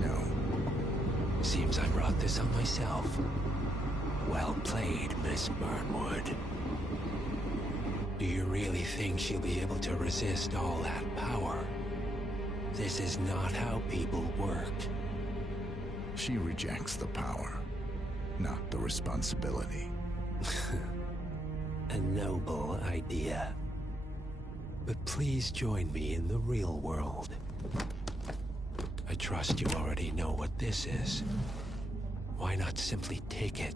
No. Seems I brought this on myself. Well played, Miss Burnwood. Do you really think she'll be able to resist all that power? This is not how people work. She rejects the power, not the responsibility. A noble idea. But please join me in the real world. I trust you already know what this is. Why not simply take it?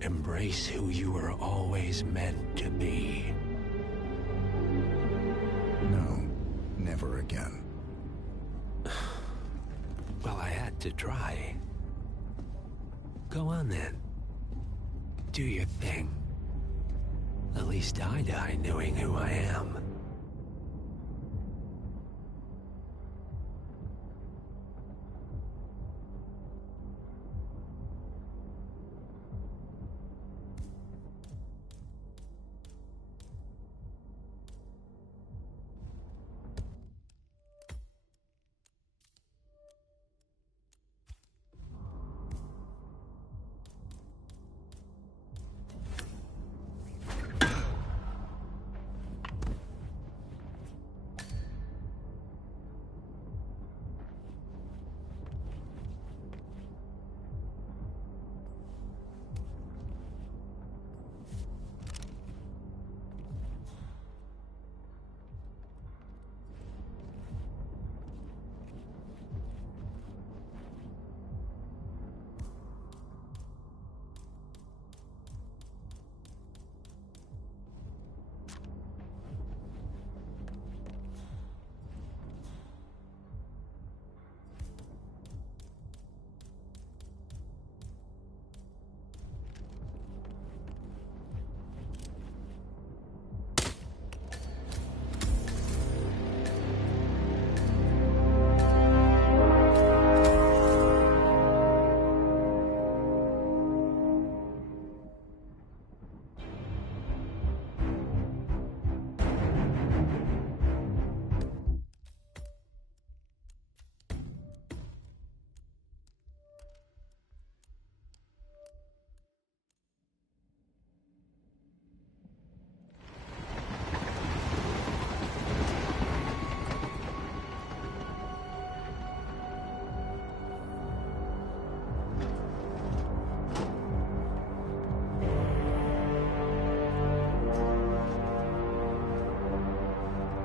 Embrace who you were always meant to be. No, never again. Well, I had to try. Go on then. Do your thing. At least I die knowing who I am.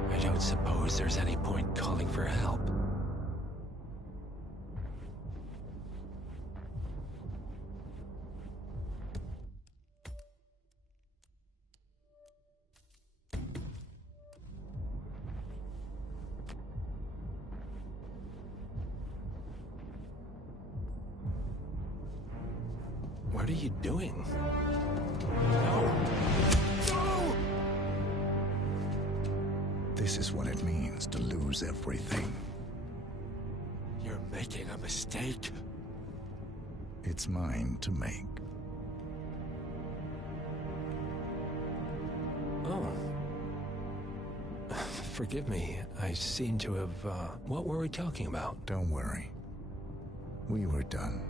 I don't suppose there's any point calling for help. What are you doing? No! No! This is what it means to lose everything. You're making a mistake. It's mine to make. Oh. Forgive me. I seem to have, what were we talking about? Don't worry. We were done.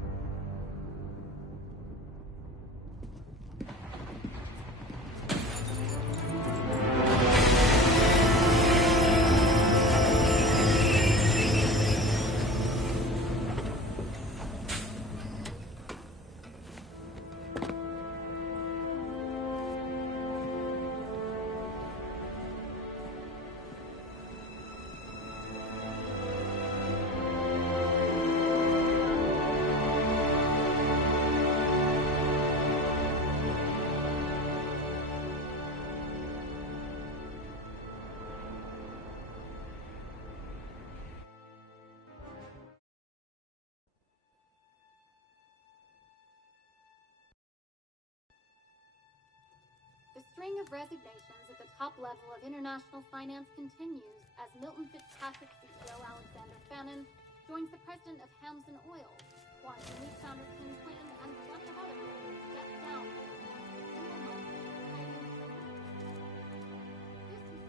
The string of resignations at the top level of international finance continues as Milton Fitzpatrick CEO Alexander Fannin joins the president of Hamson Oil, Quantum Leap founder Tim Quinn, and plenty of other people step down. This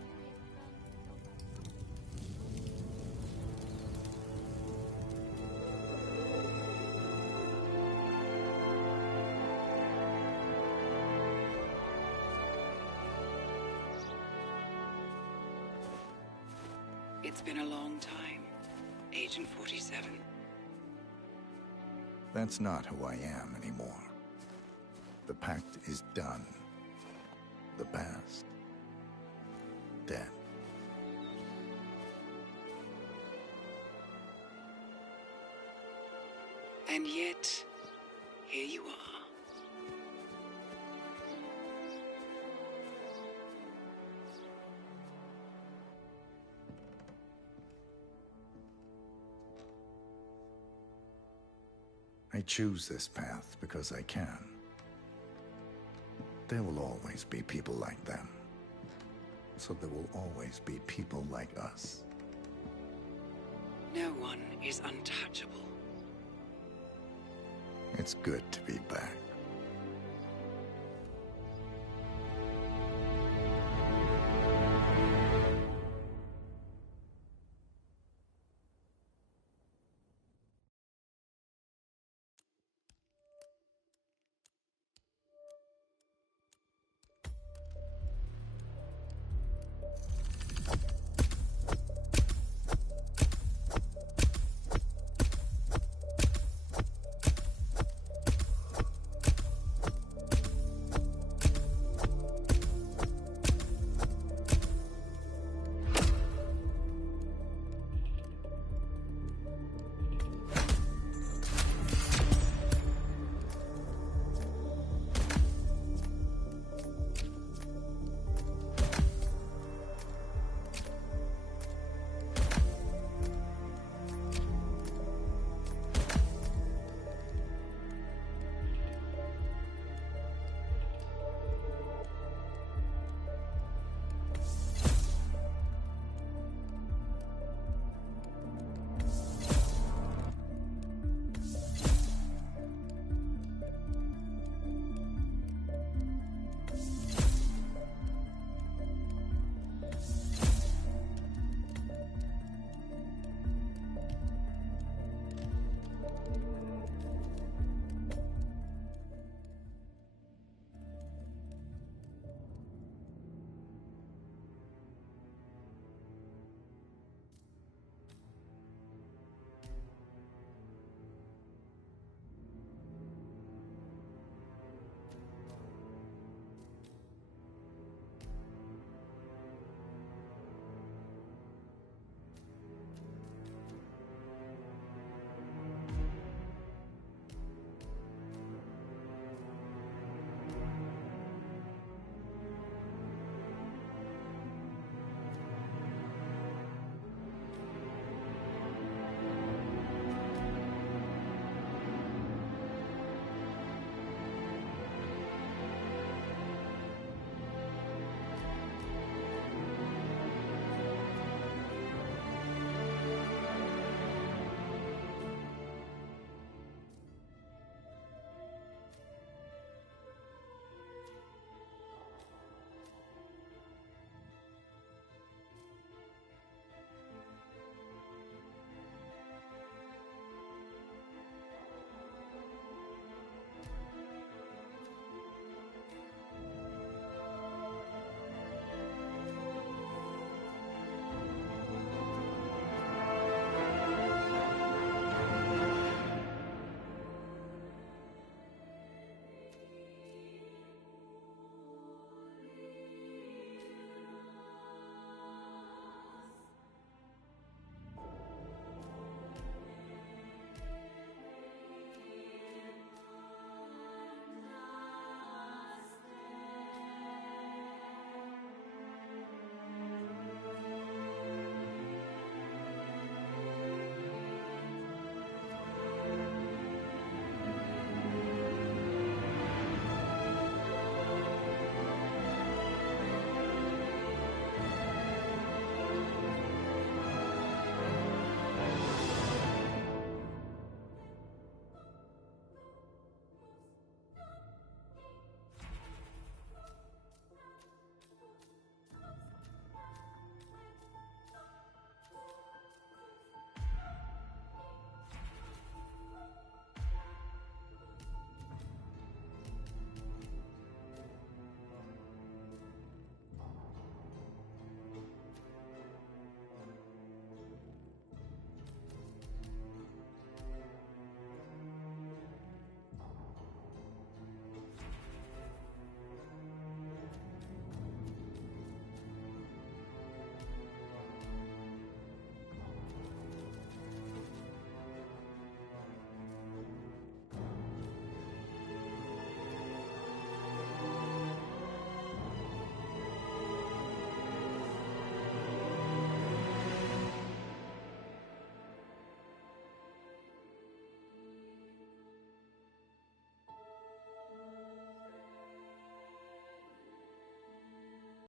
mysterious trend It's been a long time, Agent 47. That's not who I am anymore. The pact is done. The past, dead. And yet, here you are. I choose this path because I can. There will always be people like them. So there will always be people like us. No one is untouchable. It's good to be back.